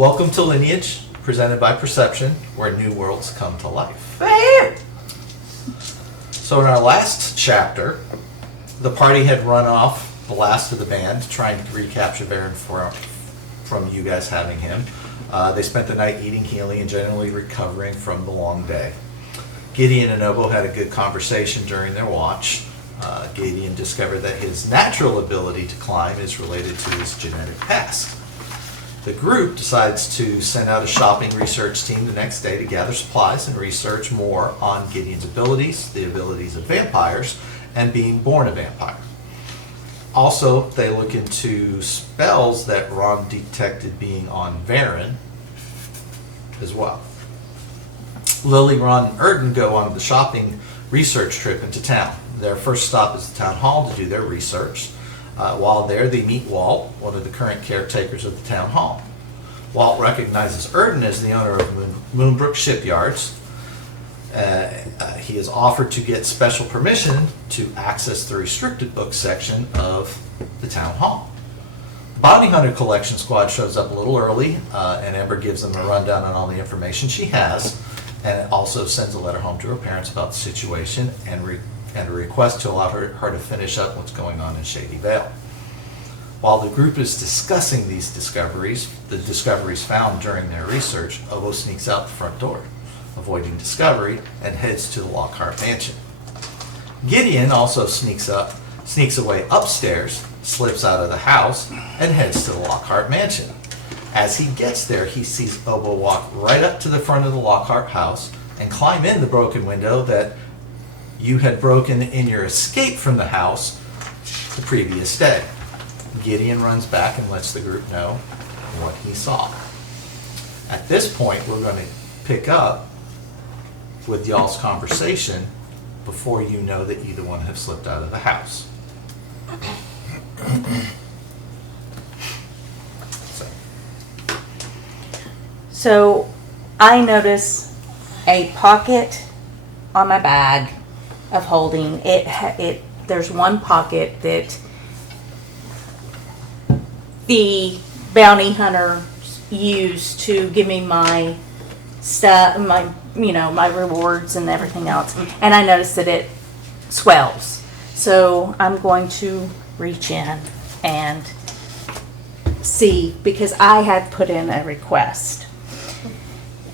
Welcome to Lineage, presented by Perception, where new worlds come to life. So in our last chapter, the party had run off the last of the band, trying to recapture Baron from you guys having him. They spent the night eating, healing, and generally recovering from the long day. Gideon and Obo had a good conversation during their watch. Gideon discovered that his natural ability to climb is related to his genetic past. The group decides to send out a shopping research team the next day to gather supplies and research more on Gideon's abilities, the abilities of vampires, and being born a vampire. Also, they look into spells that Ron detected being on Varen as well. Lily, Ron, and Erden go on the shopping research trip into town. Their first stop is the town hall to do their research. While there, they meet Walt, one of the current caretakers of the town hall. Walt recognizes Erden as the owner of Moonbrook Shipyards. He is offered to get special permission to access the restricted book section of the town hall. The Bounty Hunter Collection Squad shows up a little early, and Ember gives them a rundown on all the information she has, and also sends a letter home to her parents about the situation and a request to allow her to finish up what's going on in Shady Vale. While the group is discussing these discoveries, the discoveries found during their research, Obo sneaks out the front door, avoiding discovery, and heads to the Lockhart mansion. Gideon also sneaks away upstairs, slips out of the house, and heads to the Lockhart mansion. As he gets there, he sees Obo walk right up to the front of the Lockhart house and climb in the broken window that you had broken in your escape from the house the previous day. Gideon runs back and lets the group know what he saw. At this point, we're going to pick up with y'all's conversation before you know that either one have slipped out of the house. So I notice a pocket on my bag of holding. There's one pocket that the bounty hunter used to give me my stuff, my rewards and everything else. And I noticed that it swells. So I'm going to reach in and see, because I had put in a request.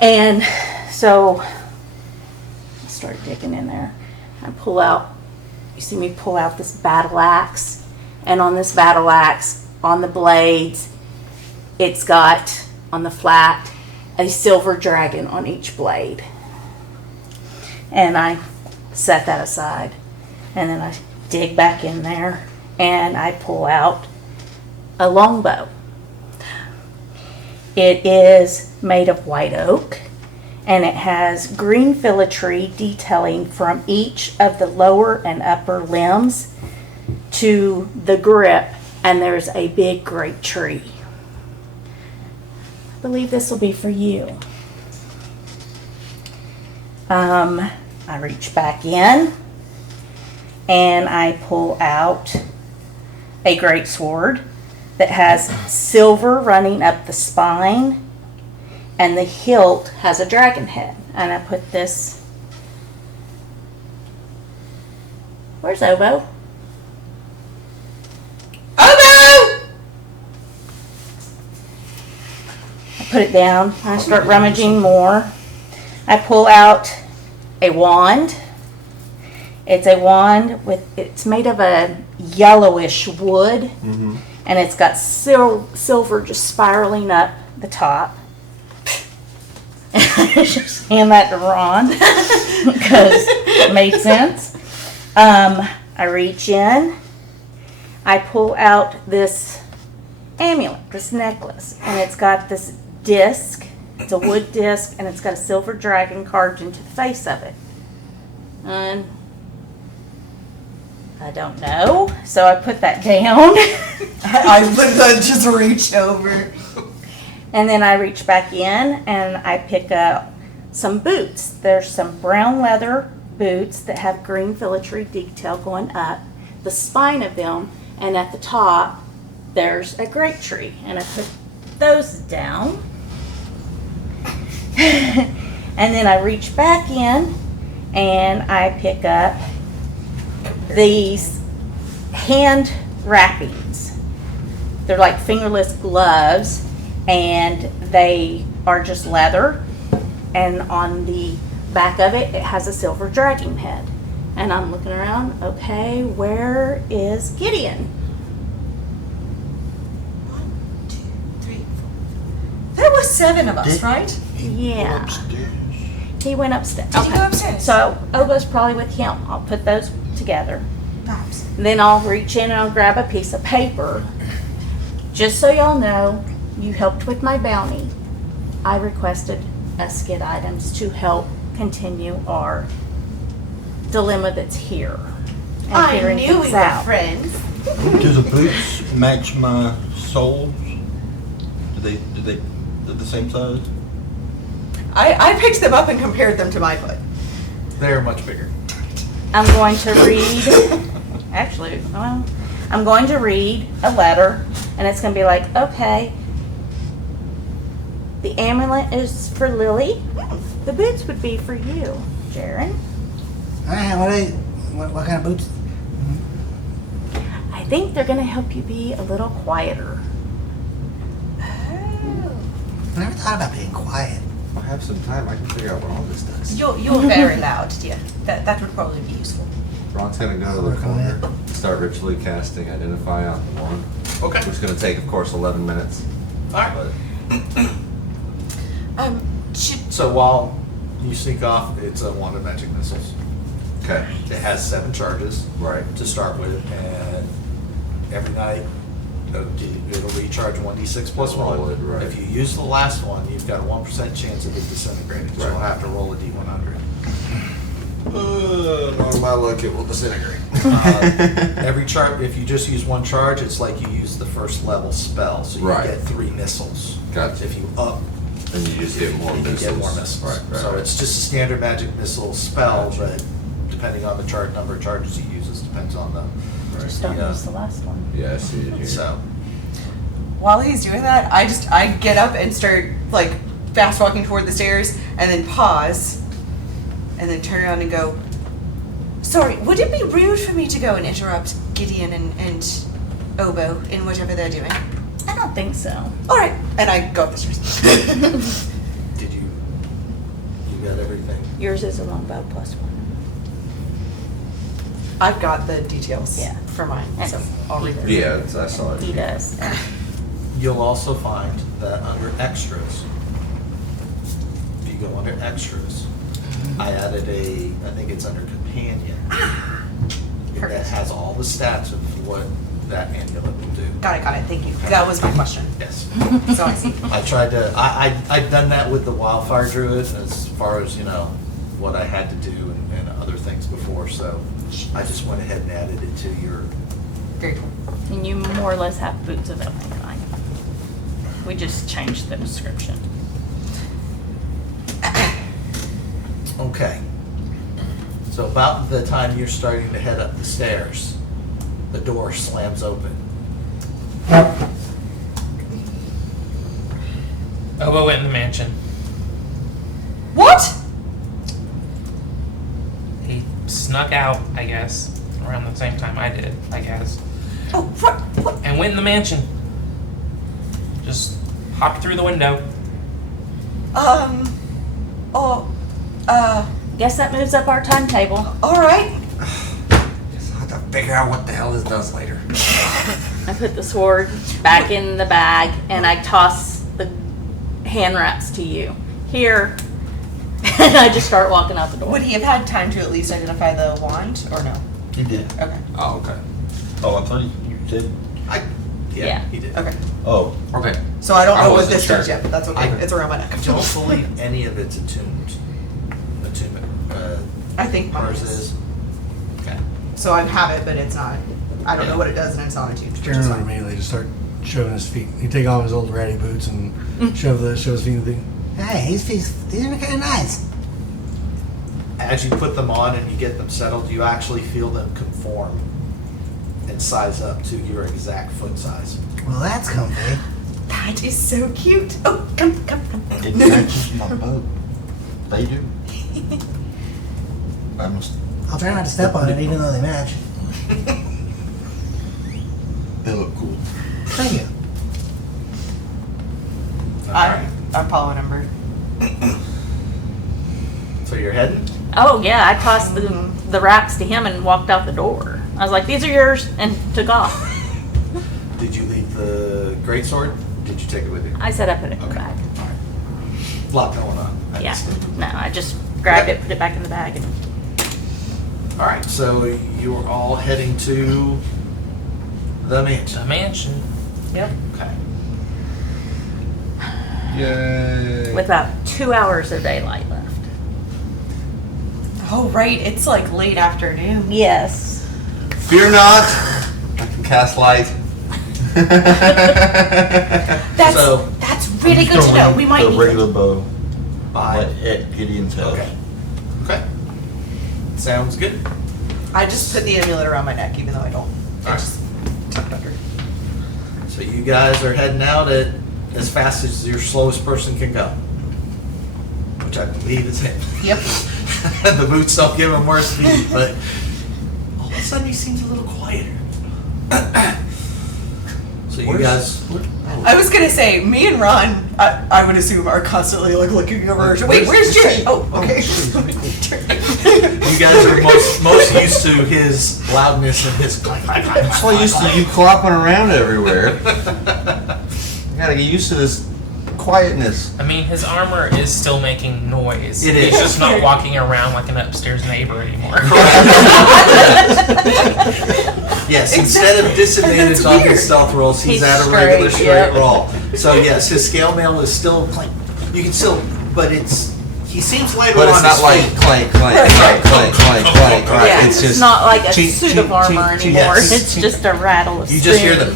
And so I start digging in there. I pull out, you see me pull out this battle axe, and on this battle axe, on the blades, it's got, on the flat, a silver dragon on each blade. And I set that aside, and then I dig back in there, and I pull out a longbow. It is made of white oak, and it has green filatry detailing from each of the lower and upper limbs to the grip, and there's a big great tree. I believe this will be for you. I reach back in, and I pull out a great sword that has silver running up the spine, and the hilt has a dragon head. And I put this... Where's Obo? Obo! I put it down. I start rummaging more. I pull out a wand. It's a wand it's made of a yellowish wood. Mm-hmm. And it's got silver just spiraling up the top. I just hand that to Ron because it made sense. I reach in. I pull out this amulet, this necklace, and it's got this disc. It's a wood disc, and it's got a silver dragon carved into the face of it. And I don't know, so I put that down. I just reached over. And then I reach back in and I pick up some boots. There's some brown leather boots that have green filatry detail going up the spine of them, and at the top there's a grape tree. And I put those down. And then I reach back in and I pick up these hand wrappings. They're like fingerless gloves, and they are just leather. And on the back of it, it has a silver dragon head. And I'm looking around, okay, where is Gideon? 1, 2, 3, 4. There was 7 of us, right? Yeah. Upstairs. He went upstairs. Did he go upstairs? So Obo's probably with him. I'll put those together. Perhaps. Then I'll reach in and I'll grab a piece of paper. Just so y'all know, you helped with my bounty. I requested us get items to help continue our dilemma that's here. And I figuring knew we things were out. friends. Do the boots match my soles? They're the same size? I picked them up and compared them to my foot. They're much bigger. I'm going to read, actually, well, I'm going to read a letter, and it's going to be like, okay, the amulet is for Lily. The boots would be for you, Jaron. What kind of boots? I think they're going to help you be a little quieter. Oh. I never thought about being quiet. I have some time. I can figure out what all this does. You're very loud, dear. That would probably be useful. Ron's gonna go to the Work on corner, start ritually casting Identify on the one. Okay. Which is gonna take, of course, 11 minutes. Alright. Should, So while you sneak off, it's a wand of magic missiles. Okay. It has 7 charges Right. to start with, and every night it'll recharge 1d6 plus Roll 1. it, right. If you use the last one, you've got a 1% chance of it disintegrating. So you'll Right. have to roll a d100. On my luck, it will disintegrate. Every charge, if you just use one charge, it's like you use the first level spell, so you Right. get 3 missiles. Gotcha. If you up, And you just get more you missiles. get more missiles. Right, right. So right. it's just a standard magic missile spell, Gotcha. but depending on the number of charges you use, it depends on the. Just don't Yeah. use the last one. Yeah, I see it here. So, while he's doing that, I get up and start like fast walking toward the stairs, and then pause, and then turn around and go, sorry, would it be rude for me to go and interrupt Gideon and Obo in whatever they're doing? I don't think so. All right, and I go up the stairs. did you got everything? Yours is a longbow plus 1. I've got the details Yeah. for mine, so I'll read them. Yeah, I saw it. He does. You'll also find that under extras, if you go under extras, I added I think it's under companion. That has all the stats of what that amulet will do. Got it, thank you. That was my question. Yes. So I see. I tried to, I've done that with the Wildfire Druid as far as, what I had to do and other things before, so I just went ahead and added it to your, Very cool. And you more or less have boots of every kind. We just changed the description. okay. So about the time you're starting to head up the stairs, the door slams open. Obo went in the mansion. What? He snuck out, I guess, around the same time I did, I guess, Oh, what? and went in the mansion. Just hopped through the window. Oh, Guess that moves up our timetable. all right. Just have to figure out what the hell this does later. I put the sword back in the bag and I toss the hand wraps to you. Here. And I just start walking out the door. Would he have had time to at least identify the wand, or no? You did. Okay. Oh, okay. Oh, I thought you said. Yeah. He did. Okay. Oh, Okay. So I don't I know what wasn't this sure. does yet, but that's okay. I- It's around my neck. I don't believe any of it's attuned. I think mine Ours is. is. Okay. So I have it, but it's not. I don't know what it does, and it's not attuned. Which is Jaron would fine. immediately just start shoving his feet. He'd take off his old ratty boots and shove his feet in the thing. Hey, these are kind of nice. As you put them on and you get them settled, you actually feel them conform and size up to your exact foot size. Well, that's comfy. That is so cute. Oh, come. It matches my boat. They do. I must. I'll try not to step on it, even though they match. They look cool. Thank you. I'm following Ember. So you're heading? Oh yeah, I tossed the wraps to him and walked out the door. I was like, "These are yours," and took off. Did you leave the greatsword? Did you take it with you? I said I put it in the Okay. bag. All right. A lot going on. I Yeah, understand. no, I just grabbed it, put it back in the bag, and All right, so you are all heading to the mansion. The mansion. yep. Okay. Yay. With about 2 hours of daylight left. Oh, right. It's like late afternoon. Yes. Fear not. I can cast light. So- That's really good to know. We might the need regular bow. Bye. At Gideon's house. Okay. Okay. Sounds good. I just put the amulet around my neck, even though I don't. I Alright. just tucked under. So you guys are heading out at as fast as your slowest person can go, which I believe is him. Yep. The boots don't give him more speed, but all of a sudden he seems a little quieter. So you guys, I was gonna say, me and Ron, I would assume, are constantly like looking over. Wait, where's Jared? Oh, okay. you guys are most used to his loudness and his. I'm so used to you clopping around everywhere. I gotta get used to this quietness. I mean, his armor is still making noise. It He's is. just not walking around like an upstairs neighbor anymore. Yes, instead of disadvantage That's on weird. his stealth rolls, he's He's at a regular straight, straight yep. roll. So yes, his scale mail is still clank. You can still, but he seems lighter But on it's not his like feet. clank, clank, clank, clank, clank, clank. Right? Yeah, It's it's just not like a chink, suit of chink, armor chink, chink. anymore. Yes. It's just a rattle of You just hear the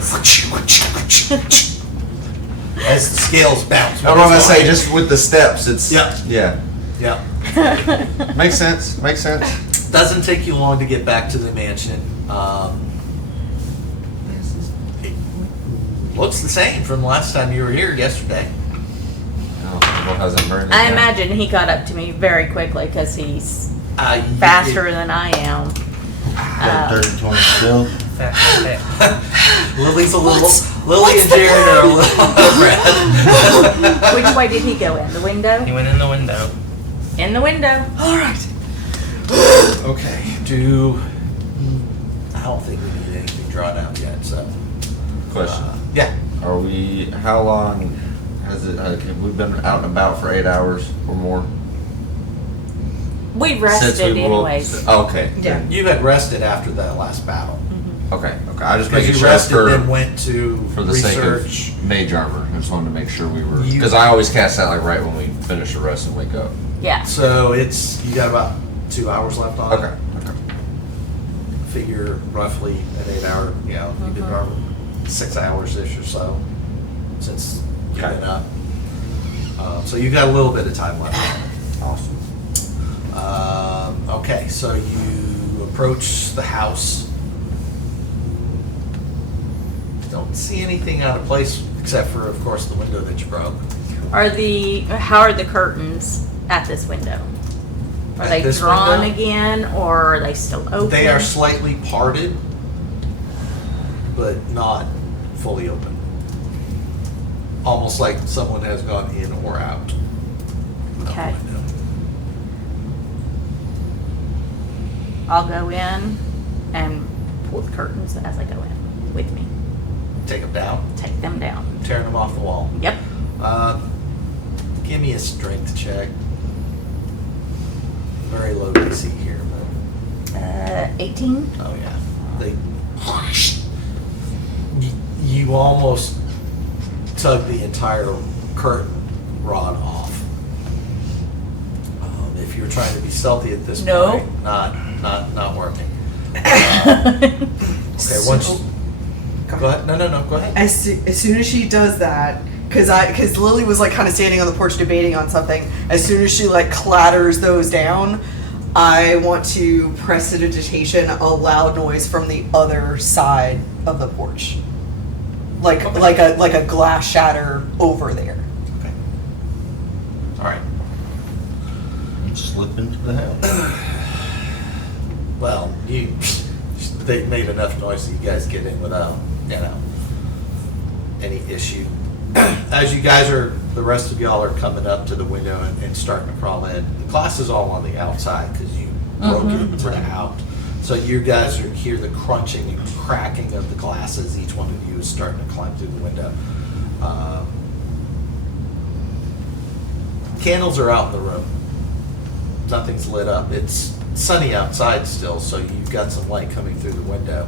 as the scales bounce. I don't want to say just with the steps. It's Yeah. yeah. Yeah. Makes sense. Makes sense. Doesn't take you long to get back to the mansion. It looks the same from the last time you were here yesterday. Oh, what hasn't burned? I imagine he got up to me very quickly because he's You- faster than I am. Got 30-20 still. Lily's a little. Lily and Jared are a little red. Which way did he go in? The window? He went in the window. In the window. All right. Okay. I don't think we need anything drawn out yet. So. Question. Yeah. Are we? How long has it? Have we been out and about for 8 hours or more? We rested Since we woke- anyways. Okay. Yeah. You had rested after that last battle. Okay. Okay. I just Because making you sure rested, then for went to the research. sake of mage armor. I just wanted to make sure we were You- because I always cast that like right when we finish the rest and wake up. Yeah. So you got about 2 hours left on Okay. it. Okay. Figure roughly an 8 hour, you've been normally 6 hours-ish or so since you've been up. So you got a little bit of time left. Awesome. Okay, so you approach the house. Don't see anything out of place except for, of course, the window that you broke. How are the curtains at this window? Are At they this drawn window? again, or are they still open? They are slightly parted, but not fully open. Almost like someone has gone in or out. of the Okay. window. I'll go in and pull the curtains as I go in with me. Take them down, Take them down. tearing them off the wall. Yep. Give me a strength check. Very low DC here, but 18. oh yeah, you almost tug the entire curtain rod off. If you're trying to be stealthy at this No. point, not working. Okay, once. Go ahead. No, go ahead. As soon as she does that, because Lily was like kind of standing on the porch debating on something. As soon as she like clatters those down, I want to prestidigitation a loud noise from the other side of the porch. like a glass shatter over there. Okay. All right. Slip into the house. Well, they made enough noise so you guys get in without, any issue. As you guys the rest of y'all are coming up to the window and starting to crawl in. The glass is all on the outside because you broke it to the out. So you guys hear the crunching and cracking of the glasses. Each one of you is starting to climb through the window. Candles are out in the room. Nothing's lit up. It's sunny outside still, so you've got some light coming through the window.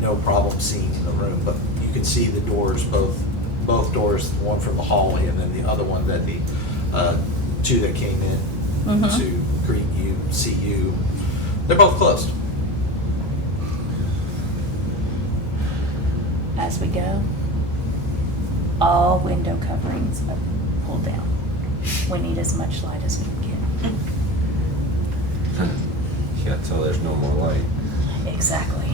No problem seeing in the room, but you can see the doors, both doors, one from the hallway and then the other one that the two that came in to greet you, see you. They're both closed. As we go, all window coverings are pulled down. We need as much light as we can Yeah, till there's no more light. get. Exactly.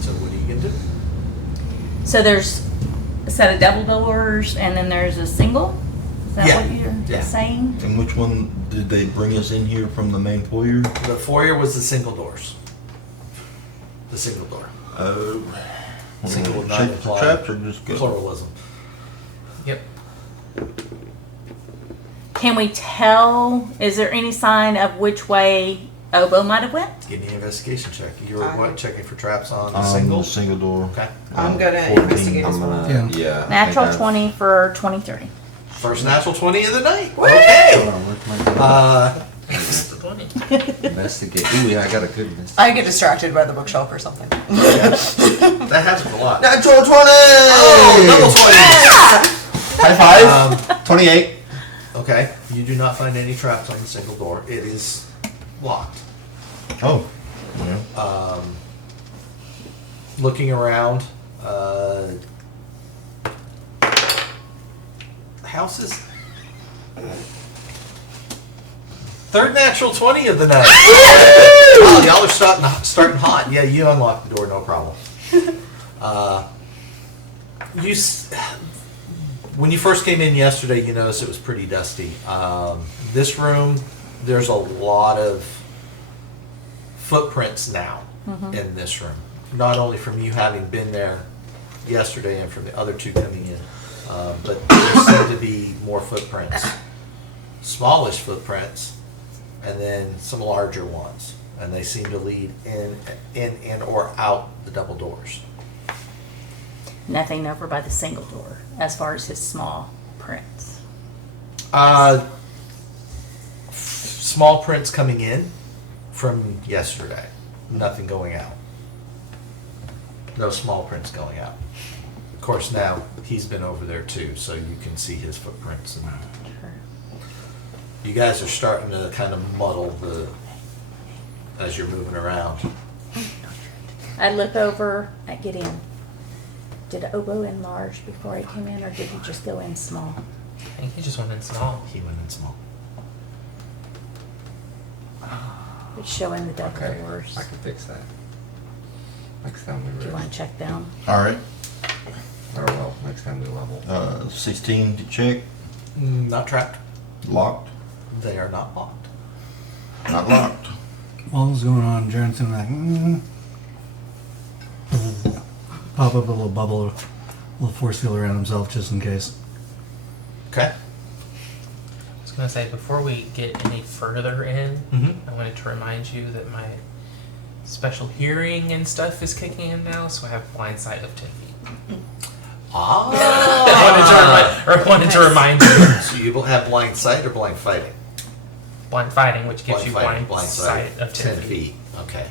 So what are you gonna do? So there's a set of double doors and then there's a single? Is that Yeah. what you're Yeah. saying? And which one did they bring us in here from the main foyer? The foyer was the single doors. The single door. Oh. Single would not Shake the imply traps or just go? pluralism. Yep. Can we tell, is there any sign of which way Obo might have went? Give me an investigation check. You were Alright. checking for traps on the On single? the single door. Okay. I'm gonna 14. investigate as I'm well. gonna, Yeah. yeah. I Natural think 20 for 23. First natural 20 of the night. Hold Okay. on, where's my That's the 20. investigate? Ooh, yeah, I got a good investigate. I get distracted by the bookshelf or something. That happens a lot. Natural 20! Oh, double 20! High five! 28. Okay. You do not find any traps on the single door. It is locked. Oh. Well, Looking around, houses. Third natural 20 of the night. Wow, y'all are starting hot. Yeah, you unlock the door, no problem. When you first came in yesterday, you noticed it was pretty dusty. This room, there's a lot of footprints now in this room. Not only from you having been there yesterday and from the other two coming in, but there seem to be more footprints. Smallish footprints, and then some larger ones. And they seem to lead in or out the double doors. Nothing over by the single door as far as his small prints. Small prints coming in from yesterday. Nothing going out. No small prints going out. Of course, now he's been over there too, so you can see his footprints. And you guys are starting to kind of muddle as you're moving around. I look over at Gideon. Did Obo enlarge before I came in, or did he just go in small? I think he just went in small. He went in small. It's showing the double Okay, doors. I can fix that. Next time we Do you want to check down? all right. Or well, next time we level. 16 to check. Not trapped. Locked. They are not locked. Not locked. While this is going on, Jaren's gonna pop up a little bubble, a little force field around himself just in case. Okay. I was gonna say, before we get any further in, I wanted to remind you that my special hearing and stuff is kicking in now, so I have blind sight of 10 feet. I wanted to remind you. So you will have blind sight or blind fighting? Blind fighting, which gives you fighting, blind sight of 10 feet. Okay.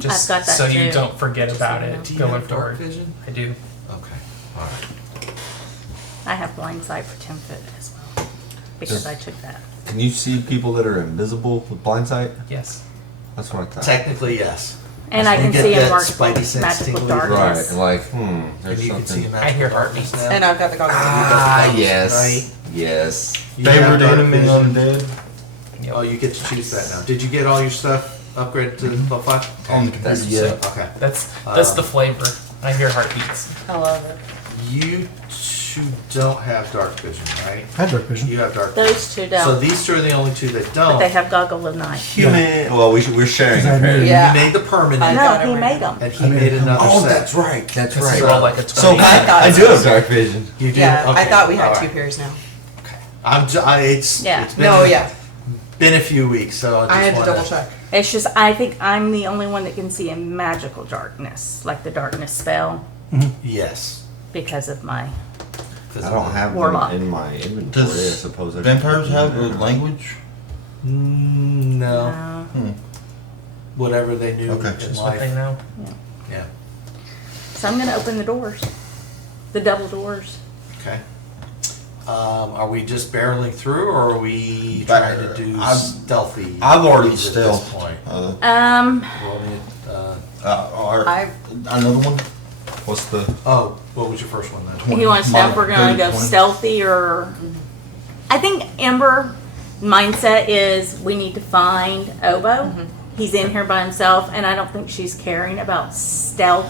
Just I've got that so you too. don't forget Just about so you it know. Do you going have dark forward. vision? I do. Okay. All right. I have blind sight for 10 foot as well because I took that. Can you see people that are invisible with blind sight? Yes. That's what I thought. Technically, yes. And I You can get see in that mark spidey sense magical tingling. Right, darkness. and like, And there's you can see something. a magical I hear darkness heartbeats. now. And I've got the goggles. Ah, yes. Right. Yes. You have dark vision. undead. Oh, you get to choose that now. Did you get all your stuff upgrade to level 5? On the computer, That's yeah. sick. Okay. That's the flavor. I hear heartbeats. I love it. You two don't have dark vision, right? I had dark vision. You have dark vision. Those two don't. So these two are the only two that but don't. they have goggle of night. Human. Well, we're sharing Because I a pair. knew- Yeah. You made the permanent, I got No, it he right. made them. and he made another Oh, set. that's right. That's Because right. you roll like a 20. So I do have dark vision. You do? Yeah, I Okay, thought we had all two right. pairs now. It's Yeah. been, No, yeah. been a few weeks, so I just I had to wanna- double check. It's just I think I'm the only one that can see in magical darkness, like the darkness spell, Yes. because of my. I don't have Warlock. them in my inventory. I Does suppose I should vampires put have them a there. language? No. Whatever they knew Okay. in Just what they life. know. Yeah. So I'm gonna open the doors, the double doors. Okay. Are we just barreling through, or are we trying to do stealthy? I've already at this stealthed. point? Um, Roll me, Another one? What's the? oh, what was your first one then? you want to know if we're gonna 30, go 20. stealthy or? I think Ember mindset is we need to find Obo. He's in here by himself, and I don't think she's caring about stealth.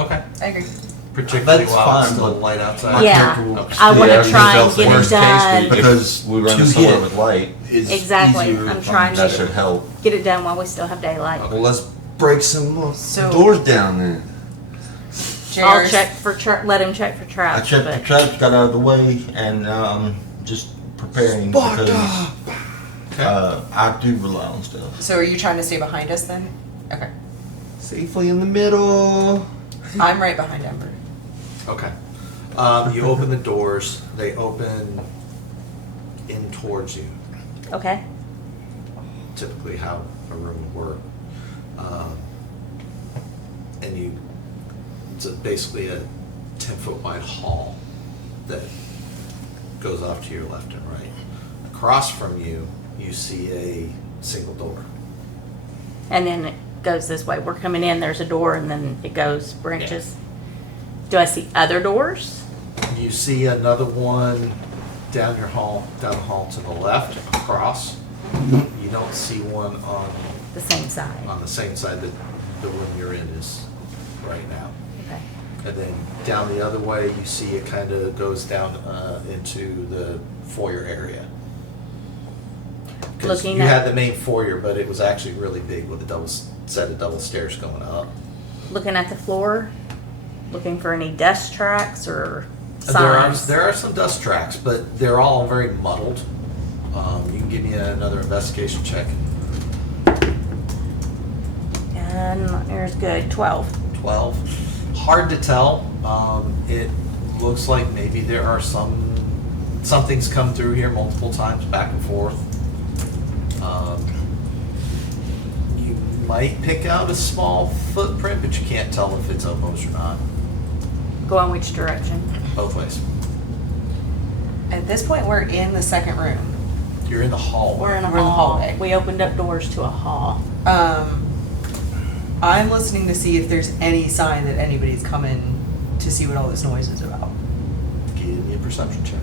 Okay. I agree. Particularly That's while it's fine, still but light outside. my Yeah. character will Okay. I want Yeah, to try and because get it worst case, done. Because we run to into somewhere hit with light. is Exactly. easier I'm on trying That to- should help. Get it done while we still have daylight. Well, let's break some So- doors down then. I'll JR's check for let him check for I traps. checked the but traps, got out of the way, and just preparing because I do rely on stuff. So are you trying to stay behind us then? Okay. Safely in the middle. I'm right behind Ember. Okay. You open the doors. They open in towards you. okay. Typically, how a room would work. And it's basically a 10-foot wide hall that goes off to your left and right. Across from you, you see a single door. And then it goes this way. We're coming in. There's a door, and then it goes branches. Do I see other doors? You see another one down the hall to the left, across. You don't see one The same side. on the same side that the room you're in is right now. Okay. And then down the other way, you see it kind of goes down into the foyer area. 'Cause Looking you at- had the main foyer, but it was actually really big with a set of double stairs going up. Looking at the floor, looking for any dust tracks or There are, signs. there are some dust tracks, but they're all very muddled. You can give me another investigation check. And there's good. 12. 12. Hard to tell. It looks like maybe there are something's come through here multiple times, back and forth. You might pick out a small footprint, but you can't tell if it's Obo's or not. Go in which direction? Both ways. At this point, we're in the second room. You're in the hallway. We're in a We're in the hall. hallway. We opened up doors to a hall. I'm listening to see if there's any sign that anybody's coming to see what all this noise is about. Give me a perception check.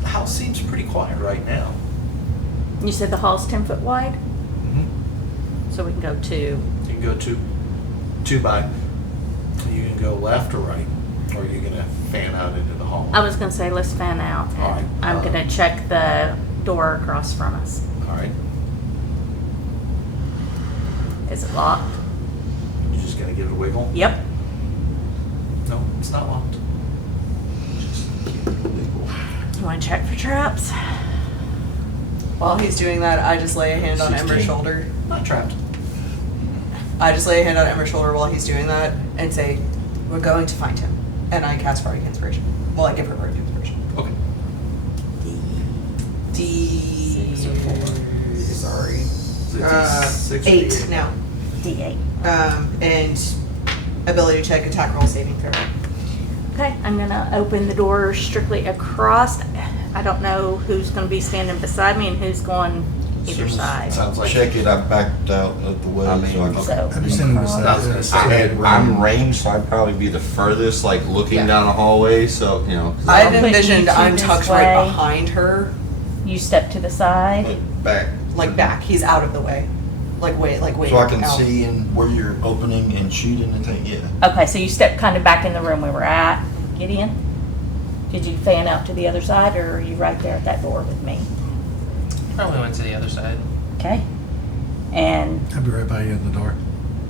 The house seems pretty quiet right now. You said the hall's 10 foot wide, so we can go 2. You can go two by. You can go left or right, or you're gonna fan out into the hall. I was gonna say let's fan out. And All right. I'm gonna check the door across from us. All right. Is it locked? You're just gonna give it a wiggle. Yep. No, it's not locked. You wanna check for traps? While he's doing that, I just lay a hand on 16. Ember's shoulder. Not trapped. I just lay a hand on Ember's shoulder while he's doing that and say, "We're going to find him." And I cast Bardic Inspiration. Well, I give her Bardic Inspiration. Okay. D. Sorry. Six or 8 D8? now. D8. And ability check, attack roll, saving throw. Okay, I'm gonna open the door strictly across. I don't know who's gonna be standing beside me and who's going either side. Sounds like Check it, I backed out of the way. I mean, so I can- So, Have you seen him across. I was gonna say, I'm ranged, so I'd probably be the furthest, like looking Yeah. down a hallway. So you know, 'cause I've I'll put envisioned you two I'm this tucked way. right behind her, You step to the side. Like back. like back. He's out of the way, like way So I can out. see and where you're opening and shooting and things, yeah. Okay, so you step kind of back in the room we were at. Gideon, did you fan out to the other side, or are you right there at that door with me? Probably went to the other side. Okay. And I'll be right by you at the door.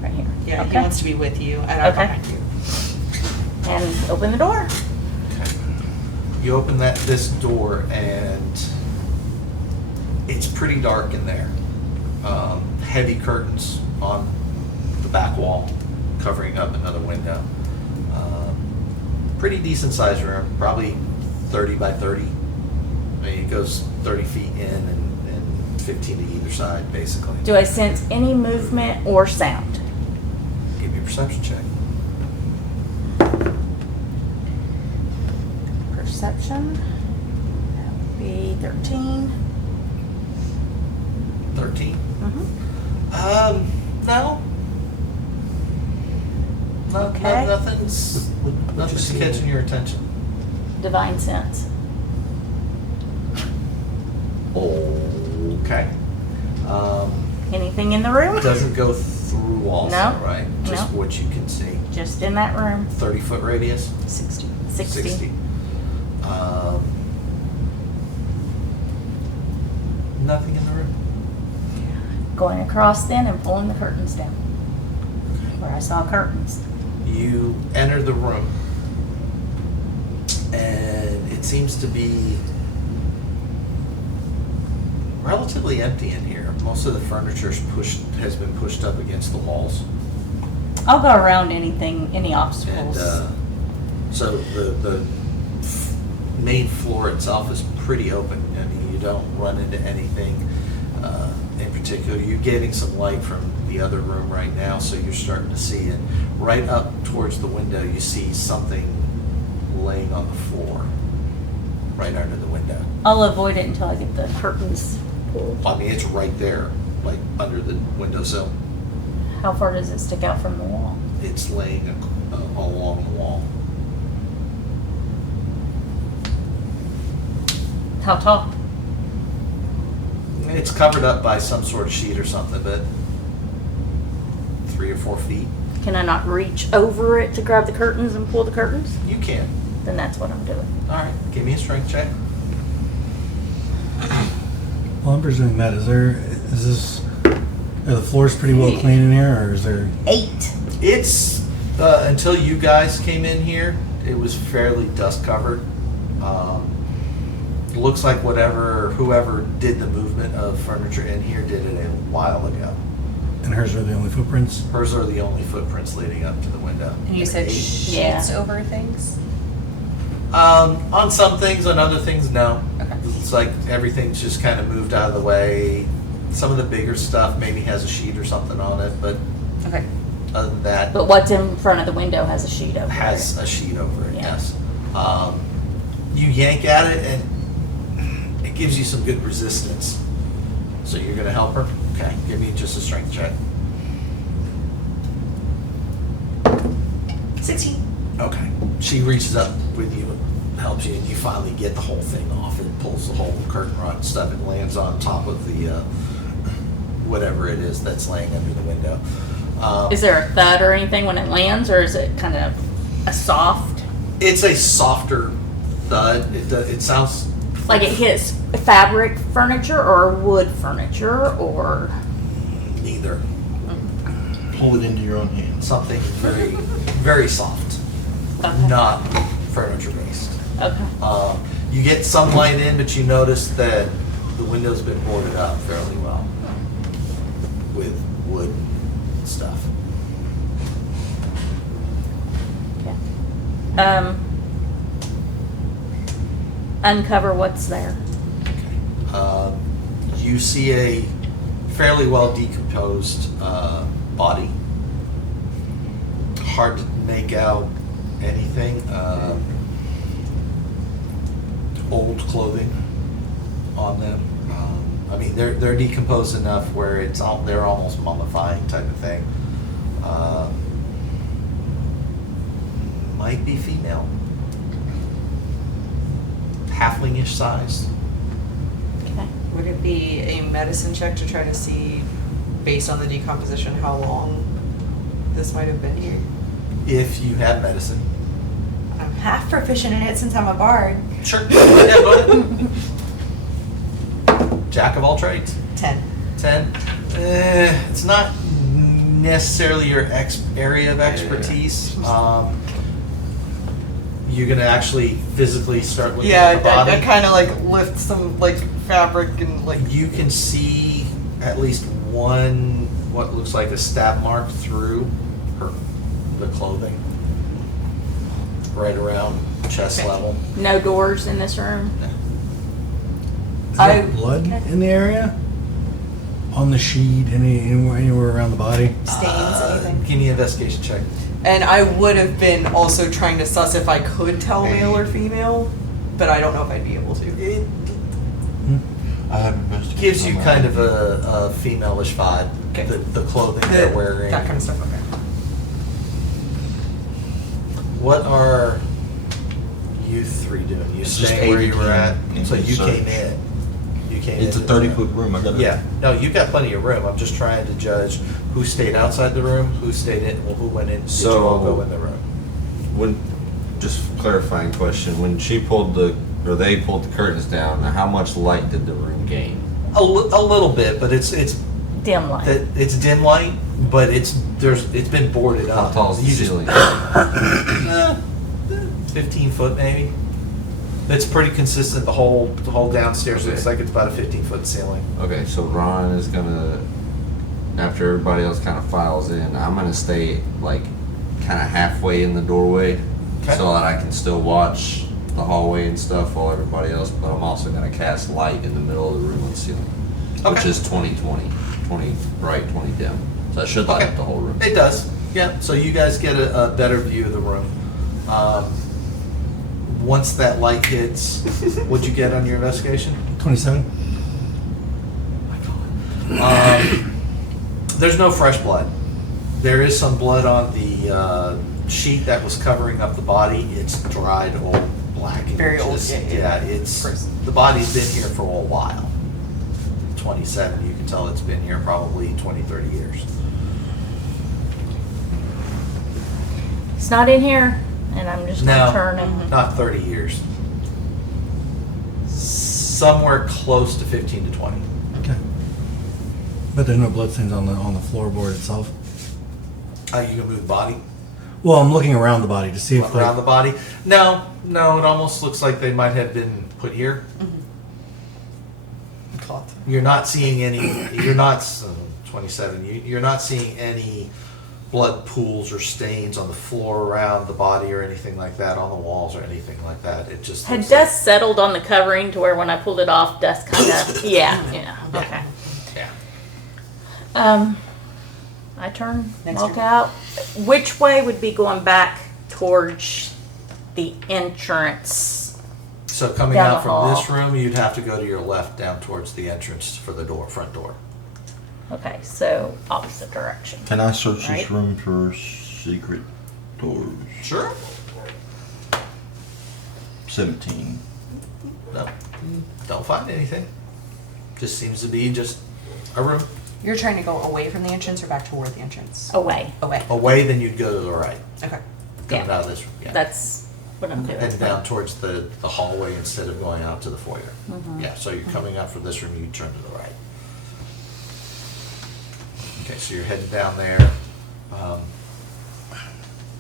right here. Yeah, he Okay. wants to be with you, and I'm Okay. behind you. And open the door. you open this door and it's pretty dark in there. Heavy curtains on the back wall covering up another window. Pretty decent sized room, probably 30 by 30. I mean, it goes 30 feet in and 15 to either side, basically. Do I sense any movement or sound? Give me a perception check. Perception. That would be 13. 13. Mm-hmm. No. Okay. Nothing's catching your attention. Divine sense. Okay. Anything in the room? Doesn't go through also, No. right? Just No. what you can see. Just in that room. 30-foot radius? 60. 60. Nothing in the room. Going across then and pulling the curtains down. Where I saw curtains. You enter the room, and it seems to be relatively empty in here. Most of the furniture has been pushed up against the walls. I'll go around any And obstacles. so the main floor itself is pretty open. I mean, you don't run into anything in particular. You're getting some light from the other room right now, so you're starting to see it. Right up towards the window, you see something laying on the floor, right under the window. I'll avoid it until I get the curtains pulled. I mean, it's right there, like under the windowsill. How far does it stick out from the wall? It's laying along the wall. How tall? It's covered up by some sort of sheet or something, but 3 or 4 feet. Can I not reach over it to grab the curtains and pull the curtains? You can. Then that's what I'm doing. All right, give me a strength check. Well, I'm presuming that are the floors pretty well clean in here, or is there? 8. It's until you guys came in here, it was fairly dust covered. Looks like whoever did the movement of furniture in here did it a while ago. And hers are the only footprints? Hers are the only footprints leading up to the window. And you said Eight. sheets over things? On some things, on other things, no. Okay. It's like everything's just kind of moved out of the way. Some of the bigger stuff maybe has a sheet or something on it, but Okay. other than that, But what's in front of the window has a sheet over has a sheet over it, Yeah. yes. You yank at it and it gives you some good resistance. So you're gonna help her? Okay, give me just a strength check. 16. Okay. She reaches up with you, helps you, and you finally get the whole thing off. It pulls the whole curtain rod and stuff. It lands on top of the whatever it is that's laying under the window. there. Is there a thud or anything when it lands, or is it kind of a soft? It's a softer thud. It sounds Like it hits fabric furniture or wood furniture or neither. Pull it into your own hands. Something very, very soft, Okay. not furniture based. Okay. You get some light in, but you notice that the window's been boarded up fairly well with wood and stuff. Okay. Uncover what's there. You see a fairly well decomposed body. Hard to make out anything. Old clothing on them. I mean, they're decomposed enough where they're almost mummifying type of thing. Might be female. Halflingish size. Okay. Would it be a medicine check to try to see, based on the decomposition, how long this might have been here? If you have medicine. I'm half proficient in it since I'm a bard. Sure. Yeah, go ahead. Jack of all trades. 10. 10. It's not necessarily your area of expertise. You're gonna actually physically start looking at the body. I kind of like lift some like fabric and like. You can see at least one what looks like a stab mark through the clothing, right around chest level. No doors in this room? Is there blood in the area? On the sheet, anywhere around the body? Stains, anything. Give me an investigation check. And I would have been also trying to suss if I could tell male or female, but I don't know if I'd be able to. It I have investigated. gives you on kind that. of a female-ish vibe. Okay. The clothing they're wearing. That kind of stuff, okay. What are you three doing? You It's just staying where you were at? ADT So you search. came in. You came It's a in. 30-foot room. I got Yeah. No, you got plenty of room. I'm just trying to judge who stayed outside the room, who stayed in, well, who went in. Did you all So- go in the room? When, just clarifying question, when they pulled the curtains down, how much light did the room gain? A little bit, but it's Dim light. it's dim light, but it's been boarded How up. tall is the You just- ceiling? 15 foot maybe. It's pretty consistent. The whole downstairs looks Okay. like it's about a 15-foot ceiling. Okay, so Ron is gonna, after everybody else kind of files in, I'm gonna stay like kind of halfway in the doorway, Okay. so that I can still watch the hallway and stuff while everybody else. But I'm also gonna cast light in the middle of the room on the ceiling, which Okay. is 20 bright, 20 dim. So that should light Okay. up the whole room. It does. Yeah. So you guys get a better view of the room. Once that light hits, what'd you get on your investigation? 27? There's no fresh blood. There is some blood on the sheet that was covering up the body. It's dried, old, black. and Very old, just- yeah. It's Gross. the body's been here for a while. 27. You can tell it's been here probably 20, 30 years. It's not in here, and I'm just No. gonna turn and Not 30 years. Somewhere close to 15 to 20. Okay. But there's no bloodstains on the floorboard itself? You can move the body Well, I'm looking around the body to see if around the body. No, it almost looks like they might have been put here. Cloth. You're not seeing any. You're not 27. You're not seeing any blood pools or stains on the floor around the body or anything like that, on the walls or anything like that. It just had looks dust settled on the covering to where when I pulled it off, dust kind of yeah. Okay. yeah. I turn, Next walk room. out. Which way would be going back towards the entrance? So coming Down out the from this hall. room, you'd have to go to your left down towards the entrance for the front door. Okay, so opposite direction. Can I search Right. this room for secret doors? Sure. 17. No, don't find anything. Just seems to be just a room. You're trying to go away from the entrance or back toward the entrance? Away. Away. Away, then you'd go to the right. Okay. Coming Yeah. out of this room. Yeah. That's what I'm doing. And down towards the hallway instead of going out to the foyer. Yeah, so you're coming out from this room, you turn to the right. Okay, so you're heading down there.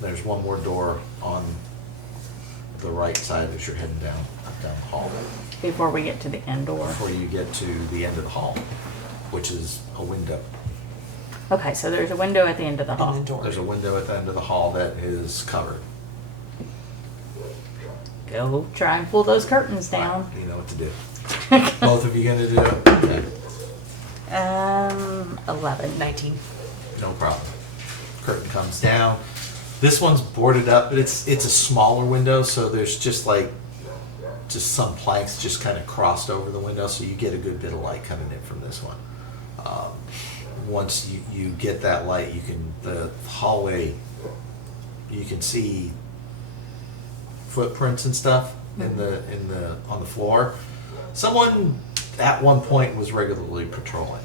There's one more door on the right side as you're heading down the hallway Before we get to the end door. before you get to the end of the hall, which is a window. Okay, so there's a window at the end of the hall. And the door. There's a window at the end of the hall that is covered. Go try and pull those curtains down. You know what to do. Both of you gonna do it? Okay, 11. 19. no problem. Curtain comes down. This one's boarded up, but it's a smaller window, so there's just like just some planks just kind of crossed over the window, so you get a good bit of light coming in from this one. Once you get that light, the hallway, you can see footprints and stuff on the floor. Someone at one point was regularly patrolling.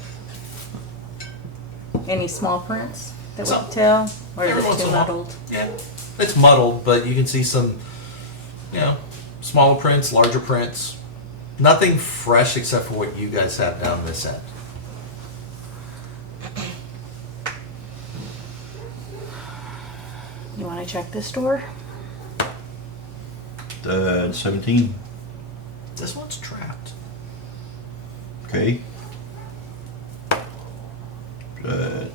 Any small prints that we Some. can tell? Or is Every it once too in a while. muddled? Yeah, it's muddled, but you can see some, smaller prints, larger prints. Nothing fresh except for what you guys have down this end. You want to check this door? 17. This one's trapped. Okay.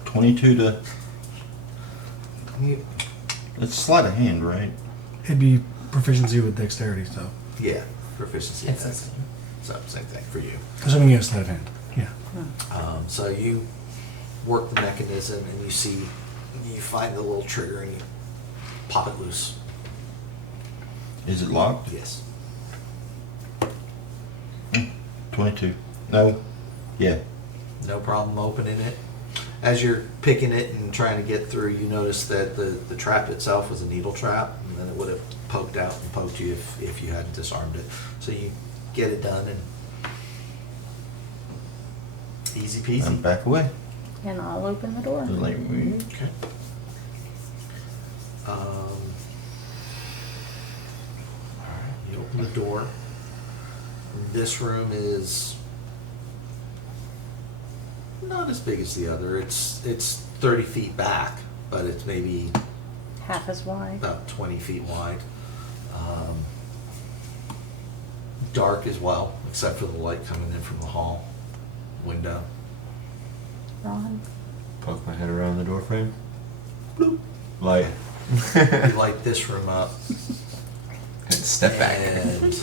22 to. It's sleight of hand, right? It'd be proficiency with dexterity, so. Yeah, proficiency. It's the test. same. So same thing for you. Assuming you have sleight of hand. Yeah. So you work the mechanism and you find the little trigger and you pop it loose. Is it locked? Yes. 22. No. Yeah. No problem opening it. As you're picking it and trying to get through, you notice that the trap itself was a needle trap, and then it would have poked out and poked you if you hadn't disarmed it. So you get it done and easy peasy. I'm back away. And I'll open the door. Just like, Okay. Alright, you open the door. This room is not as big as the other. It's 30 feet back, but it's maybe Half as wide. about 20 feet wide. Dark as well, except for the light coming in from the hall window. Ron? Poke my head around the door frame. Bloop. Light. You light this room up. Step back. And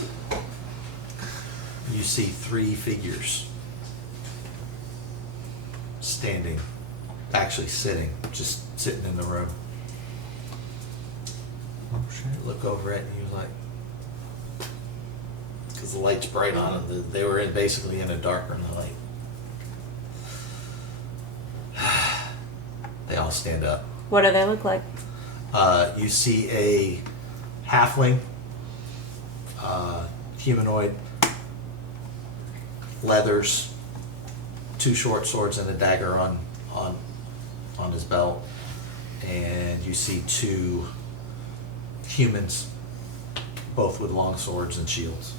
you see 3 figures standing, actually sitting, just sitting in the room. Oh shit. Look over it and you're like, because the light's bright on them, they were basically in a dark room. They're like, they all stand up. What do they look like? You see a halfling, humanoid, leathers, 2 short swords and a dagger on his belt, and you see 2 humans, both with long swords and shields.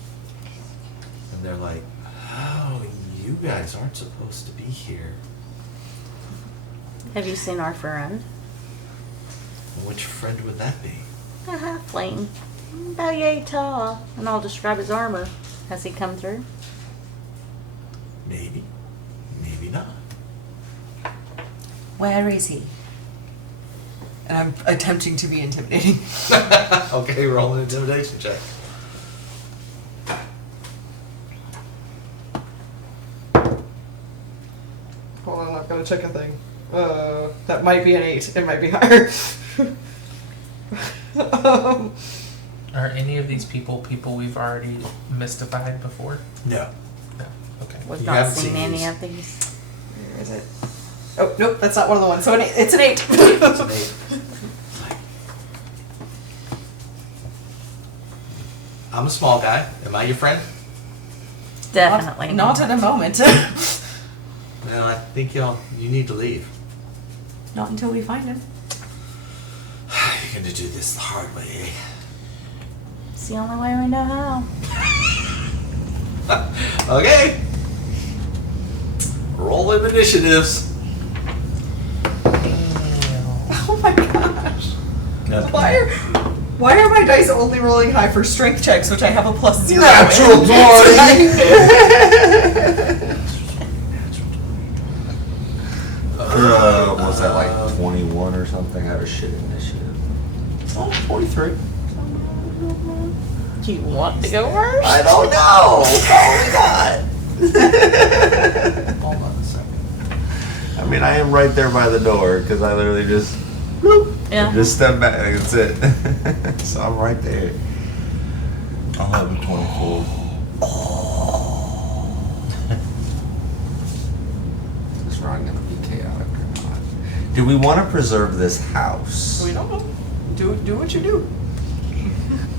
And they're like, "Oh, you guys aren't supposed to be here. Have you seen our friend? Which friend would that be?" A halfling. About yay tall. And I'll describe his armor. Has he come through? Maybe, maybe not. Where is he? And I'm attempting to be intimidating. Okay, roll an intimidation check. Hold on, I've got to check a thing. That might be an 8. It might be higher. Are any of these people we've already mystified before? No. No. Okay. We've You not haven't seen seen any these. of these. Where is it? Oh, nope, that's not one of the ones. So it's an 8. It's an 8. I'm a small guy. Am I your friend? Definitely. Not at the moment. No, I think you need to leave. Not until we find him. You're gonna do this the hard way, eh? It's the only way we know how. Okay. Roll them initiatives. Oh my gosh. That's Why are my dice only rolling high for strength checks, which I have a +0? Natural 20. What was that, like 21 or something? I have a shit initiative. Oh, 43. Do you want to go first? I don't know. Probably not. Hold on a second. I mean, I am right there by the door because I literally just, bloop, Yeah. just step back. That's it. So I'm right there. I'll have a 24. Is Ron gonna be chaotic or not? Do we want to preserve this house? We don't know. Do what you do.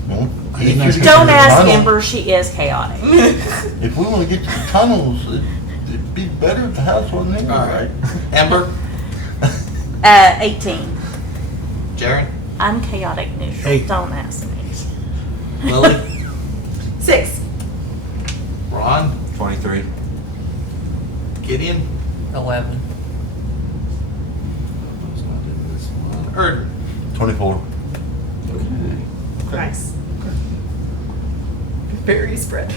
Well, I think that's if Don't the ask tunnel- Ember, she is chaotic. If we want to get to the tunnels, it'd be better if the house wasn't there, All right? Ember, 18. Jaren, I'm chaotic neutral. 8. Don't ask me. Lily, 6. Ron, 23. Gideon, 11. Erden. 24. Nice. Very spread.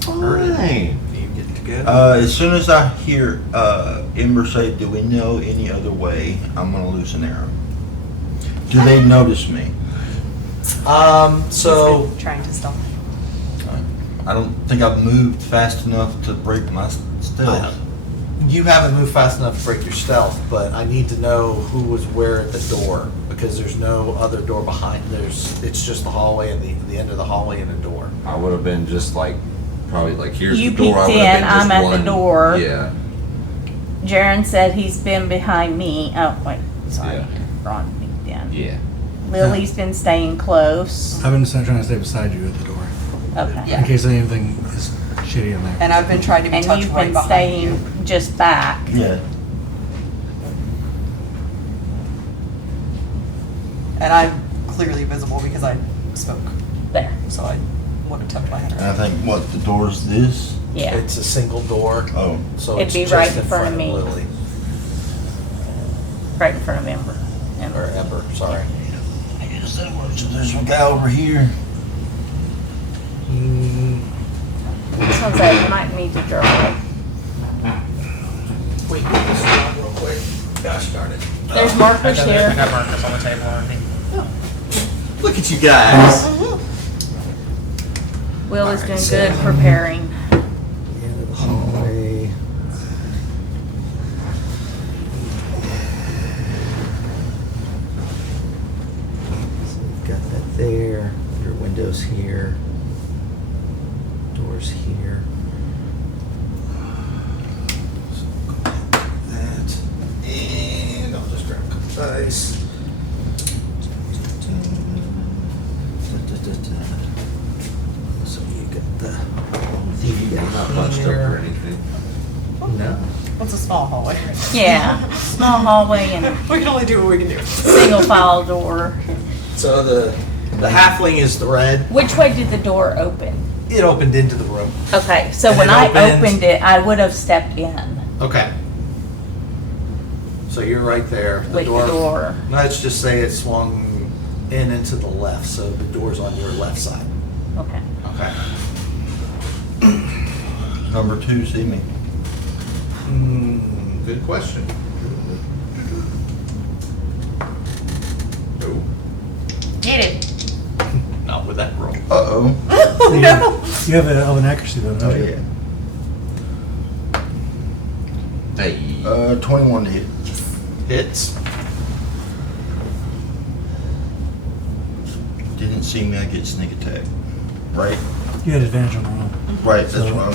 Fine. You get to go. As soon as I hear Ember say, "Do we know any other way?" I'm gonna loose an arrow. Do they notice me? So Trying to stop. I don't think I've moved fast enough to break my stealth. you haven't moved fast enough to break your stealth, but I need to know who was where at the door because there's no other door behind. It's just the hallway and the end of the hallway and a door. I would have been just like, probably like, here's You the door. I peeked would have in, been just I'm at the one- door. Yeah. Jaren said he's been behind me. Oh, wait, sorry. Yeah. Ron peeked in. Yeah. Lily's been staying close. I've been trying to stay beside you at the door Okay. Yeah. in case anything is shitty in there. And I've been trying to be And tucked you've right been behind staying you. just back. Yeah. And I'm clearly visible because I spoke. There. So I would have tucked my head And I around. think, what, the door's this? Yeah. It's a single door, Oh. so It'd it's be just right in in front of me. Lily Right in front of Ember. or Ember. Sorry. I guess that works. So there's one guy over here. This one's I might need to draw it. Wait, move this around real quick. Gosh darn it. There's I markers got, I here. got markers on the table already. Look at you guys. Will is Alright, doing so- good preparing. The end of the hallway. So you've got that there. Your windows here. Doors here. So go like that. And I'll just grab a couple dice. So you got the I'm not bunched up or anything. No. What's a small hallway? Yeah. Small hallway and We can only do what we can do. single file door. So the halfling is the red. Which way did the door open? It opened into the room. Okay, so And when it I opened- opened it, I would have stepped in Okay. So you're right there. with the door. Let's just say it swung in and to the left, so the door's on your left side. Okay. Okay. Number 2, see me. Good question. No. Get it. Not with that roll. Uh-oh. Oh no! You have an elven accuracy though, don't Oh, you? yeah. Hey. 21 to hit. Hits. Didn't see me, I get sneak attack. Right? You had advantage on the roll. Right, that's So- wrong.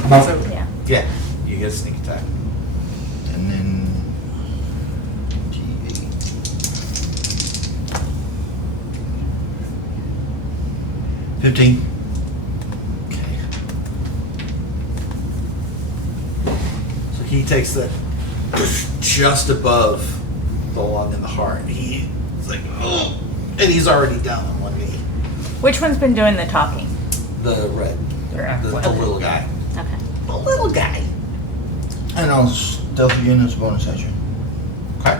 Yeah. Yeah. You get a sneak attack. And then T8. 15. Okay. So he takes that just above the lung and the heart. He's like, oh, and he's already down on one knee. Which one's been doing the talking? The red, The the little guy. Okay. The little guy. And I'll stealth again as a bonus action. Okay.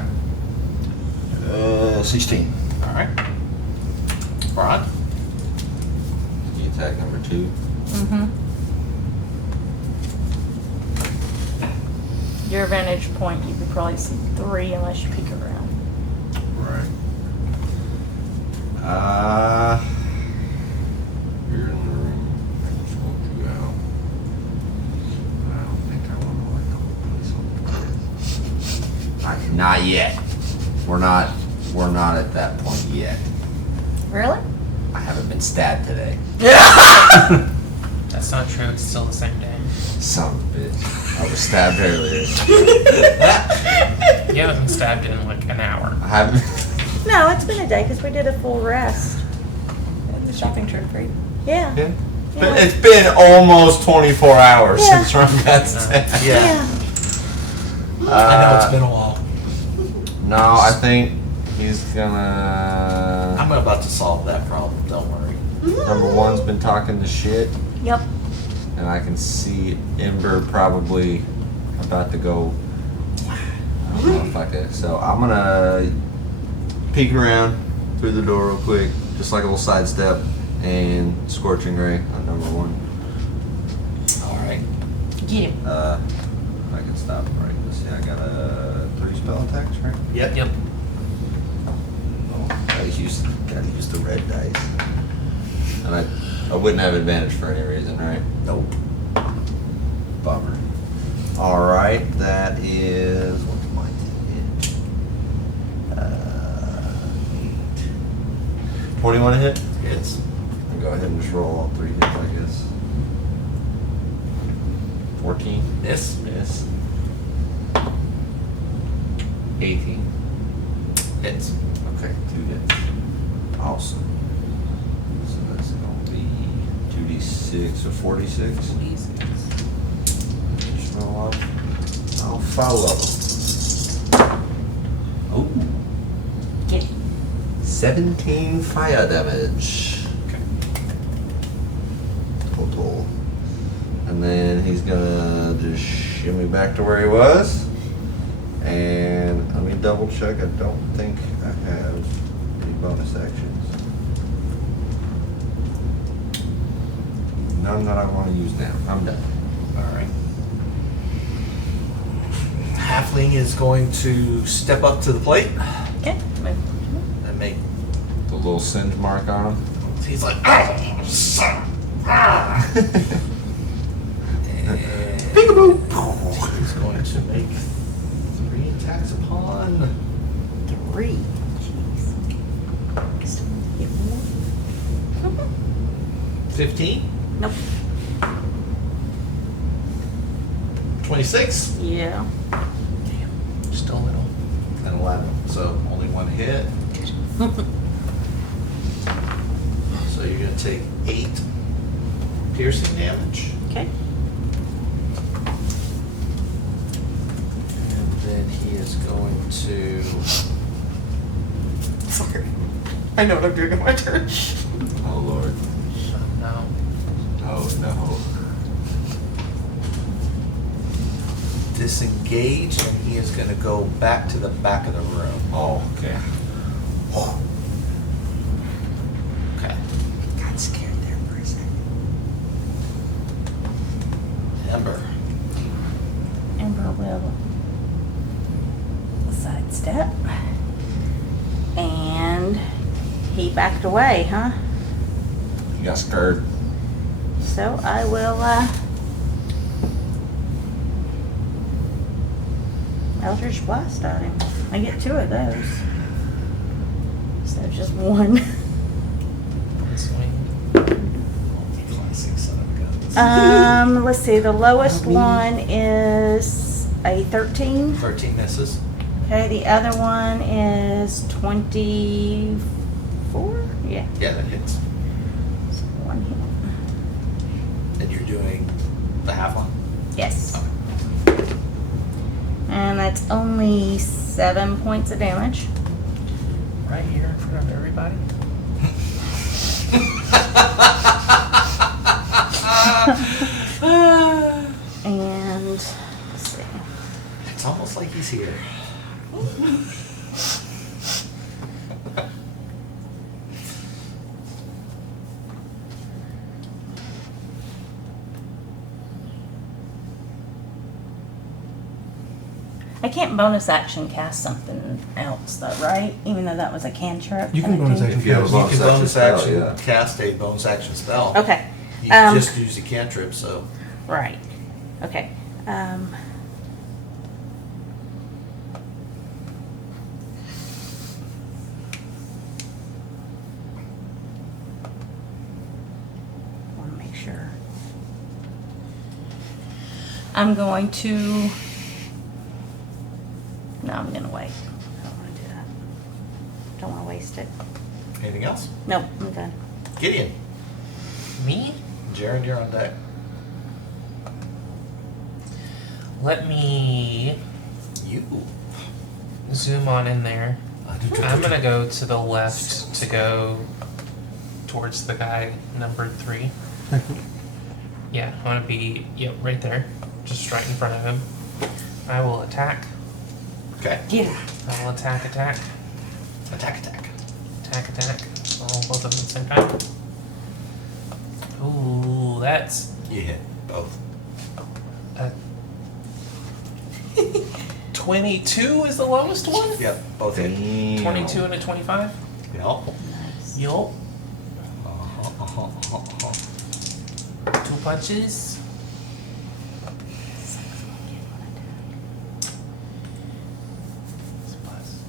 16. All right. Rod. Attack number 2. Mm-hmm. Your vantage point, you could probably see 3 unless you peek around. Right. You're in the room. I just want you out. I don't think I want to light the whole place on fire. Not yet. We're not at that point yet. Really? been stabbed today. That's not true. It's still the same day. Son of a bitch. I was stabbed earlier. You haven't been stabbed in like an hour. I haven't. No, it's been a day because we did a full rest. And the shopping trip, right? Yeah. Yeah. It's been almost 24 hours Yeah. since Ron got stabbed. Yeah. I know it's been a while. No, I think he's gonna. I'm about to solve that problem. Don't worry. Number one's been talking the shit, Yep. and I can see Ember probably about to go. I don't know if I could. So I'm gonna peek around through the door real quick, just like a little sidestep, and Scorching Ray on number one. All right. Get him. I can stop right. Let's see, I got 3 spell attacks, right? Yep. Yep. Oh, gotta use the red dice. And I wouldn't have advantage for any reason, right? Nope. Bummer. Alright, that is. What's my hit? 21 to hit? Hits. I'll go ahead and just roll all 3 hits, I guess. 14? Miss. Miss. 18. Hits. Okay, 2 hits. Awesome. So that's gonna be 2d6, so 46. Just roll up. I'll follow. Oh. Get him. 17 fire damage. Okay. Total. And then he's gonna just shimmy back to where he was. And let me double check. I don't think I have any bonus actions. None that I want to use now. I'm done. All right. Halfling is going to step up to the plate Okay. and make. The little singe mark on him. He's like, oh, son. Ah. And Peekaboo. he's going to make 3 attacks upon. 3. Jeez. Still need to get more. 15, Nope. 26, Yeah. Still little. and 11. So only 1 hit. So you're going to take 8 piercing damage. Okay. And then he is going to. Sorry. I know what I'm doing on my turn. Oh lord. No. Oh no. Disengage, and he is going to go back to the back of the room. Oh, okay. Okay. Got scared there for a second. Ember. Ember will sidestep. And he backed away, huh? You got scared. So I will, Eldritch Blast at him. I get 2 of those. So just 1. Swing. Classic son of a gun. Let's see, the lowest one is a 13. 13 misses. Okay, the other one is 24? Yeah, Yeah, that hits. so 1 hit. And you're doing the half one? Yes. And that's only 7 points of damage. Right here in front of everybody. And let's see. It's almost like he's here. I can't bonus action cast something else though, right? Even though that was a cantrip. You can and it bonus didn't- action If you have a cast. You bonus can bonus spell, action yeah. cast a bonus action spell. Okay. You Um, just use a cantrip, so. Right. Okay. I'm going to. No, I'm gonna wait. I don't want to do that. Don't want to waste it. Anything else? Nope, I'm done. Gideon. Me? Jared, you're on deck. Let me You. zoom on in there. I'm gonna go to the left to go towards the guy number 3. Yeah, I want to be right there, just right in front of him. I will attack. Okay. Yeah. I will attack. Attack. Attack. Oh, both of them at the same time. Ooh, that's You hit both. a 22 is the lowest one. Yep, both hit. 22 and a 25. Yep. Nice. Yup. Uh-huh. 2 punches. Plus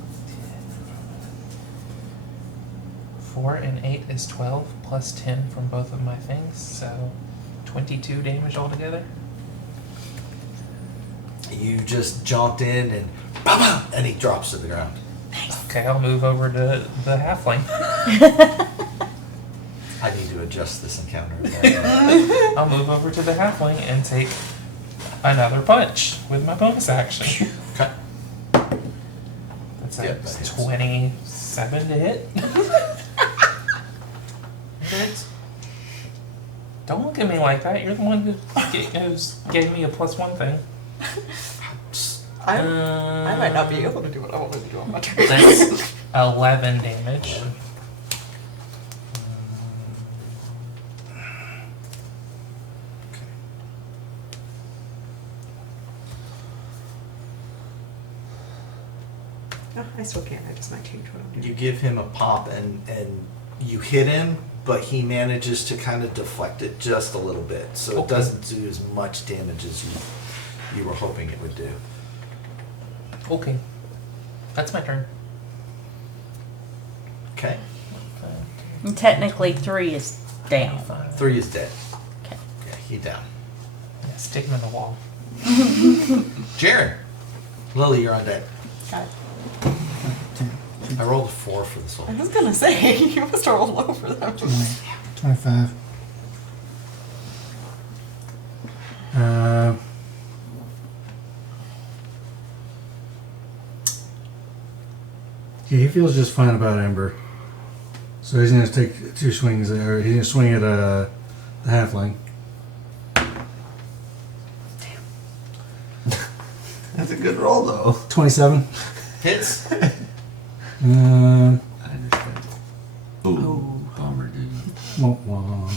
4 and 8 is 12, plus 10 from both of my things, so 22 damage altogether. You just jumped in and he drops to the ground. Okay, I'll move over to the halfling. I need to adjust this encounter. I'll move over to the halfling and take another punch with my bonus action. Okay. That's Yep, that hits. 27 to hit. Hit. Don't look at me like that. You're the one who gave me a +1 thing. I might not be able to do what I want to do on my turn. That's 11 damage. No, I still can't. I just might change what I'm doing. You give him a pop and you hit him, but he manages to kind of deflect it just a little bit. So it Okay. doesn't do as much damage as you were hoping it would do. Okay. That's my turn. Okay. And technically 3 is down. 3 is dead. Okay. Okay, he down. Yeah, stick him in the wall. Jared. Lily, you're on deck. Got it. I rolled a 4 for this I one. was gonna say, you must have rolled low for them. 25. Yeah, he feels just fine about Ember. So he's gonna take 2 swings there. He's gonna swing at the halfling. That's a good roll, though. 27. Hits. Um, Ooh, bummer, dude. wah, wah.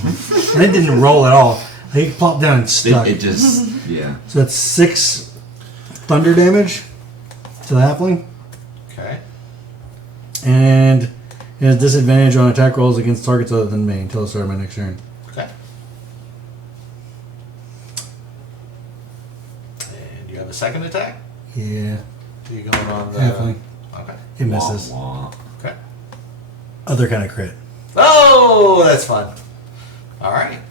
And it didn't roll at all. He plopped down and stuck. It just, yeah. So that's 6 thunder damage to the halfling. Okay. And he has disadvantage on attack rolls against targets other than me until the start of my next turn. Okay. And you have a second attack? Yeah, Are you going on the... halfling. Okay. It misses. Wah, wah. Okay. Other kind of crit. Oh, that's fun. All right.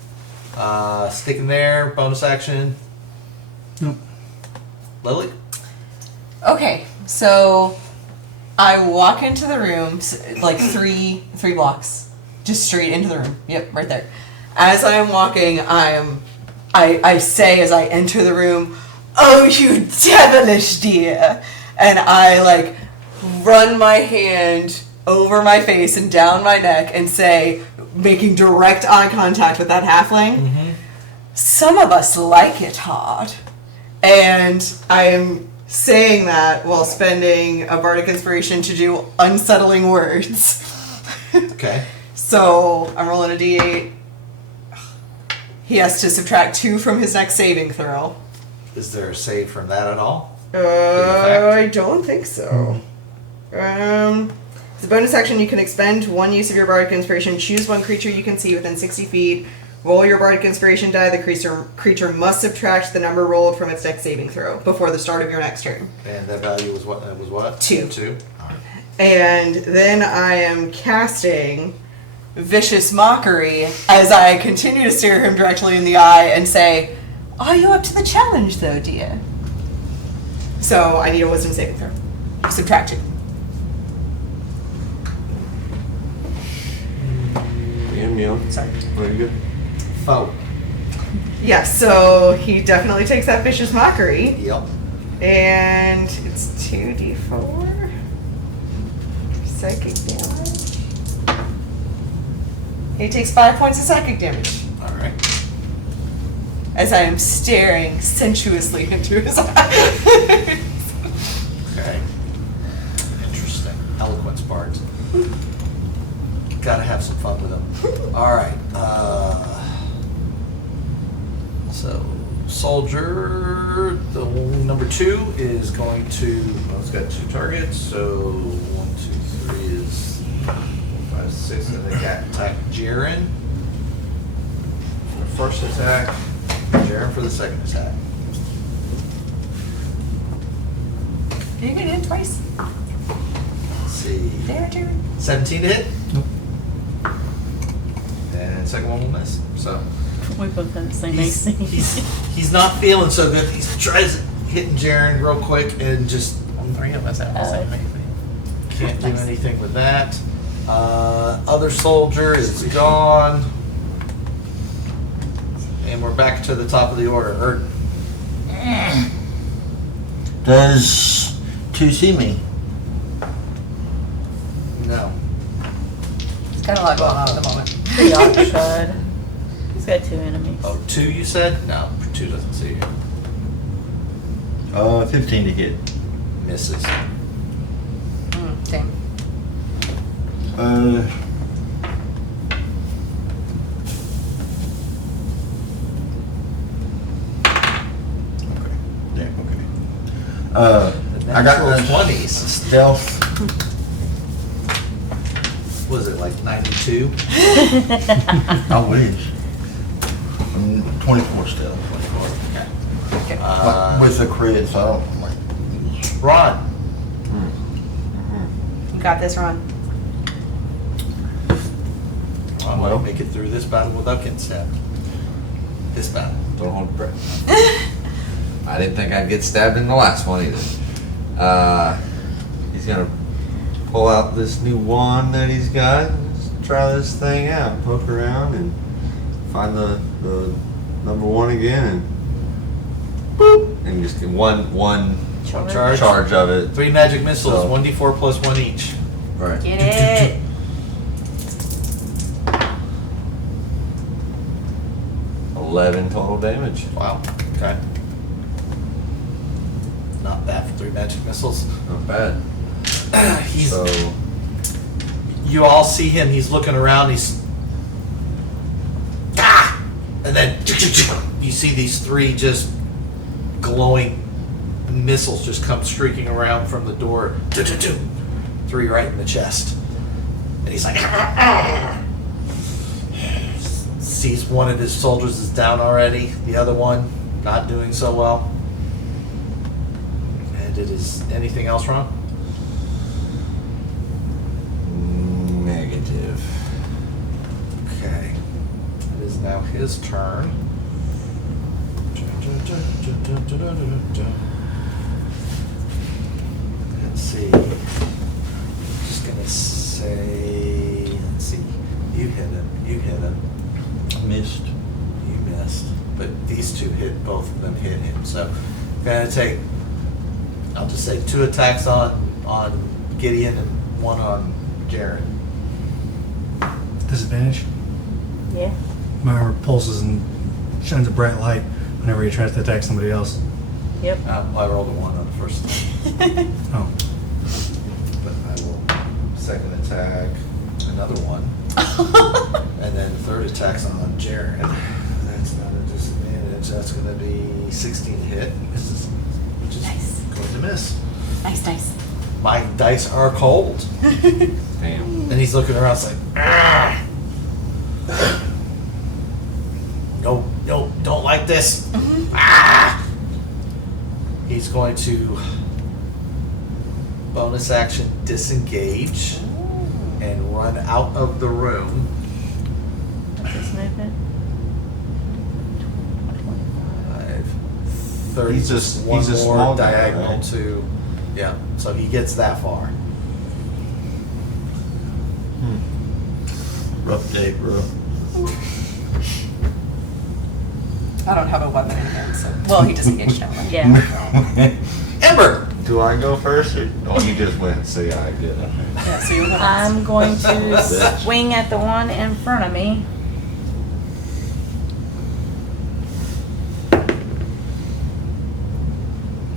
Sticking there, bonus action. Nope. Lily? Okay, so I walk into the room, like three blocks, just straight into the room. Yep, right there. As I am walking, I say as I enter the room, "Oh, you devilish dear!" And I like run my hand over my face and down my neck and say, making direct eye contact with that halfling, "Some of us like it hard." And I am saying that while spending a bardic inspiration to do unsettling words. Okay. So I'm rolling a d8. He has to subtract 2 from his next saving throw. Is there a save from that at all? I don't think so. As a bonus action, you can expend 1 use of your bardic inspiration. Choose 1 creature you can see within 60 feet. Roll your bardic inspiration die. The creature must subtract the number rolled from its next saving throw before the start of your next turn. And that value was what? 2. 2. All right. And then I am casting Vicious Mockery as I continue to stare him directly in the eye and say, Are you up to the challenge, though, dear? So I need a wisdom saving throw. Subtraction. And meal. Sorry. Very good. Foe. Yeah, so he definitely takes that vicious mockery. Yep. And it's 2d4 psychic damage. He takes 5 points of psychic damage All right. as I am staring sensuously into his eyes. Okay. Interesting. Eloquence bards. Gotta have some fun with them. All right. So, soldier, the number 2 is going to. Well, it's got 2 targets. So 1, 2, 3 is 4, 5, 6, and they got attack Jaren for the first attack. Jaren for the second attack. You can hit twice. Let's see. There, Jared. 17 to hit. Nope. And second one will miss. So We both have the same he's, AC. he's not feeling so good. He tries hitting Jaren real quick and just All 3 of us have the same anything. can't do anything with that. Other soldier is gone. And we're back to the top of the order. Does 2 see me? No. It's kind of a lot going on at the moment. The Oxshod. He's got 2 enemies. Oh, 2 you said? No, 2 doesn't see you. 15 to hit. Misses. Same. Okay. Yeah, okay. The I got natural the 20s. stealth. Was it like 92? I wish. 24 stealth. 24. Okay. Okay. With the crit, so I don't like. Ron. You got this, Ron. Ron might make it through this battle without getting stabbed. This battle. Don't hold your breath. I didn't think I'd get stabbed in the last one either. He's gonna pull out this new wand that he's got and just try this thing out. Poke around and find the number 1 again and boop, and just get one charge of it. 3 magic missiles, So- 1d4 plus 1 each. Right. Get it. 11 total damage. Wow. Okay. Not bad for 3 magic missiles. Not bad. He's. So You all see him. He's looking around. He's. Ah! And then you see these 3 just glowing missiles just come streaking around from the door. 3 right in the chest. And he's like. Sees one of his soldiers is down already. The other one not doing so well. And it is anything else wrong? negative. Okay. It is now his turn. Let's see. Just gonna say, let's see. You hit him. You hit him. Missed. You missed. But these 2 hit, both of them hit him. So gonna take, I'll just say 2 attacks on Gideon and 1 on Jaren. Disadvantage. Yeah. My pulses and shines a bright light whenever he tries to attack somebody else. Yep. I rolled a 1 on the first attack. Oh. But I will second attack, another 1. And then the third attack's on Jaren. That's not a disadvantage. That's going to be 16 to hit. Which is Nice. going to miss. Nice, nice. My dice are cold. Damn. And he's looking around, it's like, ah! No, don't like this. Ah! He's going to bonus action disengage and run out of the room. What's his movement? 5, 30. He's a- one he's a more small guy, diagonal right? to, yeah. So he gets that far. Rough day, bro. I don't have a weapon in hand, so. Well, he disengaged now. Yeah. Ember. Do I go first? Or, oh, you just went. So yeah, I did. Yeah, so you'll have. I'm going to swing at the one in front of me.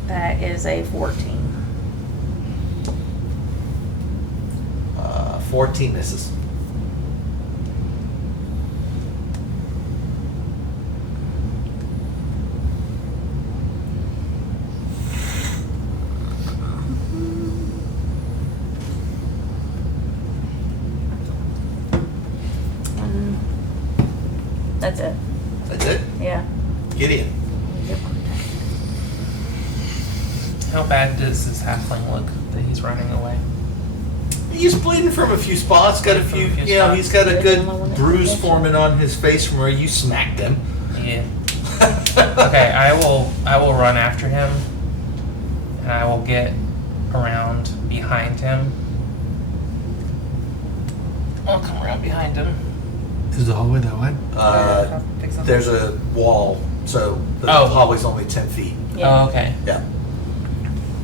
That is a 14. 14 misses. That's it. That's it. Yeah. Gideon. How bad does this halfling look that he's running away? He's bleeding from a few spots. Got a few. From a few You know, spots. he's got a good bruise forming on his face from where you smacked him. Yeah. Okay, I will run after him, and I will get around behind him. I'll come around behind him. Is the hallway that wide? There's a wall, so the Oh. hallway's only 10 feet. Yeah. Oh, okay. Yeah.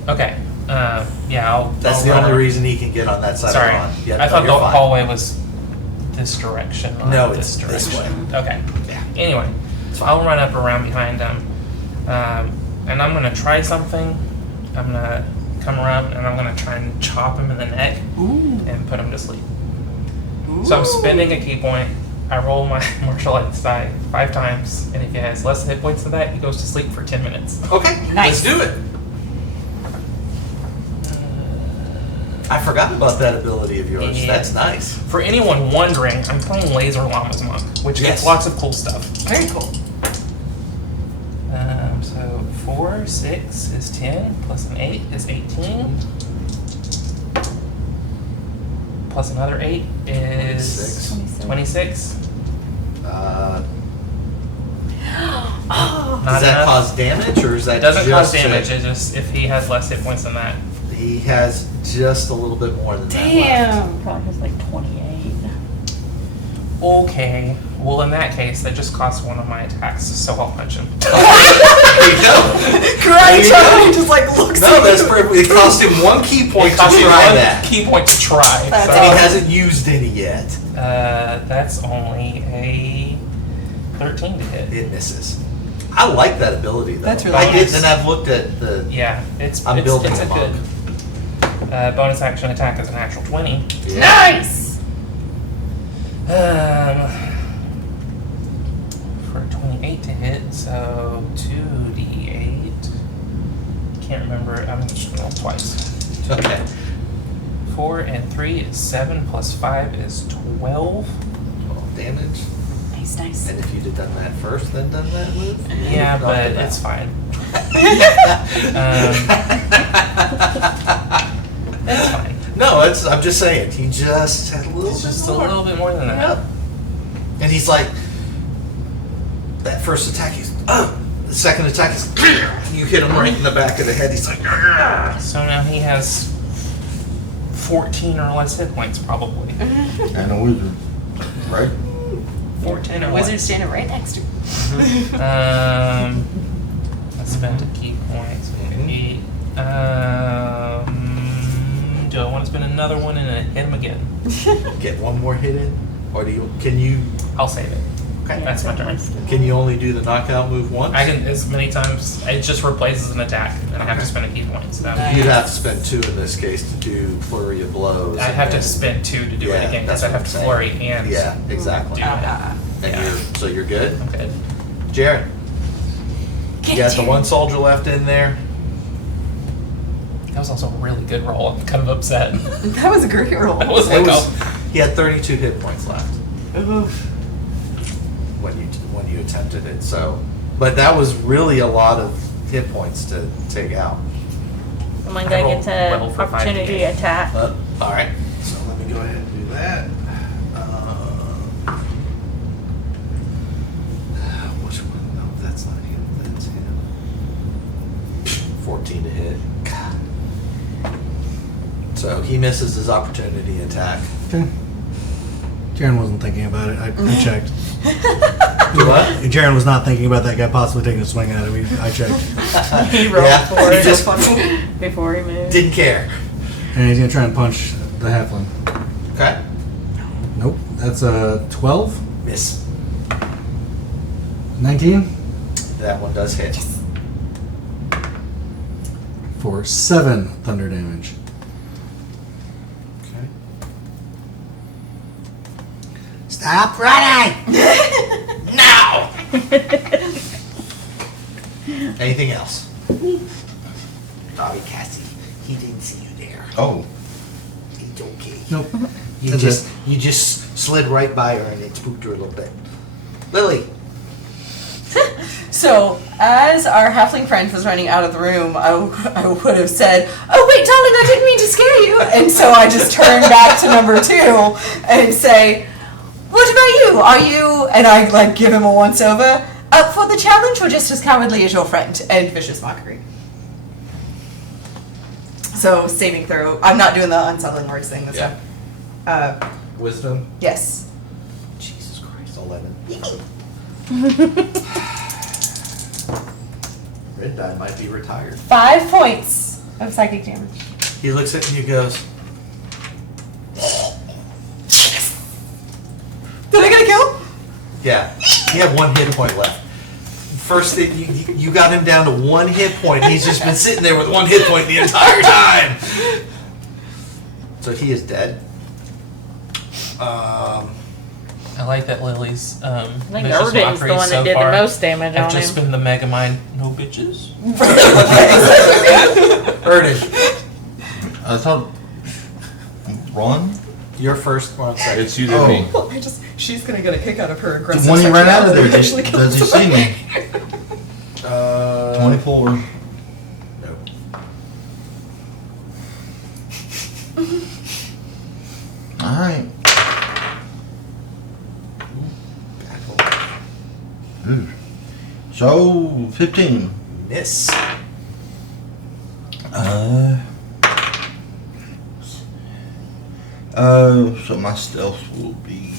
Okay. Yeah, I'll. That's I'll the run only around. reason he can get on that side Sorry, of the lawn. I thought the you're fine. hallway was this direction. Not No, this it's direction. this way. Okay. Yeah. Anyway, It's so fine. I'll run up around behind him, and I'm gonna try something. I'm gonna come around and I'm gonna try and chop him in the neck and put him to sleep. So I'm spending a key point. I roll my martial arts die 5 times, and if he has less hit points than that, he goes to sleep for 10 minutes. Okay, Nice. let's do it. I forgot about that ability of yours. Yeah. That's nice. For anyone wondering, I'm playing Laser Llama's Monk, which Yes. gets lots of cool stuff. Very cool. So 4, 6 is 10, plus an 8 is 18. Plus another 8 is 26. Does Not that enough. cause damage, or is that It doesn't cause just damage, it just if he has less hit points than that. He has just a little bit more than that left. Damn. Probably has like 28. Okay, well in that case, that just costs one of my attacks, so I'll punch him. There you go. Great you job. go. He just like looks No, at that's you. perfect. It cost him 1 key point It to costs me try one that. key point to try. That's so, And he hasn't used any yet. that's only a 13 to hit. It misses. I like that ability though. That's really I did, nice. and I've looked at the. Yeah, it's I'm building it's a him good bonus action attack is a natural 20. Yeah. Nice. For a 28 to hit, so 2d8. Can't remember. I'm just gonna roll twice. Okay. 4 and 3 is 7 plus 5 is 12. 12 damage. Nice, nice. And if you'd have done that first, then done that move. Yeah, knocked but it out. it's fine. It's fine. No, I'm just saying. He just had a little It's bit just more. a little bit more than that. Yep. And he's like, that first attack, he's, the second attack is, you hit him right in the back of the head. He's like, So now he has 14 or less hit points, probably. And a wizard, right? 14 And or a wizard less. standing right next to him. I spent a key point. So Mhm. 8. Do I want to spend another one and hit him again? get one more hit in? Or can you, I'll save it. okay. That's my turn. Can you only do the knockout move once? I can as many times. It just replaces an attack, and I have to Okay. spend a key point. So Nice. You'd have to spend 2 in this case to do flurry of blows. I and have to then- spend 2 to do Yeah, it again because I that's have what to I'm flurry saying. and Yeah, exactly. do Ah, it. ah, And Yeah. so you're good? I'm good. Jared, Get you got the it. one soldier left in there. That was also a really good roll. I'm kind of upset. That was a great roll. That was It like, was, oh, he had 32 hit points left Oof. when you attempted it. So, but that was really a lot of hit points to take out. Someone I guy rolled gets well an for opportunity 5d8. attack. All right. So let me go ahead and do that. Which one? No, that's not him. That's him. So he misses his opportunity attack. Okay. Jaren wasn't thinking about it. I checked. What? Jaren was not thinking about that guy possibly taking a swing at him. I checked. He rolled Yeah, for he it just before he moved. didn't care. And he's going to try and punch the halfling. Okay. Nope. That's a 12. Miss. 19 That one does hit. for 7 thunder damage. Okay. Stop running! Now! Anything else? Sorry, Cassie. He didn't see you there. Oh, It's okay. Nope. You That's just slid right by her and it spooked her a little bit. Lily. So, as our halfling friend was running out of the room, I would have said, "Oh wait, darling, I didn't mean to scare you." And so I just turned back to number 2 and say, "What about you? Are you?" And I like give him a once over. Up for the challenge, or just as cowardly as your friend? And vicious mockery. So saving throw. I'm not doing the unsettling words thing this Yeah. time. Wisdom. Yes. Jesus Christ, 11. Red die might be retired. 5 points of psychic damage. He looks at you and goes, Did I get a kill? yeah, he had 1 hit point left. First thing, you got him down to 1 hit point. He's just been sitting there with 1 hit point the entire time. So he is dead. I like that Lily's I think vicious Urban's the mockery one so that did far the most damage have on just him. been the mega mind, no bitches. Erdin, I thought. Ron? you're first. Well, second. It's you to me. She's gonna get a kick out of her aggressive. When he ran out of there, sexuality. does he see me? 24. No. Alright. Ooh. So, 15. Miss. So my stealth will be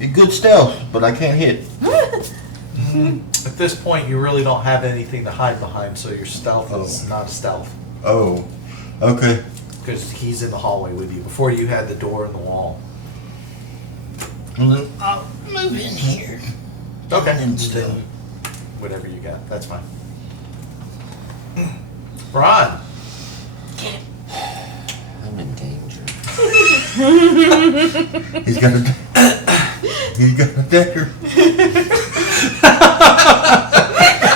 a good stealth, but I can't hit. At this point, you really don't have anything to hide behind, so your stealth is not a stealth. Oh, okay. Because he's in the hallway with you. Before you had the door and the wall. Well, then I'll move in here. Okay. And still. Whatever you got, that's fine. Ron. I'm in danger. He's got a dagger.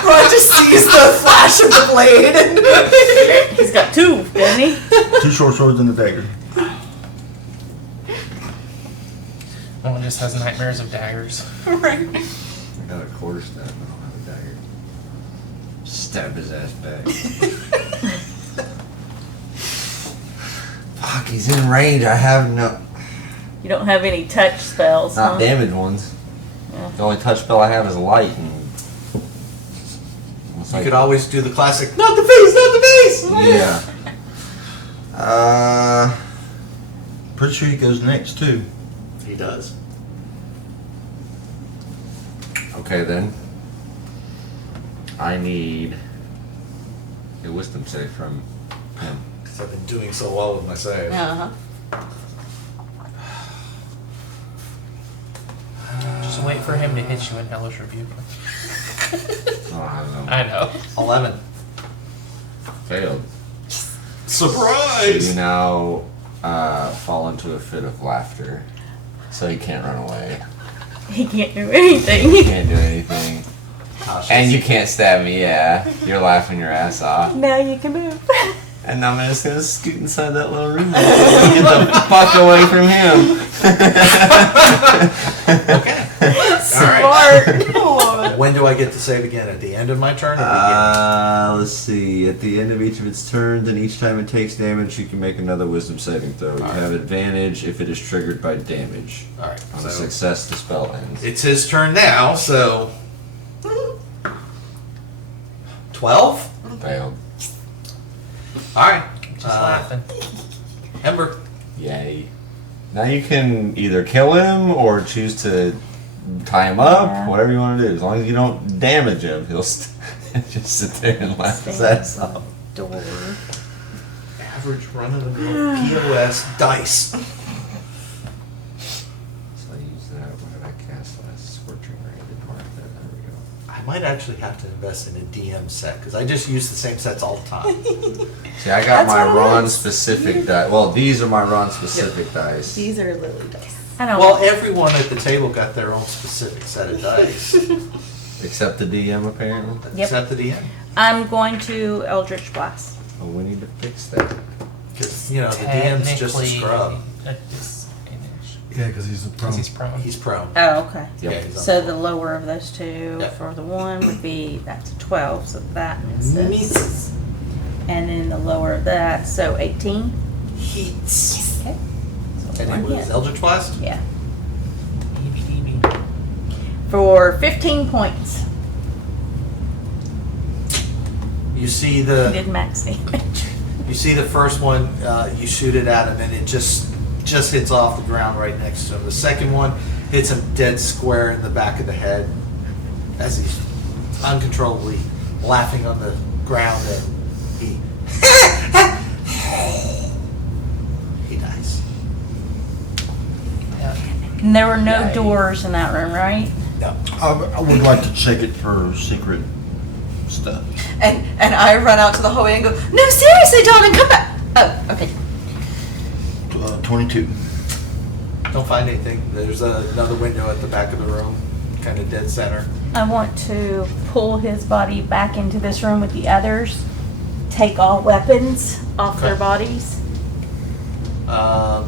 Ron just sees the flash of the blade. And He's got 2, doesn't he? 2 short swords and a dagger. No one just has nightmares of daggers. right. I got a quarterstaff, I don't have a dagger. Stab his ass back. Fuck, he's in range. I have no. You don't have any touch spells, Not huh? damage ones. Yeah. The only touch spell I have is light, and it's You like- could always do the classic, not the face, not the face! Yeah. Pretty sure he goes next, too. He does. Okay then. I need a wisdom save from him. Because I've been doing so well with my save. Uh-huh. Just wait for him to hit you in Hellish Rebuke. Oh, I don't know. I know. 11. Failed. So Surprise! you now fall into a fit of laughter. So you can't run away. He can't do anything. You can't do anything. Tasha's- And you can't stab me, yeah. You're laughing your ass off. Now you can move. And I'm just gonna scoot inside that little room. Get the fuck away from him. Okay. Alright. Smart. When do I get to save again? At the end of my turn or the Let's see. At the end of each of its turns, and each time it takes damage, you can make another wisdom saving throw. You Alright. have advantage if it is triggered by damage. beginning? Alright. On So success, the spell ends. it's his turn now, so. 12? Failed. Alright. Just laughing. Ember. Yay. Now you can either kill him or choose to tie him up, Yeah. whatever you want to do. As long as you don't damage him, he'll just sit there and laugh his ass off. Door. Average run-of-the-mill POS dice. So I use that. What did I cast last? Scorching Ray. I didn't mark that. There we go. I might actually have to invest in a DM set because I just use the same sets all the time. See, I got That's my what it Ron is. specific dice. Well, these are my Ron specific dice. These are Lily dice. I don't Well, know. everyone at the table got their own specific set of dice, Except the DM, apparently. Yep. except the DM. I'm going to Eldritch Blast. Oh, we need to fix that. Because, you know, the DM's just a Technically, scrub. a disadvantage. Yeah, because he's a pro. 'Cause he's prone. He's prone. Oh, okay. Yeah, Yep. he's on So the the lower of those two Yeah. for the one would be, that's a 12, so that misses. Misses. And then the lower of that, so 18. Heats. Okay. So And one it was hit. Eldritch Blast? Yeah. EBDB. For 15 points. You see He the did max damage. you see the first one, you shoot it at him and it just hits off the ground right next to him. The second one hits him dead square in the back of the head as he's uncontrollably laughing on the ground and he he dies. And there were no Yay. doors in that room, right? No. I would like to check it for secret stuff. And I run out to the hallway and go, no, seriously, darling, come back. Oh, okay. 22. Don't find anything. There's another window at the back of the room, kind of dead center. I want to pull his body back into this room with the others, take all weapons off their Okay. bodies,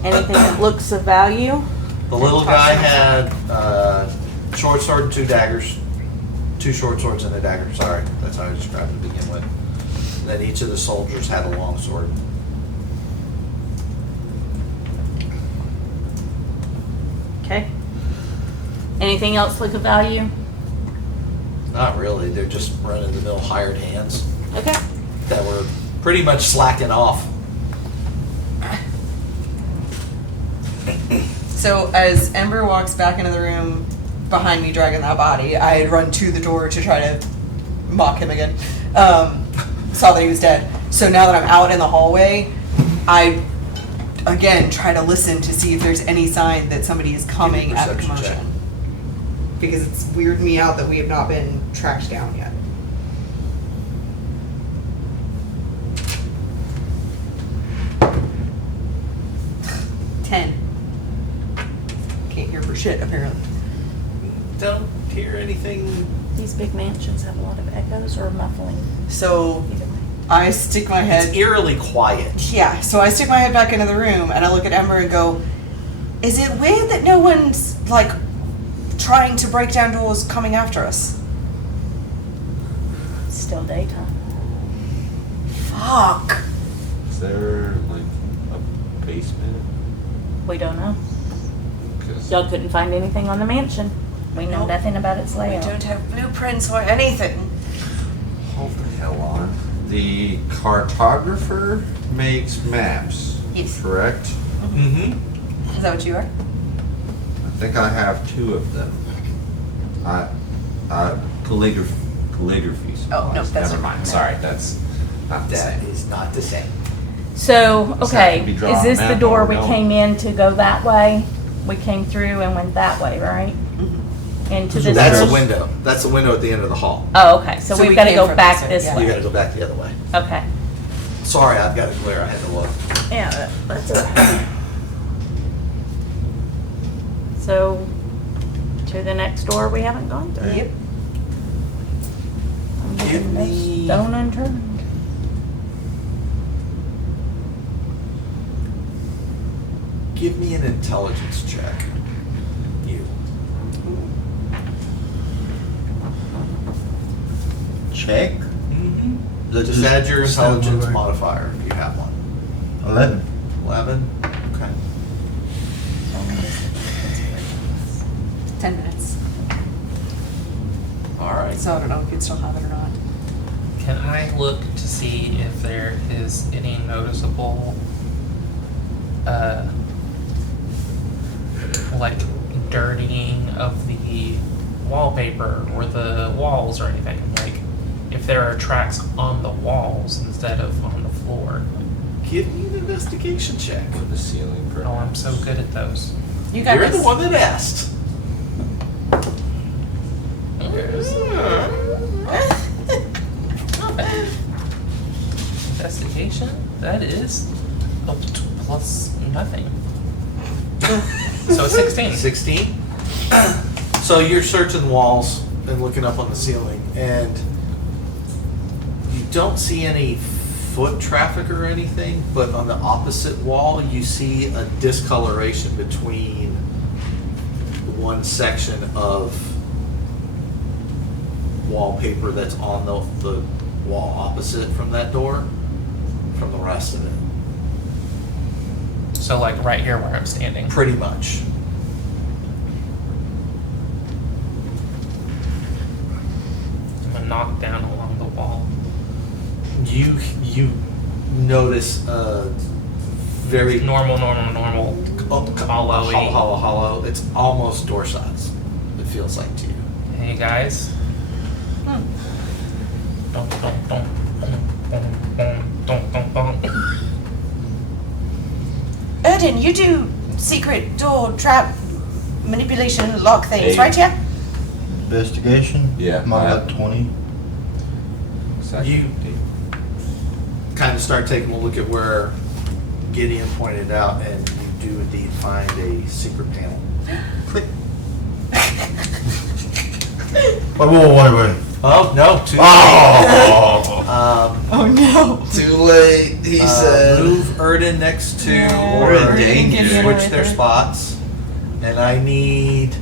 anything that looks of value. The little guy had short sword and 2 daggers. 2 short swords and a dagger. Sorry, that's how I described it to begin with. And then each of the soldiers had a long sword. Okay. Anything else look of value? Not really. They're just run-of-the-mill hired hands Okay. that were pretty much slacking off. So as Ember walks back into the room behind me dragging that body, I run to the door to try to mock him again. Saw that he was dead. So now that I'm out in the hallway, I again try to listen to see if there's any sign that somebody is coming at the Perception check. commotion. Because it's weirded me out that we have not been tracked down yet. Can't hear for shit, apparently. Don't hear anything. These big mansions have a lot of echoes or muffling. So Either way. I stick my head. It's eerily quiet. Yeah, so I stick my head back into the room and I look at Ember and go, is it weird that no one's, like, trying to break down doors coming after us? It's still daytime. Fuck. Is there like a basement? We don't know. 'Cause Y'all couldn't find anything on the mansion. We know Nope. nothing about its We layout. don't have blueprints or anything. hold the hell on. The cartographer makes maps. Yes. Correct? Mm-hmm. Is that what you are? I think I have 2 of them. Calligraphy. Oh, no, supplies. that's Never mind. Sorry, that's not the That same. is not the same. So, Does that okay, be drawn is this on the map door or we no? came in to go that way? We came through and went that way, right? Into this That's room? a window. That's the window at the end of the hall. Oh, okay, so So we we've gotta came go from back this way, this yeah. You way. gotta go back the other way. Okay. Sorry, I've got it clear. I had to look. Yeah, that's okay. So, to the next door we haven't gone through. Yep. I'm Give leaving this me- stone unturned. Give me an intelligence check. You. Check. Mm-hmm. Let's Just add your stand intelligence one way. modifier if you have one. 11. 11? Okay. 10 minutes. All right. So I don't know if you'd still have it or not. Can I look to see if there is any noticeable, like dirtying of the wallpaper or the walls or anything? Like, if there are tracks on the walls instead of on the floor. Give me an investigation check. For the ceiling, Oh, I'm so good at those. You got You're this. the one that asked. Investigation? That is plus nothing. So 16. 16. So you're searching walls and looking up on the ceiling, and you don't see any foot traffic or anything, but on the opposite wall you see a discoloration between one section of wallpaper that's on the wall opposite from that door from the rest of it. So like right here where I'm standing. Pretty much. I'm gonna knock down along the wall. You notice a very Normal. hollow. It's almost door size. It feels like to you. Hey guys. Dun, dun, dun, dun, dun, dun, dun, dun. Erden, you do secret door trap manipulation lock things, Hey. right? Yeah. Investigation? Yeah. Mine got 20. You kind of start taking a look at where Gideon pointed out, and you do indeed find a secret panel. Click. Wait. Oh no! Too Oh! Oh no. Too late, he move Erden next to We're in or danger. switch their spots, and I need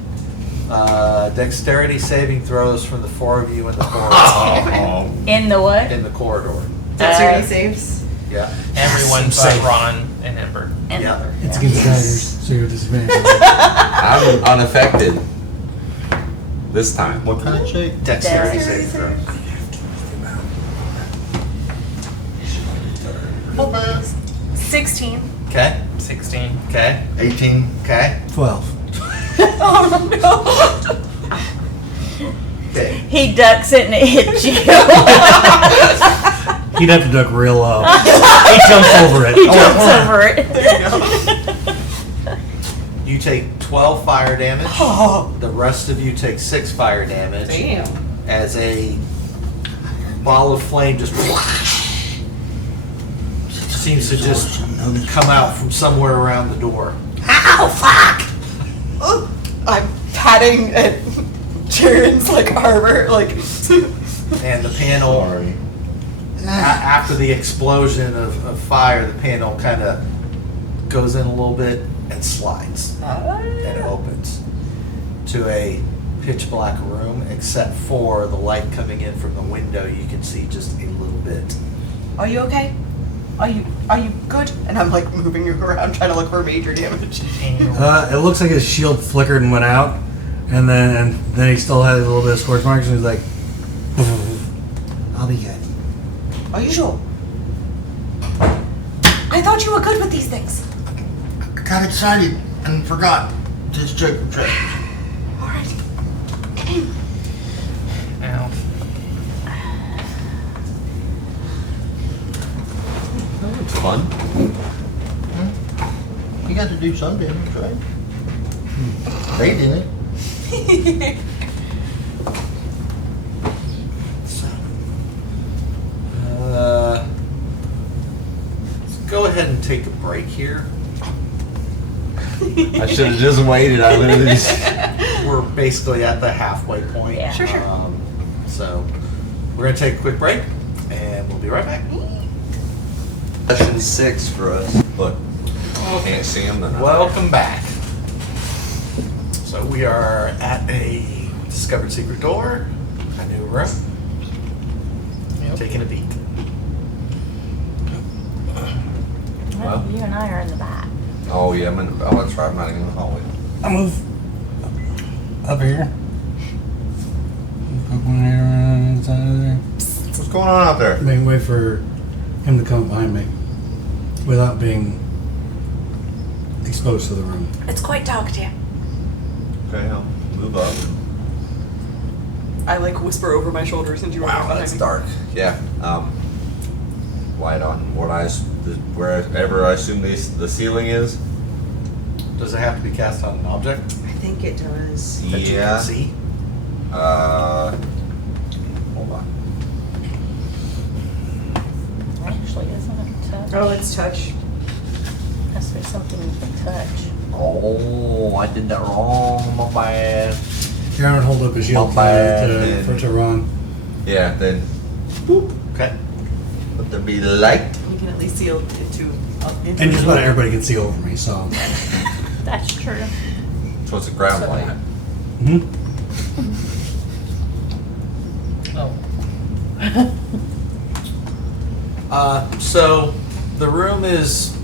dexterity saving throws from the four of you in the corridor. In the what? In the corridor. Dexterity saves. Yeah. Everyone but Safe. Ron and Ember. In Yeah. the, It's against daggers, so you're disadvantaged. I'm unaffected. This time. What kind of check? Dexterity Dexterity saving throw. 16. Okay. 16. Okay. 18. Okay. 12. Oh no. Okay. He ducks it and it hits you. He'd have to duck real low. He jumps over it. He jumps over it. You take 12 fire damage. Oh. The rest of you take 6 fire damage. Damn. As a ball of flame just seems to just come out from somewhere around the door. Ow! Fuck! Oh, I'm patting at Jaren's like armor, like. And the panel, Sorry. after the explosion of fire, the panel kind of goes in a little bit and slides and opens to a pitch black room, except for the light coming in from the window. You can see just a little bit. Are you okay? Are you good? And I'm like moving around trying to look for major damage. It looks like his shield flickered and went out, and then he still had a little bit of scorch marks, and he's like, "I'll be good." Are you sure? I thought you were good with these things. I got excited and forgot to check the track. All right. Ow. It's fun. You got to do some damage, right? They didn't. Let's go ahead and take a break here. I should have just waited. I literally just. We're basically at the halfway point. Yeah. Sure. So we're gonna take a quick break, and we'll be right back. Session 6 for us. Look, can't see them. Welcome back. So we are at a discovered secret door, a new room. Taking a peek. Well, you and I are in the back. Oh yeah, oh that's right. I'm not even in the hallway. I move up here. Poke my head around inside of there. What's going on out there? Making way for him to come behind me without being exposed to the room. It's quite dark here. Okay, I'll move up. I like whisper over my shoulder since you were Wow, behind that's me. dark. Yeah. Light on wherever I assume the ceiling is. Does it have to be cast on an object I think it does. that you Yeah. can see? Hold on. Actually, isn't it touch? Oh, it's touch. Has to be something you can touch. Oh, I did that wrong. My bad. Aaron would hold up his shield My bad, for Ron. Yeah, then Okay. let there be light. You can at least see into. And just about everybody can see over me, so. That's true. So it's a ground light. Hmm? Oh. So the room is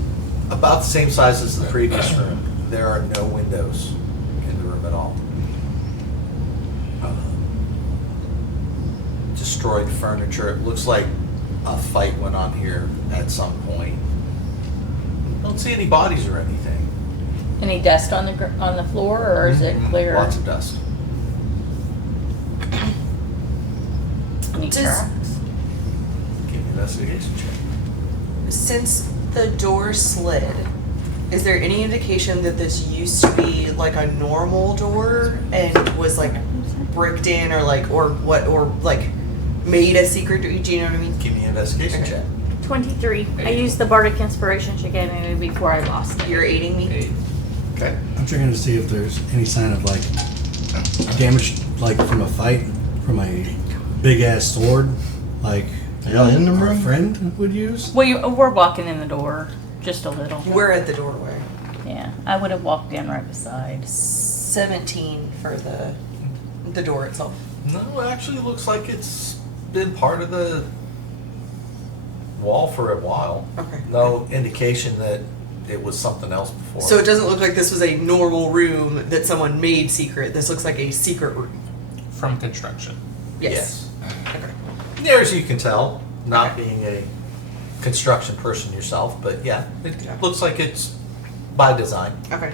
about the same size as the previous room. There are no windows in the room at all. Destroyed furniture. It looks like a fight went on here at some point. Don't see any bodies or anything. Any dust on the floor, or is it clear? Lots of dust. Any Does- tracks? Give me an investigation check. Since the door slid, is there any indication that this used to be like a normal door and was like bricked in or made a secret door? Do you know what I mean? Give me an investigation check. 23. I used the Bardic Inspiration to get in before I lost it. You're aiding me? Okay. I'm checking to see if there's any sign of like damage, like from a fight, from a big ass sword, like Y'all in the our room? friend would use. We're walking in the door just a little. We're at the doorway. Yeah, I would have walked in right beside. 17 for the door itself. No, it actually looks like it's been part of the wall for a while. Okay. No indication that it was something else before. So it doesn't look like this was a normal room that someone made secret. This looks like a secret room. From construction. Yes. Okay. Near as you can tell, not being a construction person yourself, but yeah, it Yeah. looks like it's by design. Okay.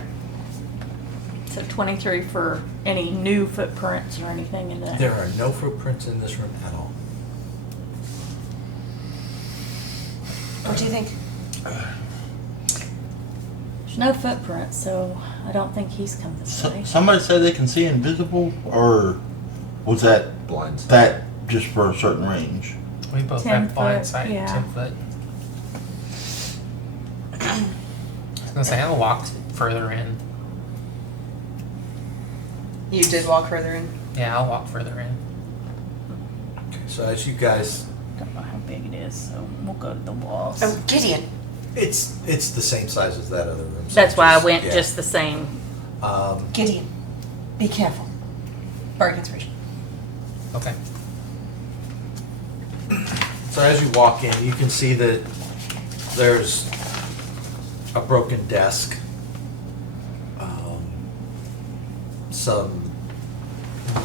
So 23 for any new footprints or anything in there. There are no footprints in this room at all. What do you think? There's no footprints, so I don't think he's come this way. Somebody said they can see invisible, or was that Blinds. just for a certain range? We both 10 have blind foot, sight, yeah. 10 foot. I was gonna say, I'll walk further in. You did walk further in? Yeah, I'll walk further in. So as you guys, Don't know how big it is, so we'll go to the walls. Oh, Gideon. it's the same size as that other room. so That's why I just- went yeah. just the same. Gideon. Be careful. Bardic Inspiration. Okay. So as you walk in, you can see that there's a broken desk, some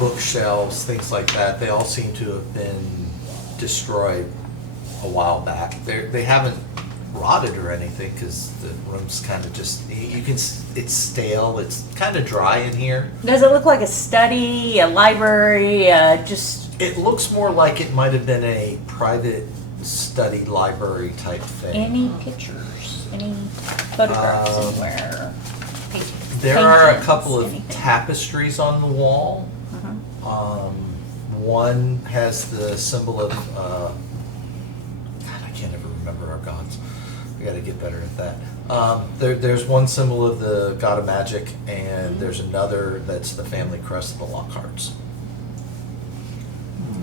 bookshelves, things like that. They all seem to have been destroyed a while back. They haven't rotted or anything because the room's kind of just, you can, it's stale, it's kind of dry in here. Does it look like a study, a library, just It looks more like it might have been a private study library type thing. any pictures, any photographs anywhere? There are a paintings, couple of anything. tapestries on the wall. Uh-huh. One has the symbol of, God, I can't ever remember our gods. We gotta get better at that. There's one symbol of the god of magic, and there's another that's the family crest of the Lockharts.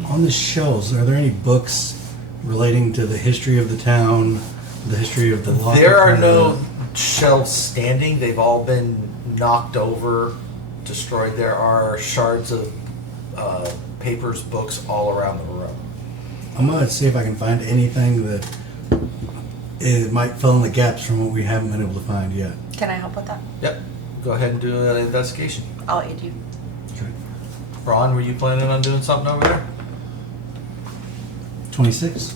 On the shelves, are there any books relating to the history of the town, the history of the Lockhart There are family? no shelves standing. They've all been knocked over, destroyed. There are shards of papers, books all around the room. I'm gonna see if I can find anything that it might fill in the gaps from what we haven't been able to find yet. Can I help with that? Yep. Go ahead and do an investigation. I'll aid you. Ron, were you planning on doing something over there? 26.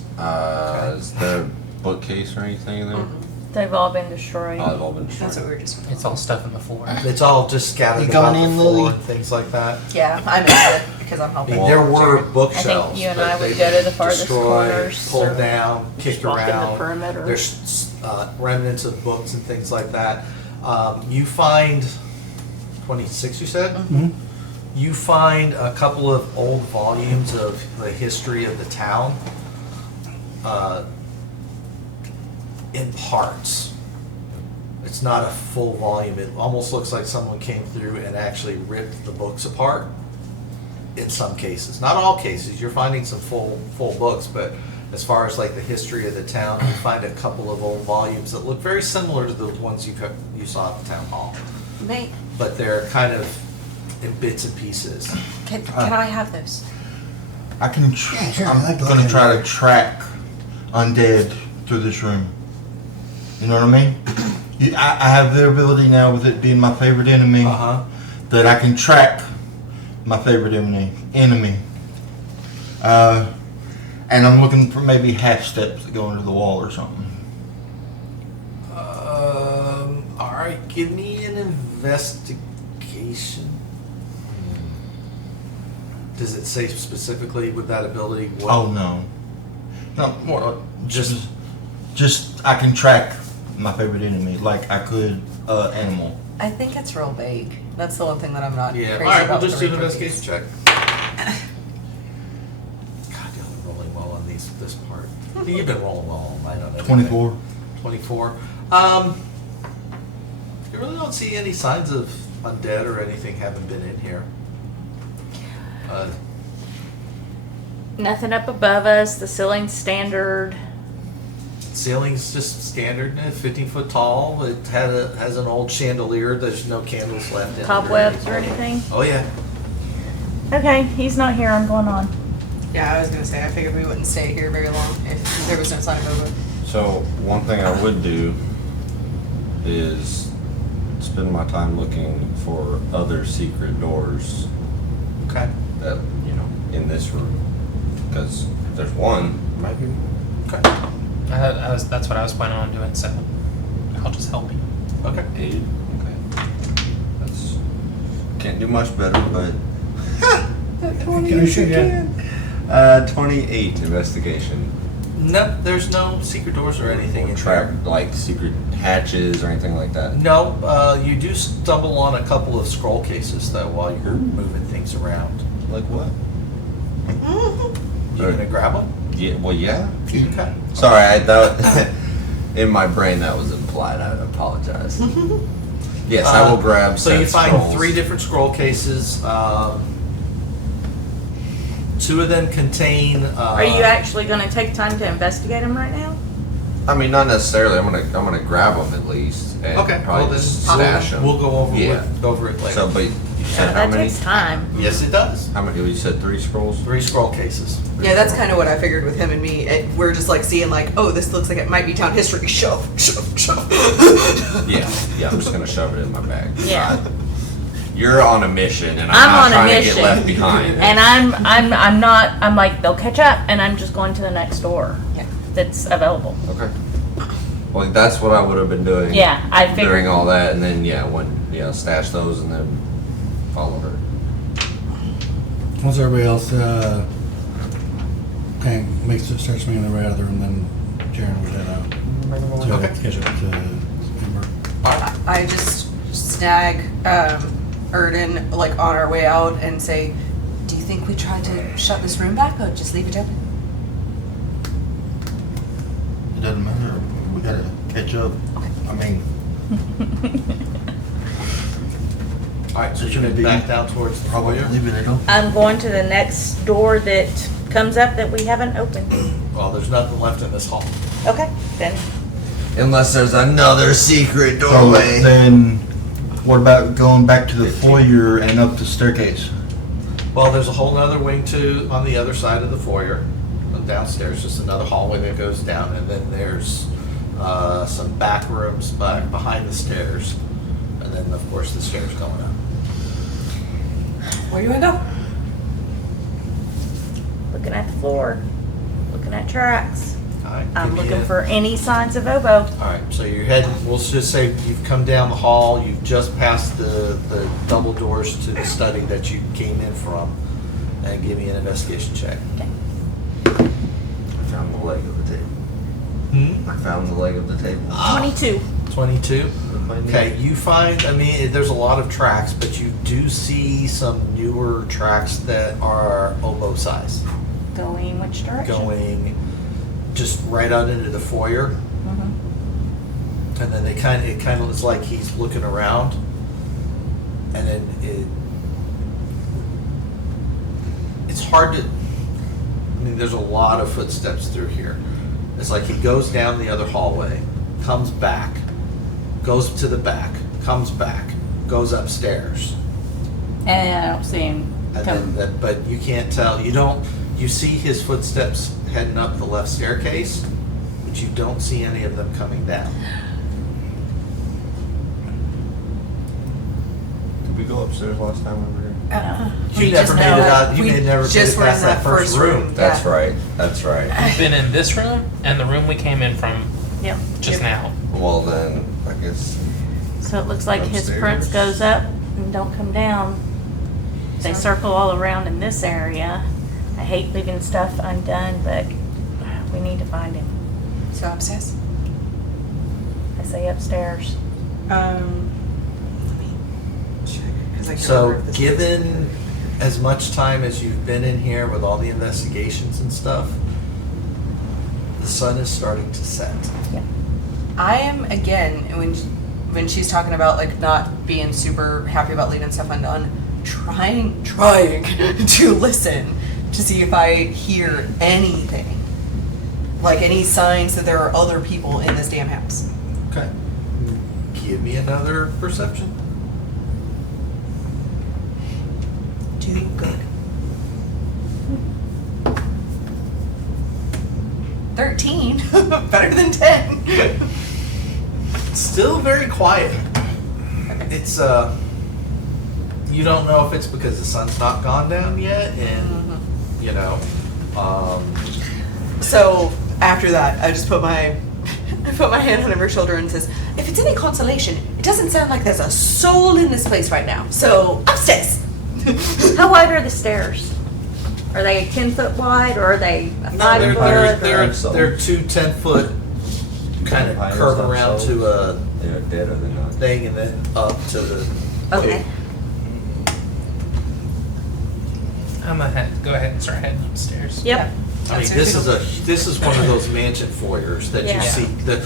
Is there a bookcase or anything in there? They've all been destroyed. Oh, they've all been That's what destroyed. we were just. It's all stuff in the floor. It's all just scattered You about going the in, floor Lily? and things like that. Yeah, I missed it because I'm I helping. mean, there were Jared. bookshelves. I think you and that I would they go to the farthest destroyed, corners, pulled or down, kicked walk in the around. perimeter. There's remnants of books and things like that. You find 26, you said? Mm-hmm. You find a couple of old volumes of the history of the town in parts. It's not a full volume. It almost looks like someone came through and actually ripped the books apart in some cases. Not all cases. You're finding some full books, but as far as like the history of the town, you find a couple of old volumes that look very similar to the ones you saw at the town hall. Mate, But they're kind of in bits and pieces. can I have those? I can. Yeah, sure, I'm I'd go gonna ahead. try to track undead through this room. You know what I mean? I have the ability now, with it being my favorite enemy, that I can track my favorite enemy. And I'm looking for maybe half steps that go into the wall or something. All right, give me an investigation. Does it say specifically with that ability what? Oh no, more just I can track my favorite enemy like I could animal. I think it's real vague. That's the one thing that I'm not. Yeah. All Crazy right, we'll about just do the an reproduce. investigation check. God, you're rolling well on this part. You've been rolling well. I know that. 24. 24. You really don't see any signs of undead or anything having been in here. Nothing up above us. The ceiling's standard. Ceiling's just standard, 15-foot tall. It has an old chandelier. There's no candles left in it. Cobwebs or anything. Oh yeah. Okay, he's not here. I'm going on. Yeah, I was gonna say I figured we wouldn't stay here very long if there was no sign of Obo. So one thing I would do is spend my time looking for other secret doors Okay. that, in this room. Because there's one. Maybe. Okay. That's what I was planning on doing, so I'll just help you. Okay. Aid. Okay. That's can't do much better, but You should, yeah. 28 investigation. No, there's no secret doors or anything in Track here. like secret hatches or anything like that. No, you do stumble on a couple of scroll cases though while you're moving things around. Like what? You gonna grab them? Yeah. Well, yeah. Okay. Sorry, I thought in my brain that was implied. I apologize. Yes, I will grab. So you said find scrolls. 3 different scroll cases. 2 of them contain. Are you actually going to take time to investigate them right now? I mean, not necessarily. I'm gonna grab them at least. And Okay. Probably Well, then just stash them. we'll go over Yeah. over it later. So, but you said how that many? takes time. Yes, it does. How many? You said 3 scrolls. 3 scroll cases. Yeah, that's kind of what I figured with him and me. We're just like seeing like, oh, this looks like it might be town history. Shove. Yeah. Yeah. I'm just gonna shove it in my bag. Yeah. You're on a mission, and I'm I'm not on a trying to mission. get left behind. And I'm not. I'm like they'll catch up, and I'm just going to the next door Yeah. that's available. Okay. Well, that's what I would have been doing. Yeah, I figured. During all that, and then stash those, and then follow her. Once everybody else starts making their way out of the room, then Jaren would head out to Okay. catch up to Ember. I just snag Erden like on our way out and say, do you think we try to shut this room back or just leave it open? It doesn't matter. We gotta catch up. I mean, All right, so It you're should gonna be back down towards the probably foyer. leaving it open. I'm going to the next door that comes up that we haven't opened. Well, there's nothing left in this hall. Okay, then. Unless there's another secret So doorway. then, what about going back to the foyer and up the staircase? Well, there's a whole nother wing too on the other side of the foyer. Downstairs, just another hallway that goes down, and then there's some back rooms behind the stairs, and then of course the stairs going up. Where do you want to go? Looking at the floor. Looking looking at tracks. All right. I'm give me looking a- for any signs of obo. All right, so you're heading, we'll just say you've come down the hall, you've just passed the double doors to the study that you came in from, and give me an investigation check. I found the leg of the table. I found the leg of the table. 22. 22? Okay, you find, I mean, there's a lot of tracks, but you do see some newer tracks that are oboe size, Going which direction? going just right out into the foyer. Mhm. And then it kind of is like he's looking around, and then it's hard to. I mean, there's a lot of footsteps through here. It's like he goes down the other hallway, comes back, goes to the back, comes back, goes upstairs, And I don't see him and come. then but you can't tell. You see his footsteps heading up the left staircase, but you don't see any of them coming down. Did we go upstairs last time we were here? You never made it out. You may never made it were in past that first room. That's Yeah. right. That's right. We've been in this room and the room we came in from Yep. just now. Well, then, I guess. So it looks like his Upstairs. prints goes up and don't come down. They circle all around in this area. I hate leaving stuff undone, but we need to find him. So upstairs. I say upstairs. Let me check because I can't So, remember if this given as much time as you've been in here with all the investigations and stuff, the sun is starting to set. I am again when she's talking about like not being super happy about leaving stuff undone, trying to listen to see if I hear anything, like any signs that there are other people in this damn house. Okay. Give me another perception. Do good. 13, better than 10. Still very quiet. It's you don't know if it's because the sun's not gone down yet, and you know, So after that, I just put my hand on her shoulder and says, "If it's any consolation, it doesn't sound like there's a soul in this place right now. So upstairs." How wide are the stairs? Are they 10-foot wide or are they a 5 they're, foot? they're, or- they're two 10-foot kind of Vampires curve around themselves. to a They're dead or they're not. thing and then up to the. Okay. I'm ahead. Go ahead and start heading upstairs. Yep. I mean, this is one of those mansion foyers that Yeah. you see that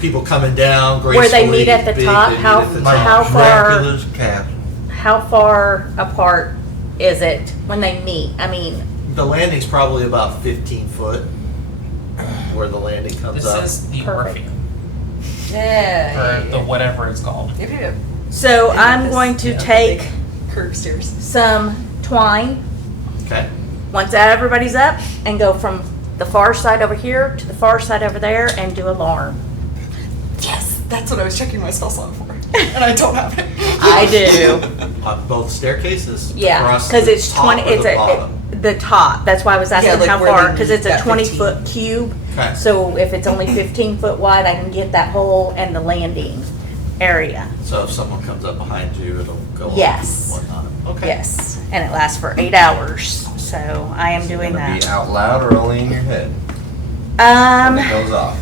people coming down gracefully. Where they meet at the big, top, they meet how- at the Like top. How far- Dracula's castle. How far apart is it when they meet? I mean, The landing's probably about 15 foot where the landing comes This up. is the Perfect. Orpheum, Yeah. or the whatever it's called. Yep, yep. so Yeah, I'm this- going to yeah. take Curb stairs. some twine Okay. once everybody's up and go from the far side over here to the far side over there and do alarm. Yes, that's what I was checking my spell slot for, and I don't have it. I do. On both staircases? Yeah, Across because the it's top 20. or It's the bottom? the top. That's why I was asking Yeah, like how where far they because meet it's a that 20-foot cube. Okay. So if it's only 15 foot wide, I can get that hole and the landing area. So if someone comes up behind you, it'll go Yes. off and whatnot. Okay. Yes, and it lasts for 8 hours. So I am doing Gonna be that. out loud or only in your head? When it goes off.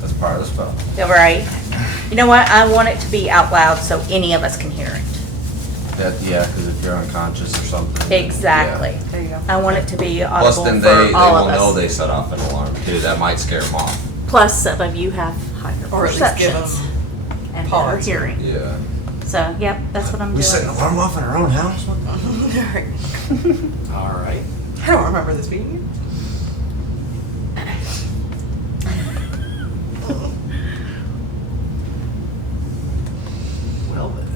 That's part of the spell. Right. You know what? I want it to be out loud so any of us can hear it. Yeah, because if you're unconscious or something. then- Exactly. There you go. I want it to be Plus, audible then for they all will of know us. they set off an alarm too. That might scare them off. Plus, some of you have higher Or at least give perceptions them and better pause. hearing. Yeah. So, yep, that's what I'm We doing. set an alarm off in our own house? Alright. All right. I don't remember this being. Well then.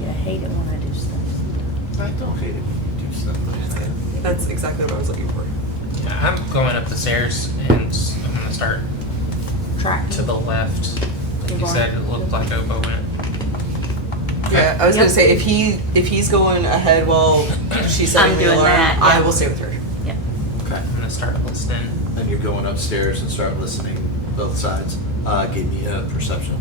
Yeah, I hate it when I do stuff. I don't hate it when you do stuff like that. That's exactly what I was looking for. I'm going up the stairs and I'm gonna start Track. to the left. Like you You're said, going- it looked like Obo went. Yeah, I was Yep. gonna say if he's going ahead while she's setting I'm the doing alarm, that, I yeah. will stay with her. Okay. I'm gonna start listening. And you're going upstairs and start listening both sides. Give me a perception.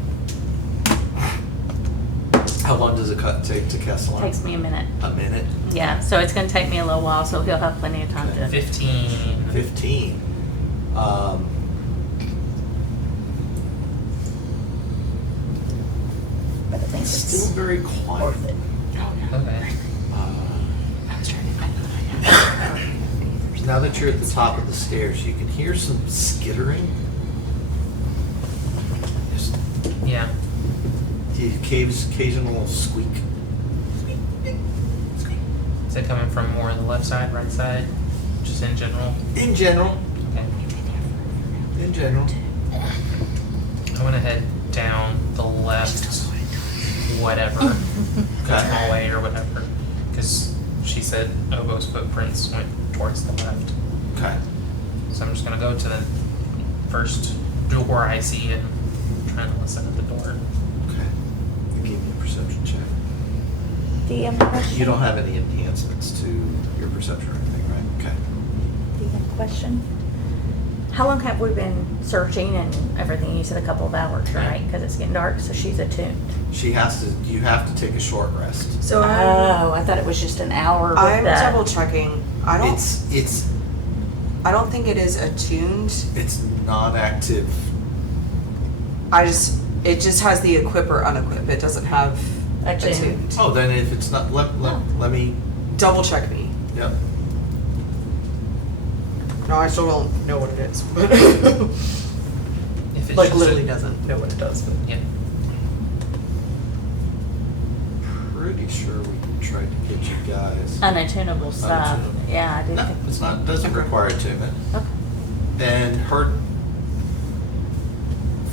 How long does it take to cast alarm? Takes me a minute. A minute? Yeah, so it's gonna take me a little while, so he'll have plenty of time to. 15. 15. But I think Still it's very quiet. worth it. Okay. Now that you're at the top of the stairs, you can hear some skittering. Just Yeah. the occasional squeak. Is it coming from more the left side, right side? Just in general? In general. Okay. In general. I want to head down the left, whatever, Okay. hallway or whatever. Because she said Obo's footprints went towards the left. Okay. So I'm just going to go to the first door I see and try to listen at the door. Okay. Give me a perception check. Do you have a question? You don't have any enhancements to your perception or anything, right? Okay. Do you have a question? How long have we been searching and everything? You said a couple of hours, right? Because it's getting dark, so she's attuned. You have to take a short rest. So Oh, I thought it was just an hour with I'm the. double checking. I don't think it is attuned. It's non-active. It just has the equip or unequip. It doesn't have Attuned. attuned. Oh, then if it's not, let me, Double check me. yep. No, I still don't know what it is. But If it's like just literally a- doesn't know what it does. But Yeah. Pretty sure we tried to get you guys. Unattunable stuff. Unattunable. Yeah, I didn't No, think. it's not, doesn't require attunement. Okay. And her,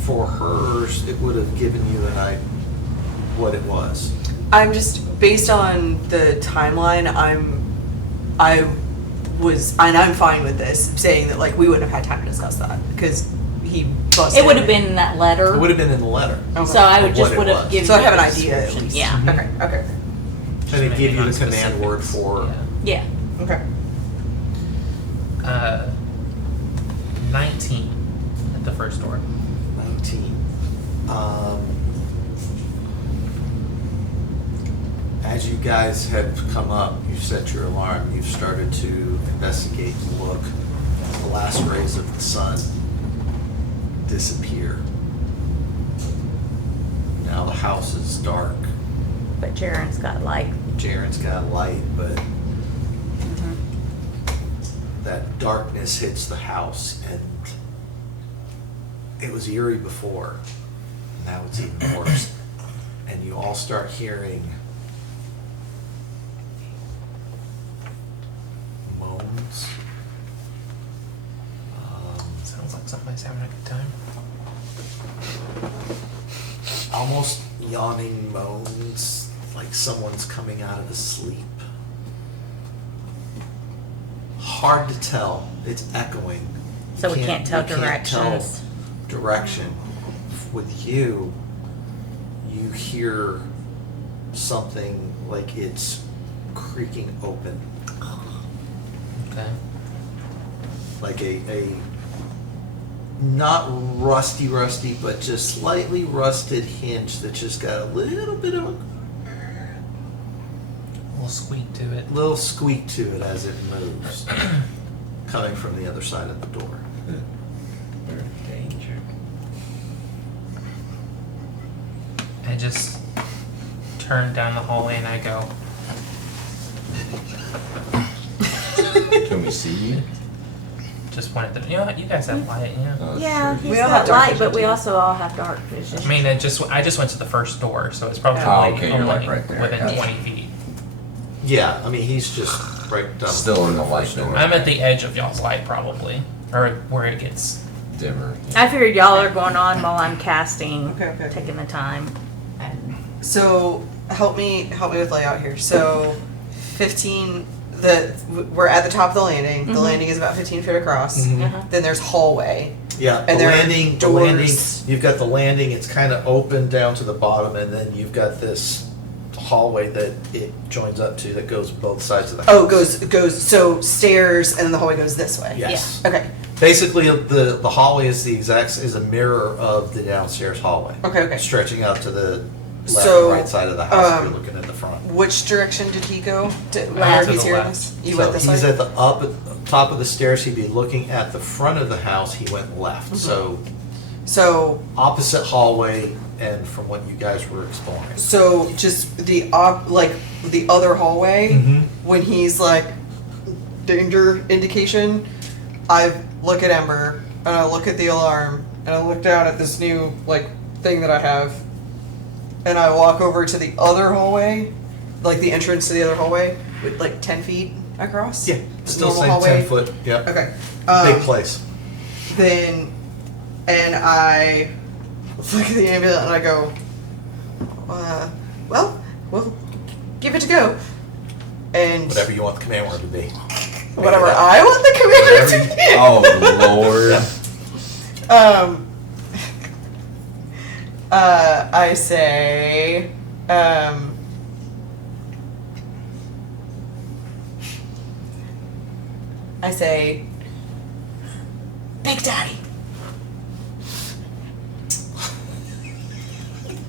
for hers, it would have given you an idea what it was. I'm just based on the timeline. I'm fine with this saying that like we wouldn't have had time to discuss that because he busted. It would have been in that letter. It would have been in the letter. Okay. So I would Of just what would it have was. given. So I you have an the idea at description. least. Yeah. Okay. And it Maybe give you not the command word specifics. for, Yeah. Yeah. Okay. 19 at the first door. 19. As you guys have come up, you've set your alarm, you've started to investigate and look. The last rays of the sun disappear. Now the house is dark. But Jaren's got light. Jaren's got light, but that darkness hits the house, and it was eerie before. Now it's even worse. And you all start hearing moans. Sounds like somebody's having a good time. Almost yawning moans, like someone's coming out of a sleep. Hard to tell. It's echoing. So we can't tell you can't tell directions. direction. With you, you hear something like it's creaking open, Okay. like a not rusty, but just slightly rusted hinge that just got a little bit of a We'll squeak to it. little squeak to it as it moves, coming from the other side of the door. We're in danger. I just turn down the hallway and I go, Can we see you? just point at the, you know what, you guys have light, yeah. Oh, Yeah, sure. he's We all have got dark light, vision, but we too. also all have dark vision. I mean, I just went to the first door, so it's probably Oh, okay, you're only like right there, within gotcha. 20 feet. Yeah, I mean he's just right down. Still in the light front door. I'm at the edge of y'all's light, probably, or where it gets. Dimmer. I figured y'all are going on while I'm casting, Okay. taking the time. And So help me with layout here. So 15. We're at the top of the landing. The Mhm. landing is about 15 feet across. Mhm. uh-huh. Then there's hallway. Yeah, And the there are landing, doors. you've got the landing, it's kind of open down to the bottom, and then you've got this hallway that it joins up to that goes both sides of the house. Oh, goes so stairs and then the hallway goes this way. Yes. Okay. Basically, the hallway is is a mirror of the downstairs hallway. Okay. Stretching out to the left So, and right side of the house if you're looking at the front. Which direction did he go? To He's the here. left. You So went this he's way. at the top of the stairs. He'd be looking at the front of the house. He went left. So So opposite hallway, and from what you guys were exploring. so just the the other hallway. Mm-hmm. When he's like danger indication, I look at Ember and I look at the alarm and I look down at this new like thing that I have, and I walk over to the other hallway, like the entrance to the other hallway, with like 10 feet across. Yeah, still Normal same hallway. 10 foot. Yep. Okay. Big place. Then, and I look at the ambulance and I go, well, we'll give it a go. And Whatever you want the command word to be. whatever I want the commander to be. Oh Lord. I say, Big Daddy.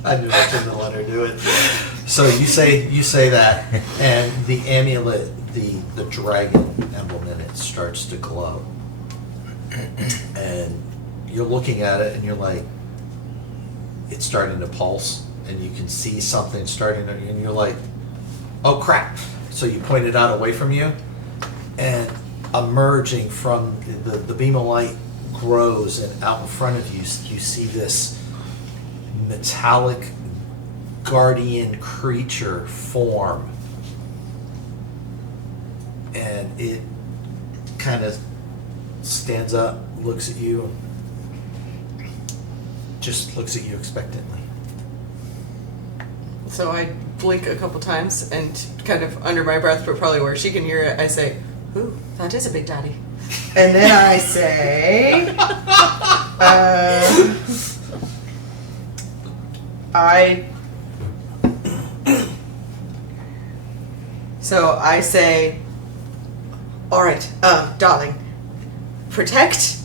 I knew I shouldn't let her do it. So you say that, and the amulet, the dragon emblem in it starts to glow, and you're looking at it, and you're like, it's starting to pulse, and you can see something starting to, and you're like, oh crap! So you point it out away from you, and emerging from the beam of light grows, and out in front of you, you see this metallic guardian creature form, and it kind of stands up, looks at you, just looks at you expectantly. So I blink a couple times and kind of under my breath, but probably where she can hear it, I say, ooh, that is a Big Daddy. And then I say, I say, all right, darling, protect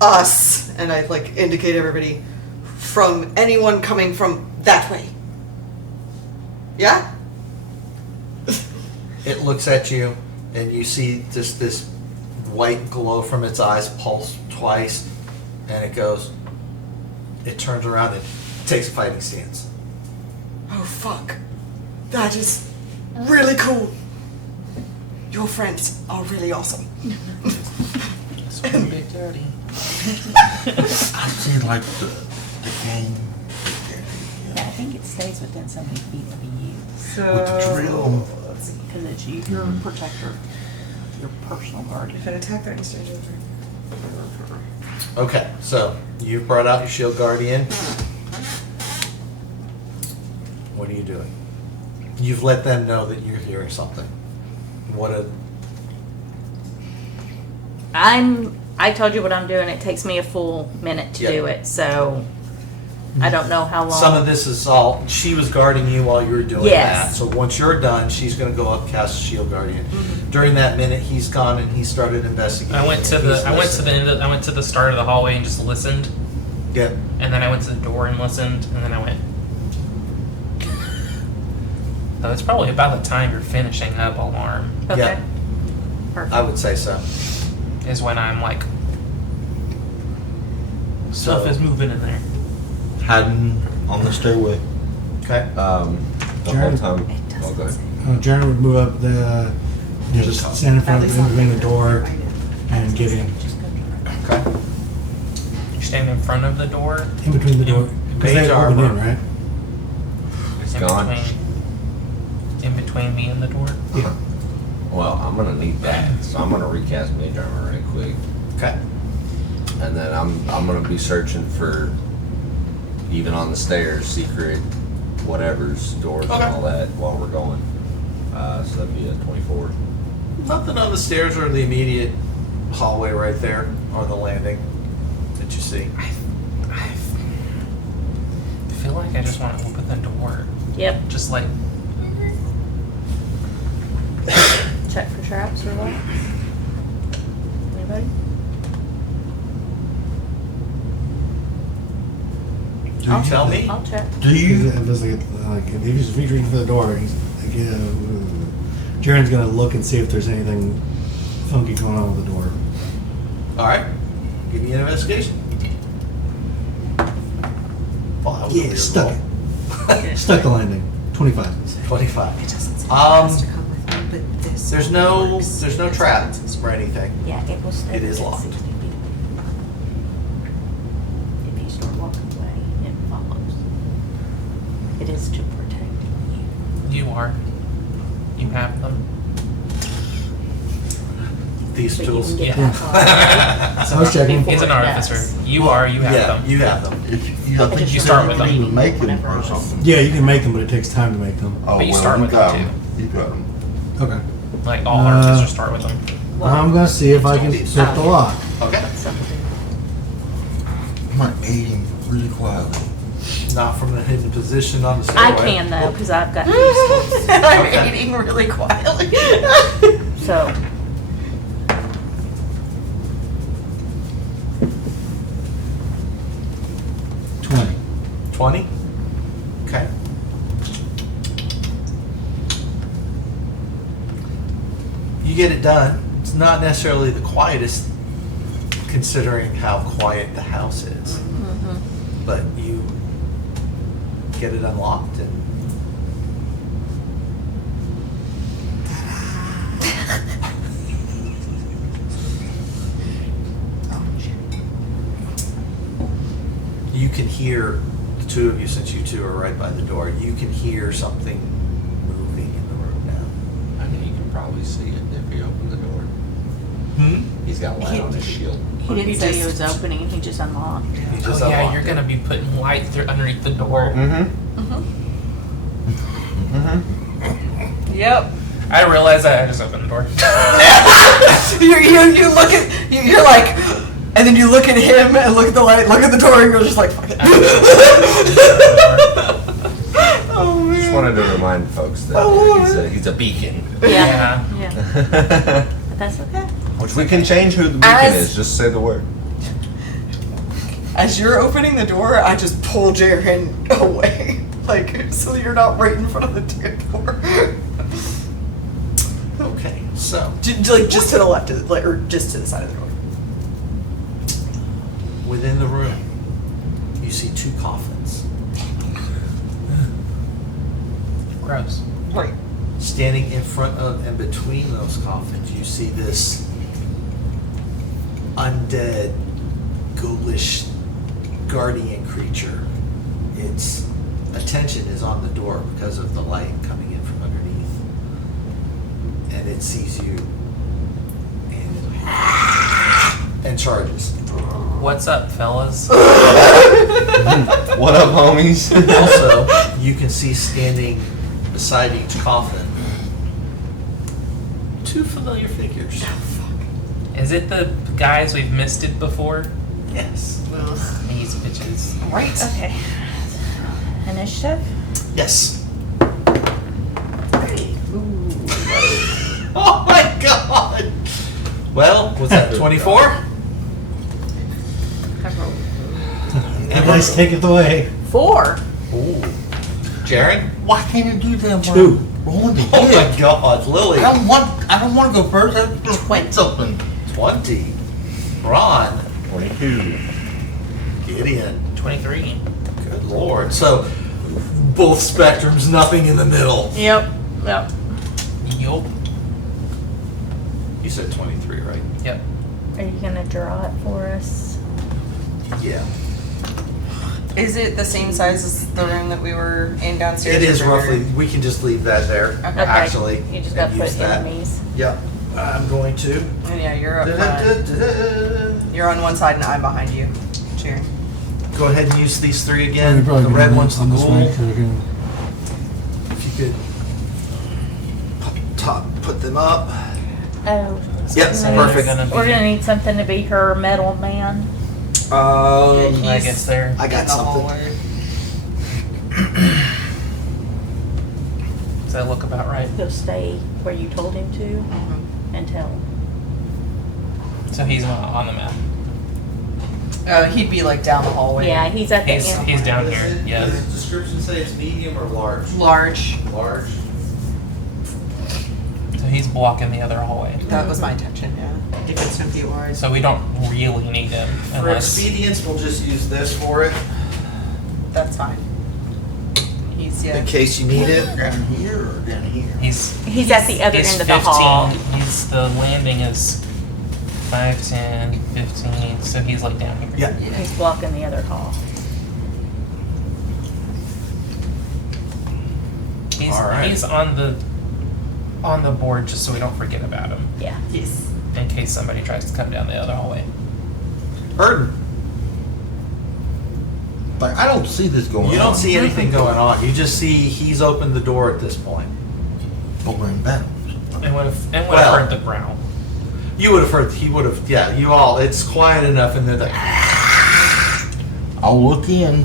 us, and I like indicate everybody from anyone coming from that way. Yeah? It looks at you, and you see just this white glow from its eyes pulse twice, and it turns around and takes a fighting stance. Oh fuck. That is really cool. Your friends are really awesome. That's what Big Daddy. I see like the game Yeah, I think it stays within so many feet of you. So with the drill. Because it's you, you're a protector, your personal guardian. If an attack threatens stage Okay, so you brought out your shield guardian. What are you doing? You've let them know that you're hearing something. I told you what I'm doing. It takes me a full minute to Yep. do it, so I don't know how long. Some of this is all, she was guarding you while you were doing Yes. that. So once you're done, she's going to go up, cast shield guardian. During that minute, he's gone and he started investigating. I went to and the he's I went to the listening. end of, I went to the start of the hallway and just listened, Yeah. and then I went to the door and listened, and then I went. So it's probably about the time you're finishing up alarm Okay. Yeah. Perfect. I would say so. is when I'm like, stuff So- is moving in there. hiding on the stairway. Okay. The whole Jared- time. Oh, go ahead. Jared would move up the, just stand in front of in between the door and get in. Okay. You stand in front of the door. In between the door. Because Mage they opened armor. in, right? It's in gone. in between me and the door. Yeah. Well, I'm gonna need that, so I'm gonna recast mage armor right quick, Okay. and then I'm gonna be searching for, even on the stairs, secret whatever's, doors Okay. and all that while we're going. So that'd be a 24. Nothing on the stairs or the immediate hallway right there, or the landing that you see. I feel like I just want to open the door. Yep. Just like Check for traps or what? Anybody? You tell me. I'll check. Do you? If he's reaching for the door, he's like, Jaren's gonna look and see if there's anything funky going on with the door. All right. Give me an investigation. Well, that was a Yeah, weird stuck roll. it. Stuck the landing. 25. 25. It doesn't say it Um, has to come with me, but this There's one no works. trap or anything. Yeah, it will stay. It is within locked. 60 feet. If you start walking away, it follows. It is to protect you. you are. You have them. These But tools. you can get Yeah. that far. I was checking. He's an Before it artificer. does. You are. You have Yeah, them. you have them. I think You you start with said them. you would make them Whenever or it was- something. Yeah, you can make them, but it takes time to make them. Oh, But you well, start you with got them, 'em. You got them. Okay. Like all artificers start with them. I'm gonna see if I can pick the lock. Okay. Something. I'm gonna aid him really quietly. Not from the hidden position on the I stairway. can though, because I've got these skills. I'm Okay. eating really quietly. So, 20. 20? Okay. You get it done. It's not necessarily the quietest considering how quiet the house is. But you get it unlocked and you can hear, the two of you, since you two are right by the door, you can hear something moving in the room now. I mean, you can probably see it if you open the door. He's got light on his shield. he didn't He say he just- was opening, he just unlocked. You Oh just yeah, unlocked you're it. gonna be putting light through underneath the door. Yep. I realize I just opened the door. You look at you're like, and then you look at him and look at the light, look at the door, and you're just like, fuck it. Oh man. Just wanted to remind folks that he's a beacon. Yeah. Yeah. Yeah. But that's okay. Which we can change who the beacon As- is. Just say the word. As you're opening the door, I just pull Jaren away, like so you're not right in front of the damn door. Okay, so Like just to the left, or just to the side of the door. within the room, you see two coffins. Gross. Right. Standing in front of and between those coffins, you see this undead, ghoulish guardian creature. Its attention is on the door because of the light coming in from underneath. And it sees you and charges. What's up, fellas? What up, homies? Also, you can see standing beside each coffin two familiar figures. Is it the guys we've missed it before? Yes. These bitches. Right. Okay. Initiative? Yes. Oh my god! Well, was that 24? I rolled And Nice, take it away. 4. Ooh. Jaren? Why can't you do that? while 2. Rolling the Oh my hit? god, Lily. I don't want to go first. I just 20. something. 20. Ron. 22. Gideon. 23. Good lord. So, both spectrums, nothing in the middle. Yep. Yep. Yup. You said 23, right? Yep. Are you gonna draw it for us? Yeah. Is it the same size as the room that we were in downstairs? It is or bigger? roughly, we can just leave that there, Okay. actually. You just gotta and put use that. enemies. Yep. I'm going to. Oh, yeah, you're up front. Da-da-da-da-da. You're on one side and I'm behind you. Jaren. Go ahead and use these three Yeah, again. you're probably The gonna red do one's the on this way, ghoul. so we can- If you could put them up. Oh. Yes, we're perfect. gonna need- We're gonna need something to be her metal man. I guess there. I got In the something. hallway. Does that look about right? He'll stay where you told him to and tell him. So he's not on the map. He'd be like down the hallway. Yeah, he's at the He's end. he's down Does here. it- Yeah. Does the description say it's medium or large? Large. Large. So he's blocking the other hallway. That was my intention, yeah. If it's 10 feet wide. So we don't really need him For unless expedience, we'll just use this for it That's fine. He's, yeah. in case you need it. Down here or down here? he's He's at the other he's end of the hall. He's the landing is 5, 10, 15. So he's like down here. Yeah. He's blocking the other hall. He's All right. he's on the board just so we don't forget about him Yeah. Yes. in case somebody tries to come down the other hallway. Erden, Like, I don't see this going on. you don't see anything going on. You just see he's opened the door at this point. But we're in battle. And would have Well- heard the growl. You would have heard. He would have. Yeah. You all. It's quiet enough, and they're like, I'll look in.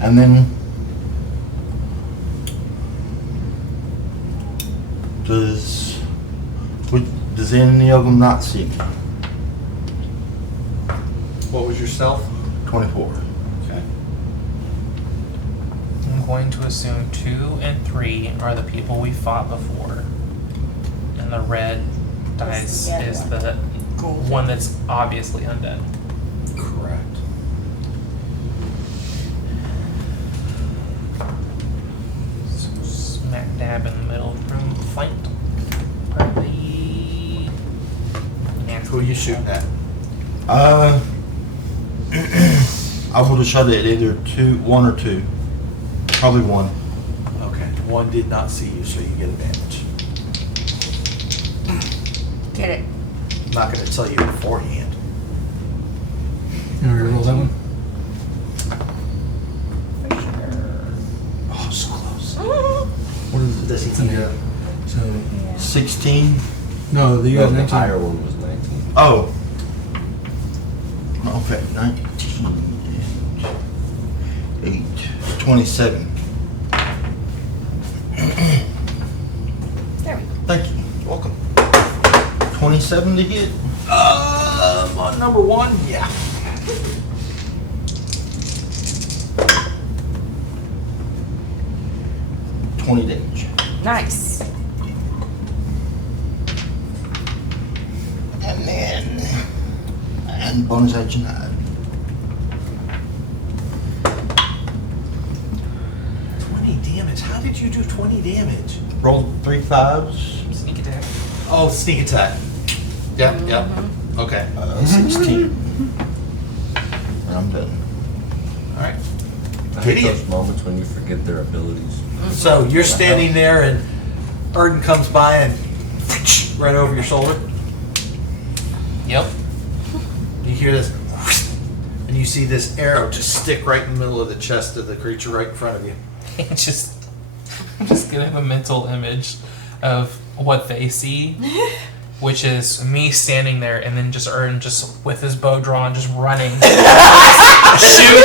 And then. Does any of them not see me? "What was yourself?" 24. Okay. I'm going to assume 2 and 3 are the people we fought before, and the red dice the other is one. the one that's obviously undead. Correct. So smack dab in the middle of the room, flanked by the Who are you shooting at? I would have shot it at either 1 or 2. Probably 1. Okay. One did not see you, so you get advantage. Get it. I'm not going to tell you beforehand. You want to roll that one? Oh, so close. What is it? Does It's in he? here. So, 16? no, you No, got the 19. higher one was 19. Oh. Okay, 19 and 8. 27. There we go. Thank you. Welcome. 27 to hit. On number 1, yeah. $20 damage. Nice. And then. And bonus action. 20 damage. How did you do 20 damage? Rolled 3 5s. sneak attack. Oh, sneak attack. Yep. Yep. Okay. 16. And I'm done. All right. I hate Gideon. those moments when you forget their abilities. So you're standing there, and Erden comes by and right over your shoulder. Yep. You hear this, and you see this arrow just stick right in the middle of the chest of the creature right in front of you. just getting a mental image of what they see, which is me standing there and then just Ern just with his bow drawn, just running, shoot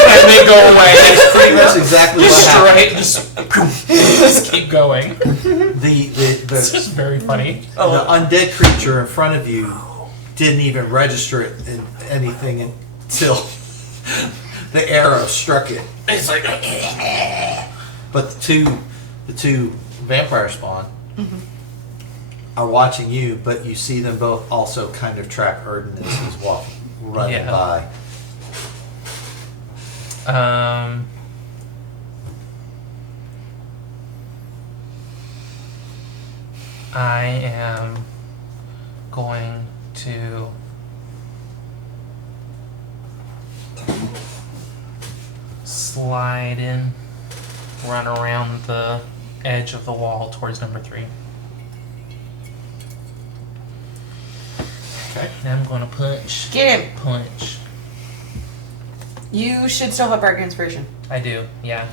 and then go away. That's pretty much exactly Just what happened. straight, just keep going. It's just The very funny. undead creature in front of you didn't even register it in anything until the arrow struck it. It's like, but the two vampire spawn are watching you, but you see them both also kind of track Erden as he's running Yeah. by. I am going to slide in, run around the edge of the wall towards number 3. Okay. And I'm going to punch. Get him. Punch. You should still have Bardic Inspiration. I do, yeah.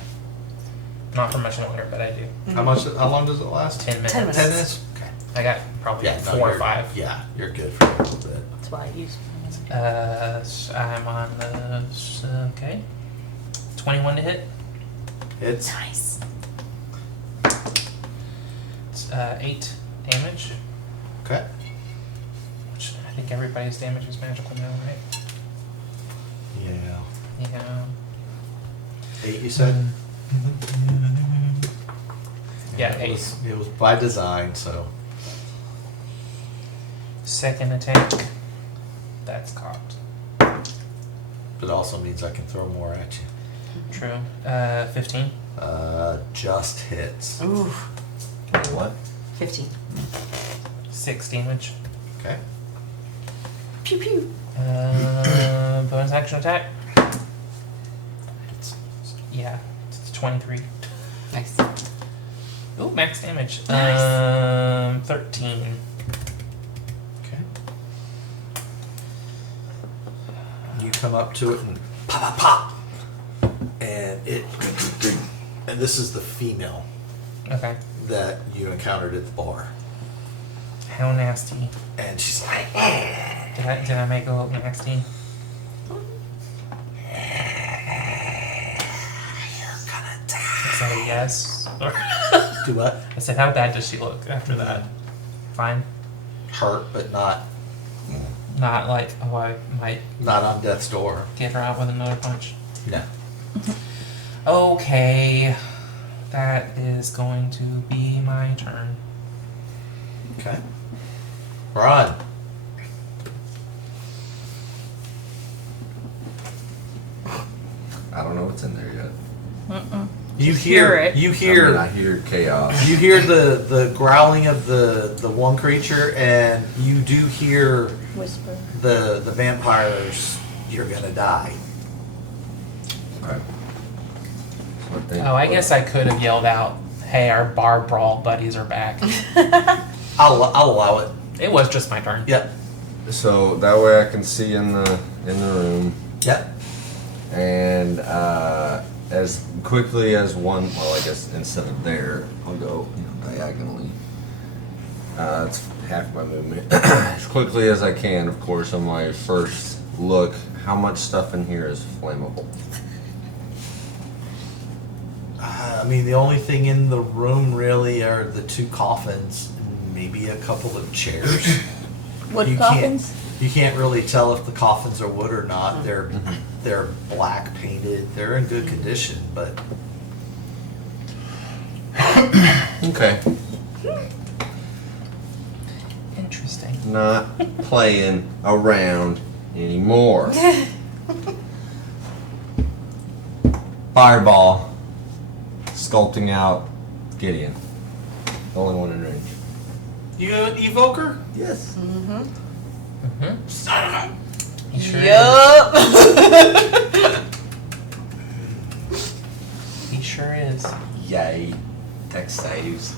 Not for much longer, but I do. How long does it last? 10 minutes. 10 minutes. 10 minutes? Okay. I got probably Yeah, no, 4 or you're- 5. Yeah, you're good for a little bit. That's why I use. So I'm on the. Okay. 21 to hit. It's Nice. 8 damage. Okay. Which I think everybody's damage is magical now, right? Yeah. Yeah. 8, you said? Yeah, it 8. it was by design, so. Second attack. That's cocked. But it also means I can throw more at you. True. 15. Just hits. Ooh, What? 15. 6 damage. Okay. Pew pew. Bonus action attack. Hits. Yeah, it's 23. Nice. Ooh, max damage. Nice. 13. Okay. You come up to it and pop, pop, pop. And and this is the female Okay. that you encountered at the bar. How nasty. And she's like, Did I make a little nasty? you're gonna die. Is that a yes? Do what? I said, how bad does she look after that? Fine. Hurt, but not Not like, oh, I might on death's door. get her out with another punch. No. Okay. That is going to be my turn. Okay. Ron. I don't know what's in there yet. You Just hear hear it. You I hear hear chaos. you hear the growling of the one creature, and you do hear Whisper. the vampires. You're gonna die. Okay. What they- Oh, I guess I could have yelled out, hey, our bar brawl buddies are back. I'll allow it. It was just my turn. Yep. So that way I can see in the room, Yep. and as quickly as one. Well, I guess instead of there, I'll go diagonally. It's half my movement. As quickly as I can, of course, on my first look. How much stuff in here is flammable? I mean, the only thing in the room really are the 2 coffins, and maybe a couple of chairs. Wood You coffins? You can't really tell if the coffins are wood or not. They're black painted. They're in good condition, but Okay. Interesting. Not playing around anymore. Fireball. Sculpting out Gideon. The only one in range. you gonna evoke her? Yes. Mm-hmm. Son of He sure Yup. is. He sure is. Yay. Dex saves.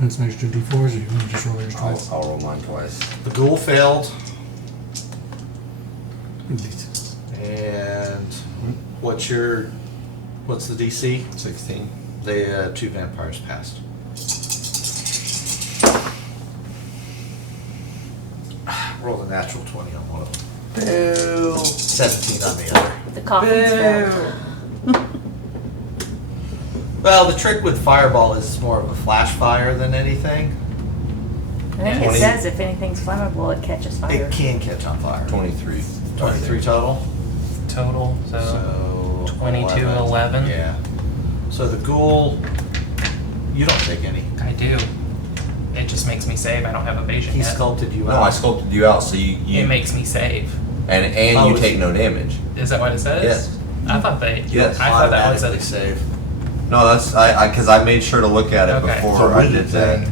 And some extra d4s, or you want to just roll yours twice? I'll roll mine twice. The ghoul failed, These. and what's the DC? 16. The 2 vampires passed. Rolled a natural 20 on one of them. Boo. 17 on the other. The coffins fell. Well, the trick with fireball is it's more of a flash fire than anything. I think 20. it says if anything's flammable, it catches fire. It can catch on fire. 23. 23 total. Total, so So 22, 11. Yeah. So the ghoul, you don't take any. I do. It just makes me save. I don't have evasion He yet. sculpted you No, out. I sculpted you out so you It makes me save. and Oh, you it's- take no damage. Is that what it says? Yes. I thought they. Yes. I thought that was Automatically a. save. No, that's because I made sure to look at it Okay. before The I weed did that. thing.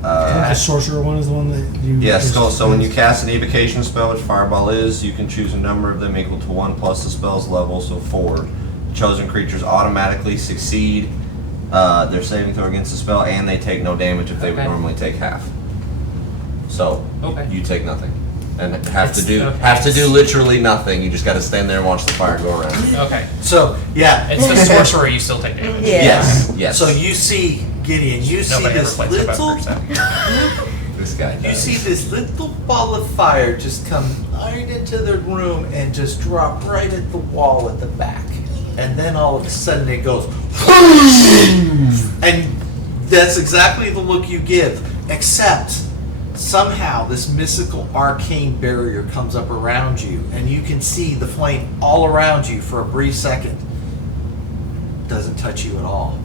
The sorcerer one is the one that you. Yes, so when you cast an evocation spell, which Fireball is, you can choose a number of them equal to 1 plus the spell's level, so 4. Chosen creatures automatically succeed their saving throw against the spell, and they take no damage if they would Okay. normally take half. So Okay. you take nothing, and have It's- to do okay. literally nothing. You just got to stand there and watch the fire go around. Okay. So, yeah. It's the sorcerer you still take damage. Yeah. Yes, yes. So you see, Gideon, you see Nobody ever this plays above little, percent. this guy. you does. see this little ball of fire just come right into the room and just drop right at the wall at the back. And then all of a sudden it goes, and That's exactly the look you give, except somehow this mystical arcane barrier comes up around you, and you can see the flame all around you for a brief second. Doesn't touch you at all.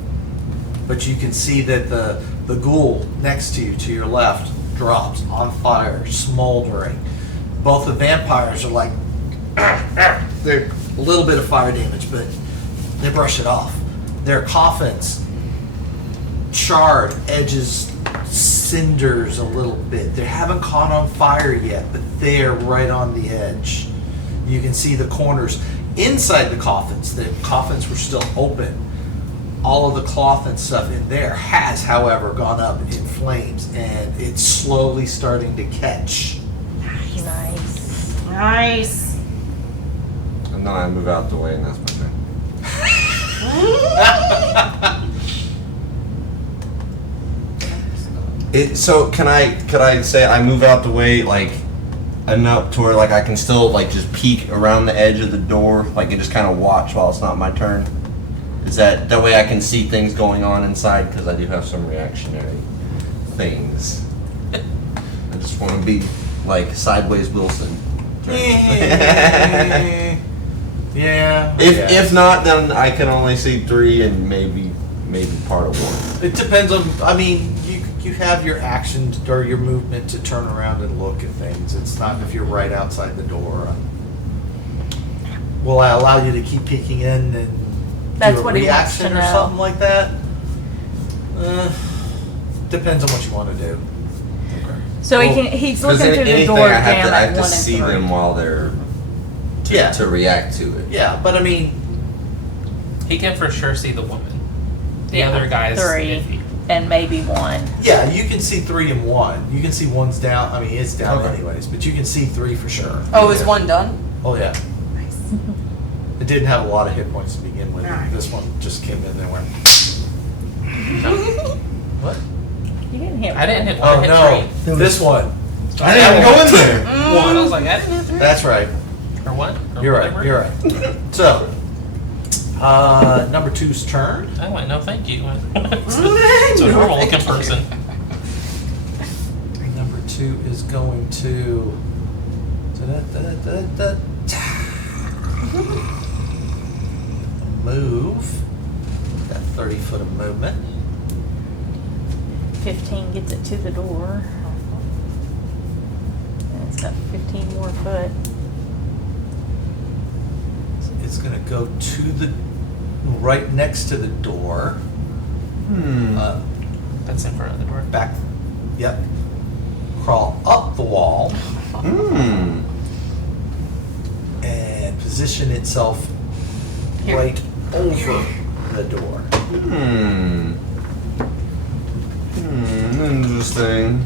But you can see that the ghoul next to you, to your left, drops on fire, smoldering. Both the vampires are like, they're a little bit of fire damage, but they brush it off. Their coffins, charred, edges, cinders a little bit. They haven't caught on fire yet, but they're right on the edge. You can see the corners inside the coffins. The coffins were still open. All of the cloth and stuff in there has, however, gone up in flames, and it's slowly starting to catch. Nice. Nice. And then I move out the way, and that's my turn. So could I say I move out the way like enough to where like I can still like just peek around the edge of the door, like and just kind of watch while it's not my turn? Is that way I can see things going on inside, because I do have some reactionary things. I just want to be like sideways Wilson. Yeah. If not, then I can only see 3 and maybe part of 1. It depends on, I mean, you have your action or your movement to turn around and look at things. It's not if you're right outside the door. Will I allow you to keep peeking in and That's do a what he wants reaction to or know. something like that? Depends on what you want to do. So Well, he's Because looking through the anything door I have down to, I at have to 1 and see 3. them while they're Yeah. to react to it. Yeah, but I mean, He can for sure see the woman. The Yeah, other guy's 3 iffy. and maybe 1. yeah, you can see 3 and 1. You can see 1's down. I mean, it's down Okay. anyways, but you can see 3 for sure. Oh, is one done? Oh yeah. Nice. It didn't have a lot of hit points to begin with. Alright. This one just came in and went. What? You didn't hit I didn't hit Oh one. I no, hit 3. this one. I didn't even go in there. I was like, I didn't hit 3. That's right. Or what? Or You're whatever. right. You're right. So, number 2's turn. I went, no, thank you. It's a normal looking person. Number 2 is going to. Move. Got 30 foot of movement. 15 gets it to the door. And it's got 15 more foot. It's going to go to the right next to the door. That's in front of the door. Back. Yep. Crawl up the wall and position itself right over the door. Interesting.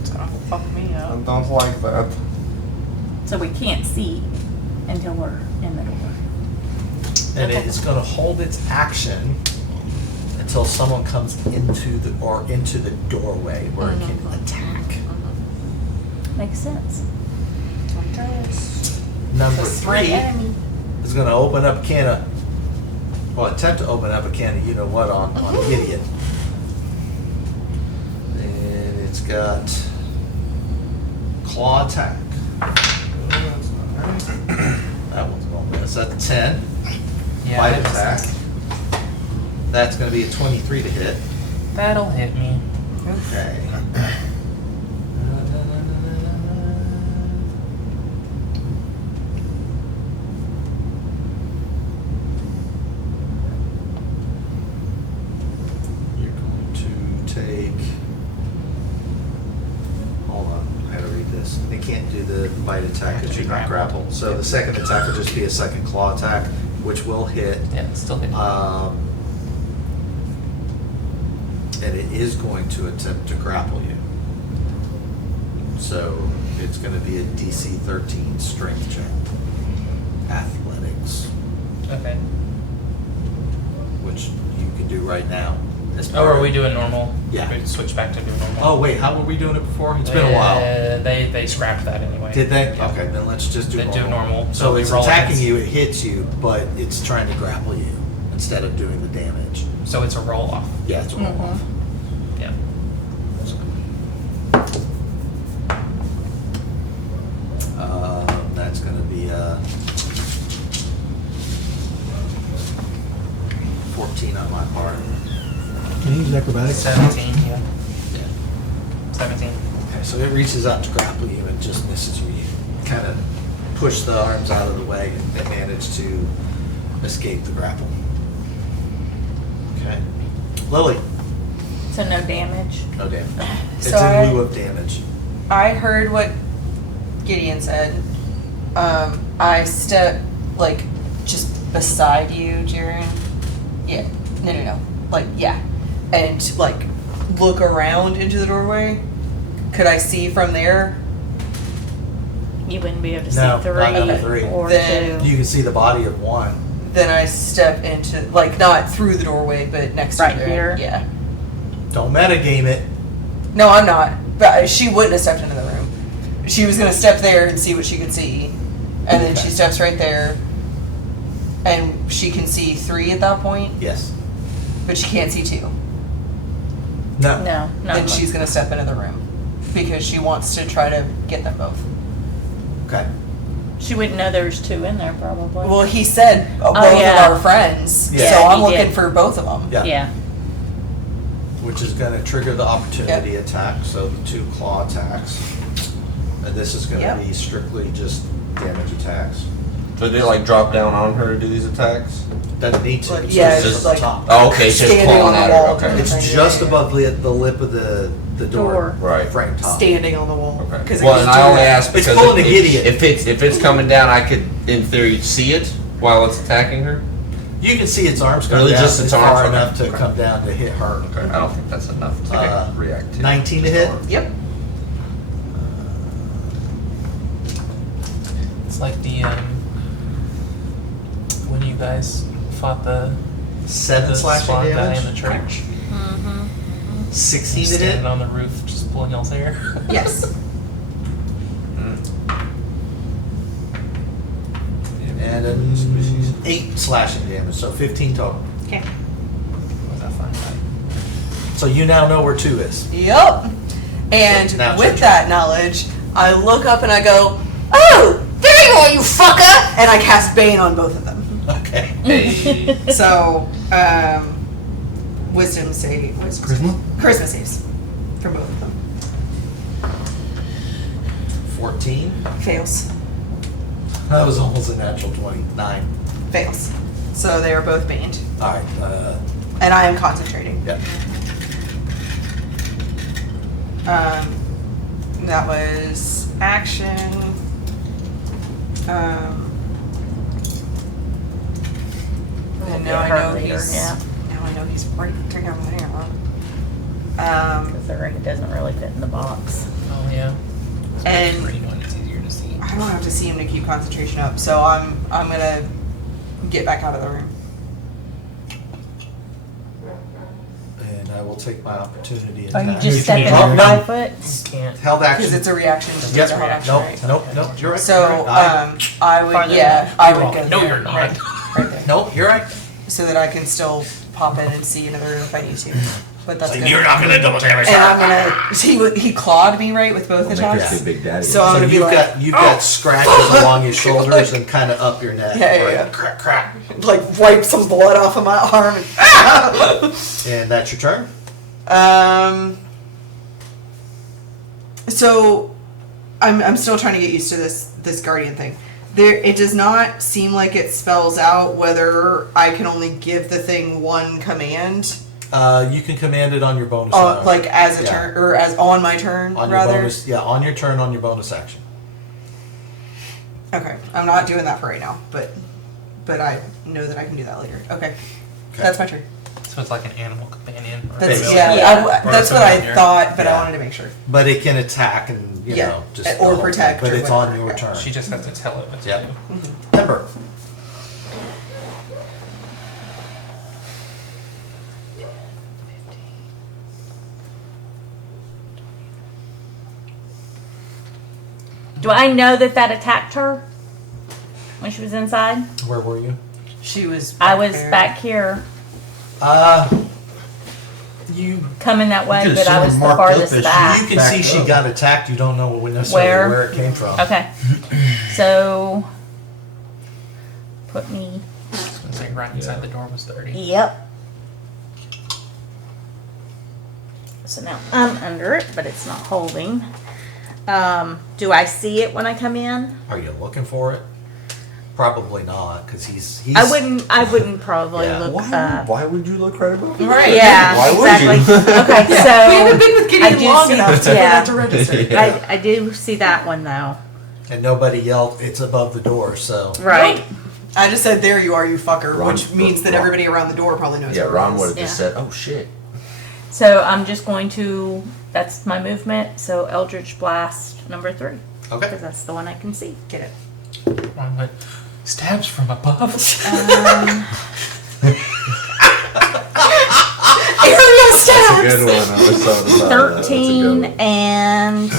It's gonna fuck me I up. don't like that. So we can't see until we're in the door. And it is going to hold its action until someone comes into the doorway where it can attack. Makes sense. It does. Number It's a smart 3 enemy. is going to open up a can of, well, attempt to open up a can of you know what on Gideon. And it's got claw attack. That one's going to miss. That's a 10. Yeah, Bite that's- attack. That's going to be a 23 to hit. That'll hit me. Okay. You're going to take. Hold on, I gotta read this. They can't do the bite attack because you're not grappled. So the second attack will just be a second claw attack, which will hit. Yeah, it's still hit me. And it is going to attempt to grapple you. So it's going to be a DC 13 strength check. Athletics, Okay. which you can do right now. as Oh, part are of- we doing normal? Yeah. We switch back to doing normal. Oh wait, how were we doing it before? It's been a while. They scrapped that anyway. Did they? Yeah. Okay, then let's just do Then normal. do normal. So we it's roll attacking against- you, it hits you, but it's trying to grapple you instead of doing the damage. So it's a roll off. Yeah, it's a roll off. Yeah. That's going to be 14 on my part. Can you use acrobatics? 17. Yeah. Yeah. 17. Okay, so it reaches out to grapple you and just misses you. You kind of push the arms out of the way and they manage to escape the grapple. Okay. Lily, So no damage. no damage. It's So in lieu of damage. I heard what Gideon said. I step like just beside you, Jaren. Yeah. No. Like yeah, and like look around into the doorway. Could I see from there? You wouldn't be able to No, see not number 3 3. or Then 2. You can see the body of one. Then I step into like not through the doorway, but next Right to here? Yeah. Don't metagame it. No, I'm not. But she wouldn't have stepped into the room. She was gonna step there and see what she could see, and then she steps right there, and she can see 3 at that point, Yes. but she can't see 2. No. No, no. Then she's gonna step into the room because she wants to try to get them both. Okay. She wouldn't know there's 2 in there, probably. Well, he said both yeah. of our friends, Yeah. so Yeah, I'm he looking did. for both of them. Yeah. Yeah. Which is going to trigger the opportunity attack, so the 2 claw attacks. And this is going to Yep. be strictly just damage attacks. So they like drop down on her to do these attacks? Doesn't need to. Like, It's yeah, just it's from the like- top. Oh, okay, it's just Standing pulling on the at wall. her. Okay. It's Yeah, just yeah. above the lip of the door. Door. Right. Frame top. Standing on the wall. Okay. 'Cause it Well, can and just I do only that. asked It's because pulling a Gideon. if it's coming down, I could in theory see it while it's attacking her. You can see its arms come Really down. just its it's far arms, okay. enough to Okay. come down to hit her. Okay. I don't think that's enough to react to. 19 to hit? Yep. It's like the when you guys fought the 7 slashing swan guy damage. in the church. 16 to hit. Standing on the roof, just pulling y'all's hair. Yes. And an 8 slashing damage, so 15 total. Okay. Was that fine? So you now know where 2 is. Yep. And So now it's your with that knowledge, I look up and I go, "Oh, there you are, you fucker!" And I cast Bane on both of them. Okay. So, wisdom save. Charisma? Charisma saves for both of them. 14. Fails. That was almost a natural 29. Fails. So they are both baned. Alright, And I am concentrating. yeah. That was action. And now I know he's. Yeah. Now I know he's pretty taking over there. Because the ring doesn't really fit in the box. Oh yeah. And- green one, it's easier to see. I don't have to see him to keep concentration up, so I'm gonna get back out of the room. And I will take my opportunity Are you attack. just stepping Oh, in no. 5 foot? You can't. Held action. Because it's a reaction. Just Yes, a held action, nope, right? nope, nope, you're right. So you're right. I would Farther I You're would wrong. go No, there, you're not. right there, Nope, you're right. so that I can still pop in and see another room if I need to. But that's good. You're not gonna double damage. And I'm gonna. He clawed me right with both Make attacks. her Big Daddy. So I'm So gonna be you've like, got scratches along your shoulders and kind of up your neck. Yeah, yeah, right? yeah. Crack, crack. like wipe some blood off of my arm. And that's your turn. So I'm still trying to get used to this guardian thing. It does not seem like it spells out whether I can only give the thing one command, You can command it on your bonus. round. like as a Yeah. turn or as on my turn on your rather. bonus. Yeah, on your turn on your bonus action. Okay, I'm not doing that for right now, but I know that I can do that later. Okay, that's my turn. So it's like an animal companion. Or That's Basically. that's what I familiar. thought, but Yeah. I wanted to make sure. But it can attack and Yeah, just or the whole protect thing, but or it's on whatever. your Okay. turn. She just has to tell it what to Yep. do. Ember. Do I know that attacked her when she was inside? Where were you? She was. I was there. back here You coming that way, You could've but I seen was her the marked up farthest as back. you can Backed see she up. got attacked. You don't know necessarily where it came from. Okay. So, put me. I was gonna say right inside the door was 30. Yep. So now I'm under it, but it's not holding. Do I see it when I come in? Are you looking for it? Probably not, because he's. I wouldn't probably Yeah. look Why, up. why would you look right above? Right. Yeah, Why would exactly. you? Okay, We so haven't been with I Gideon do long see- enough for yeah. that to register. Yeah. I do see that one though. And nobody yelled, it's above the door, so. Right. I just said, "There you are, you fucker," Ron- which means that Ron- everybody around the door probably knows. Yeah, where it Ron is. would have just Yeah. said, "Oh shit." So I'm just going to. That's my movement. So Eldritch Blast number 3, Okay. because that's the one I can see. Get it? Ron went, stabs from above. Area That's a stabs. good one. I always thought about that. That's a good 13 one. and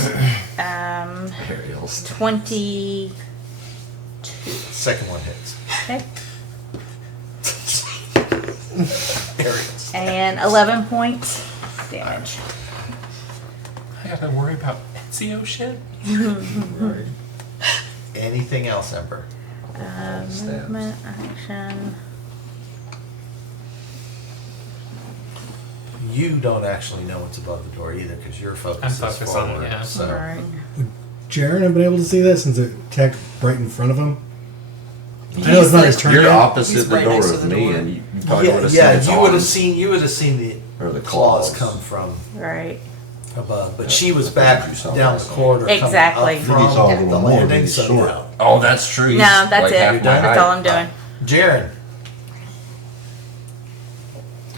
Aerial stuff. 22. Second one hits. Okay. Areas. And 11 points damage. I gotta worry about Ezio shit. Right. Anything else, Ember? Stabs. Movement, action. You don't actually know what's above the door either, because your focus I'm is focused on it, forward. yeah. So. Right. Jaren have been able to see that since it attacked right in front of him. I know it's not his turn You're yet. opposite He's the right door next to of the me, door. and you probably would Yeah, have seen its you would have arms. seen. You would have seen the Or the claws claws. come from Right. above, but she was back You saw down that. the corridor. coming Exactly. up Maybe it's all from a the little more landing. than So short. no. Oh, that's true. He's No, that's like it. half my That's height. all I'm doing. Jaren.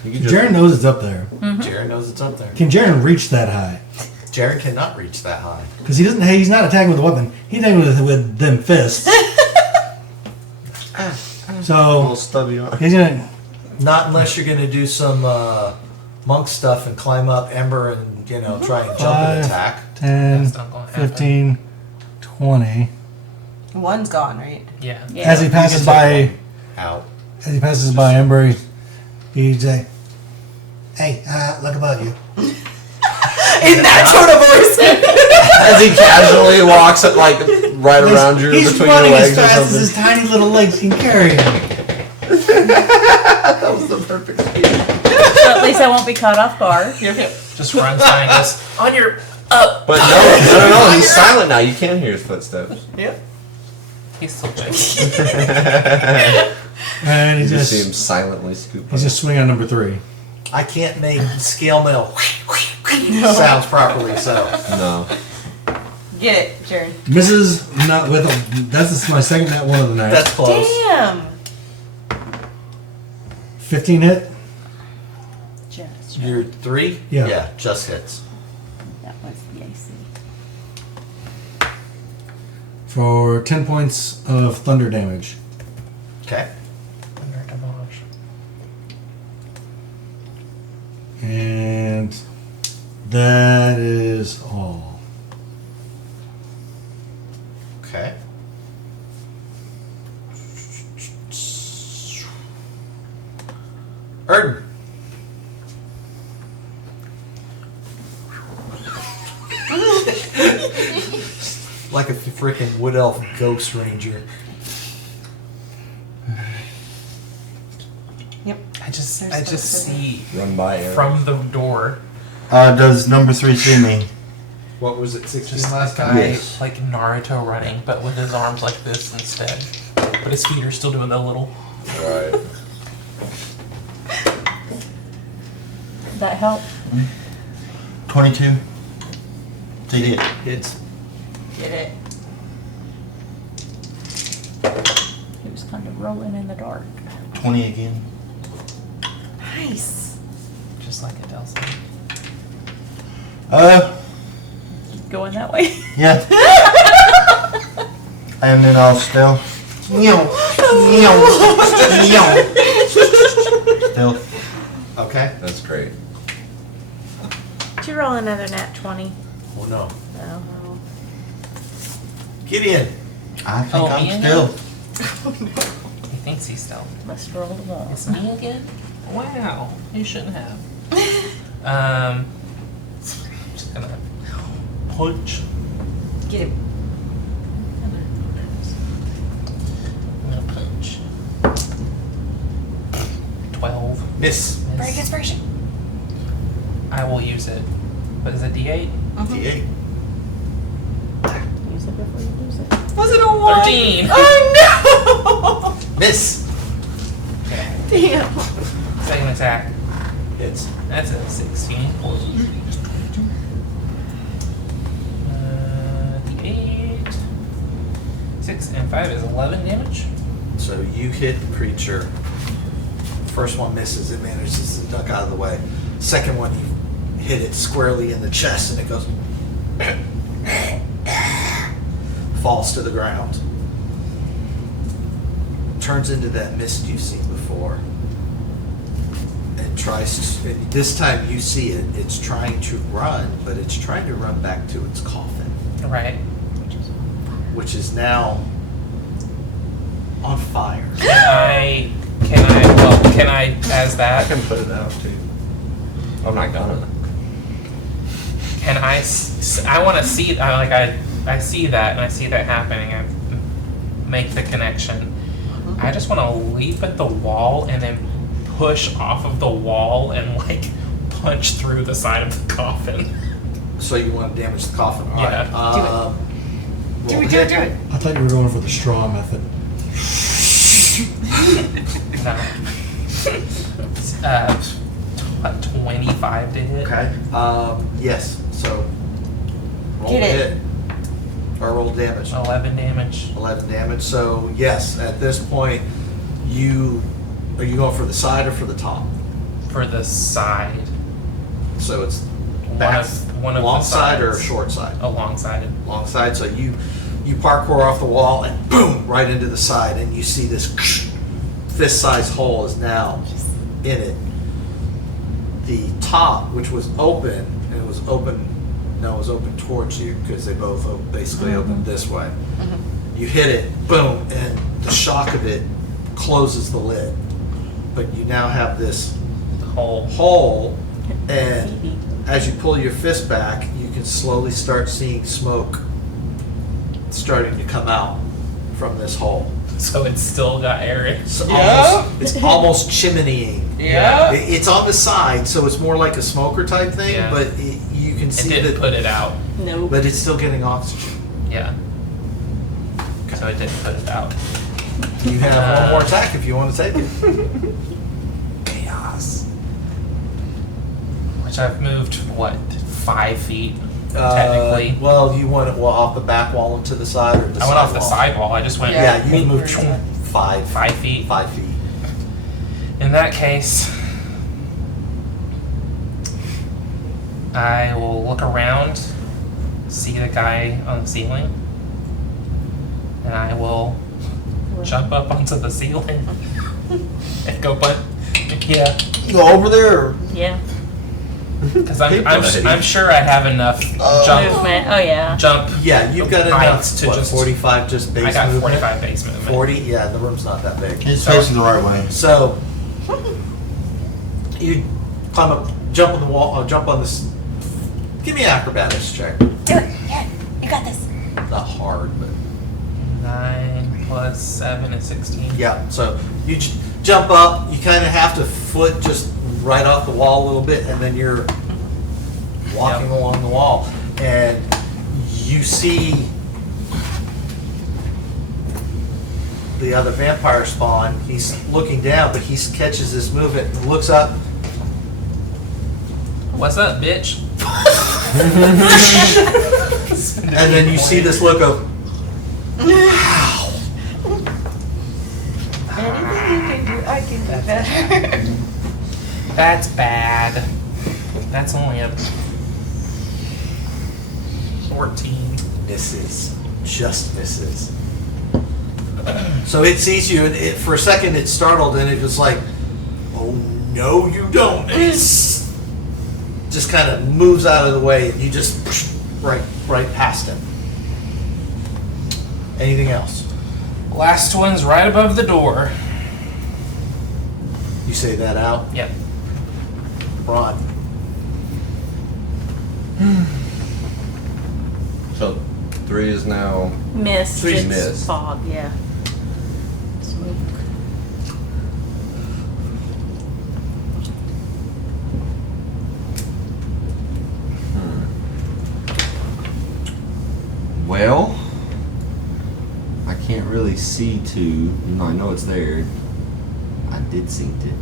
You could just- Jaren knows it's up there. Jaren knows it's up there. Can Jaren reach that high? Jaren cannot reach that high. Because he doesn't. Hey, he's not attacking with a weapon. He's attacking with them fists. a So little stubby arm. he's gonna. Not unless you're going to do some monk stuff and climb up Ember and try and jump and 5, attack. 10, That's not gonna happen. 15, 20. One's gone, right? Yeah. Yeah. As he passes by, Out. Ember, he'd say, "Hey, look above you." In that tone of voice. As he casually walks up, like right around you He's between your running legs as or fast as something. his tiny little legs can carry him. That was the perfect speed. So at least I won't be caught off guard. Just runs by and goes, on your up. But no, he's silent now. You can't hear his footsteps. Yep. He's still checking. And You he just see him just silently scoop. he's just swinging on number 3. I can't make scale mail sounds properly, so. No. Get it, Jared. Misses not with a, that's my second net one of the night. That's close. Damn. 15 hit. Just. You're 3? Yeah. Yeah, just hits. That was the AC. For 10 points of thunder damage. Okay. Under damage. And that is all. Okay. Erden. Like a freaking wood elf ghost ranger. I just see Run by him. from the door Does number 3 see me? What was it, 16 just last this time? guy Yes. like Naruto running, but with his arms like this instead. But his feet are still doing the little. Right. That help? 22. To hit. It's Get it. He was kind of rolling in the dark. 20 again. Nice. Just like it tells him. Keep going that way. Yeah. And then I'll stealth. Stealth. okay. That's great. Did you roll another nat 20? Oh no. No. Gideon. I think Oh, I'm me and still. He thinks he's stealth. Must roll the wall. It's me again? Wow, you shouldn't have. Just gonna punch. Get him. I'm gonna punch. 12. Miss. Miss. Break inspiration. I will use it. What is it, D8? D8. Use it before you lose it. Was it a 1? 13. Oh Miss. Damn. Second attack. Hits. That's a 16. D8. 6 and 5 is 11 damage. So you hit the creature. First one misses, it manages to duck out of the way. Second one, you hit it squarely in the chest and it goes falls to the ground. Turns into that mist you've seen before. And tries to, this time you see it, it's trying to run, but it's trying to run back to its coffin, Right. which is now on fire. Can I, as I that, can put it out too. I'm not gonna. can I want to see, I see that, and I see that happening, I make the connection. I just want to leap at the wall and then push off of the wall and, like, punch through the side of the coffin. So you want to damage the coffin. All Yeah. right. Do it, do it, do it. I thought you were going for the straw method. No. 25 to hit. Okay. Yes. So roll Get to it. hit. Or roll damage. 11 damage. 11 damage. So yes, at this point, are you going for the side or for the top? For the side. So it's One back, of- one of long the side or sides. short side? Alongside. Long side. So you parkour off the wall and boom, right into the side, and you see this fist-sized hole is now in it. The top, which was open, and it was open towards you because they both basically opened this way. You hit it, boom, and the shock of it closes the lid. But you now have this hole, and as you pull your fist back, you can slowly start seeing smoke starting to come out from this hole. So it's still got air in. It's almost chimneying. Yeah. It's on the side, so it's more like a smoker type thing, Yeah. but you can It see didn't that, put it out. Nope. but it's still getting oxygen. Yeah. So it didn't put it out. You have one more attack if you want to take it. Chaos. Which I've moved, 5 feet, technically. Well, you want it off the back wall and to the side, or the I went off the wall? side wall. I just went Yeah, you moved Yeah. 5 feet. 5 feet. In that case, I will look around, see the guy on the ceiling, and I will jump up onto the ceiling and go yeah, Go over there. Yeah. because People I'm sure I have enough jump Movement. Oh yeah. Yeah, you've got heights enough, to just 45 just base I got movement? 45 base movement. 40? Yeah, the room's not that big. He's facing the right way. So, you climb up, jump on the wall, jump on this. Give me an acrobatics check. Do it. Yeah, you got this. Not hard, but 9 plus 7 is 16. yeah. So you jump up. You kind of have to foot just right off the wall a little bit, and then you're walking along the wall, and you see the other vampire spawn. He's looking down, but he catches this movement and looks up. What's up, bitch? And then you see this look of, Anything you can do, I can do better. That's bad. That's only a 14. misses, just misses. So it sees you, and for a second it's startled, and it was like, oh no you don't. And it's just kind of moves out of the way, and you just right past him. Anything else? Last one's right above the door. You say that out? Yep. Ron. So 3 is now. Mist. Three's It's mist. fog, yeah. Smoke. Well, I can't really see to. No, I know it's there. I did see it.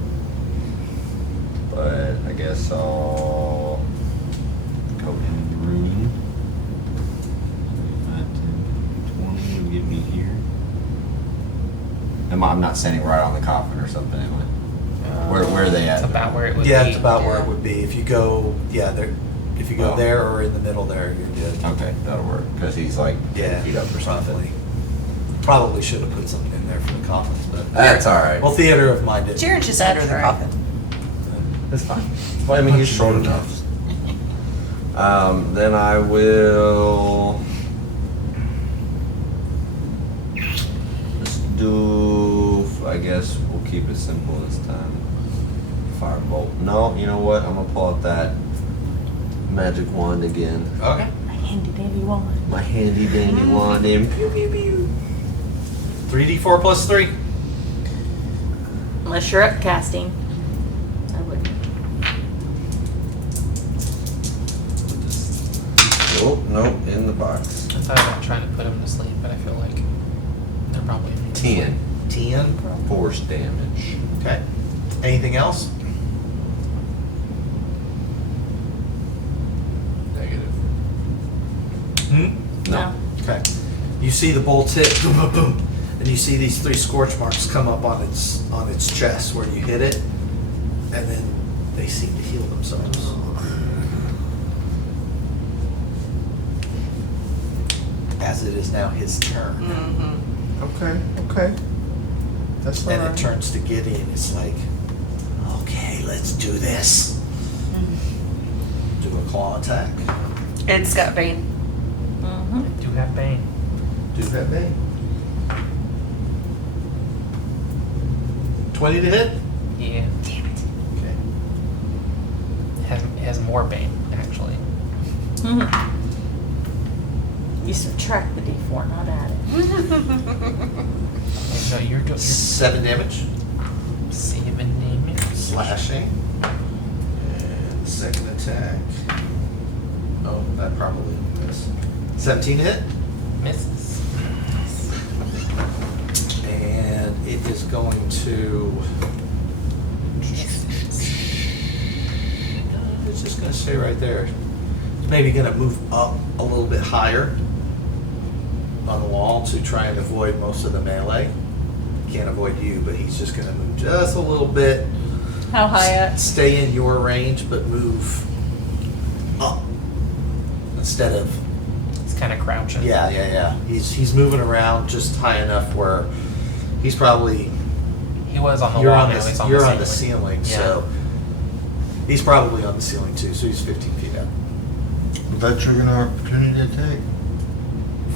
But I guess I'll go in the room. 5, 10, 20 will get me here. I'm not standing right on the coffin or something, am I? Where are they at? It's about where it would be. Yeah, it's about where Yeah. it would be. If you go, if you go Oh. there or in the middle there, you're good. Okay, that'll work. Because he's like 10 feet up or something. Probably should have put something in there for the coffins, but That's alright. well, theater of mind did. Jared's just That's under the right. coffin. That's fine. Well, I mean, he's short enough. Then I will just do. I guess we'll keep it simple this time. Firebolt. No, you know what? I'm gonna pull out that magic wand again. Okay. My handy dandy wand. My handy dandy wand in. 3d4 plus 3. Unless you're up casting. I wouldn't. Oh, nope, in the box. I thought about trying to put him to sleep, but I feel like they're probably 10 10. force damage. Okay. Anything else? Negative. No. Okay. You see the bolt hit, boom, boom, boom, and you see these 3 scorch marks come up on its chest where you hit it, and then they seem to heal themselves. As it is now his turn, Okay. That's and it turns to Gideon. It's like, okay, let's do this. Do a claw attack. It's got Bane. Mm-hmm. I do have Bane. Do that thing. 20 to hit. Yeah. Damn it. Okay. It has more Bane, actually. Mm-hmm. You subtract the d4, not add it. So you're doing 7 damage. 7 damage. Slashing. And second attack. Oh, that probably missed. 17 hit. Misses. And it is going to. It's just going to stay right there. It's maybe going to move up a little bit higher on the wall to try and avoid most of the melee. Can't avoid you, but he's just going to move just a little bit. How high up? Stay in your range, but move up instead of. It's kind of crouching. Yeah. He's moving around just high enough where he's probably. He was on the You're wall, on now he's the on you're the on the ceiling, Yeah. so he's probably on the ceiling too. So he's 15 feet up. Would that trigger an opportunity attack?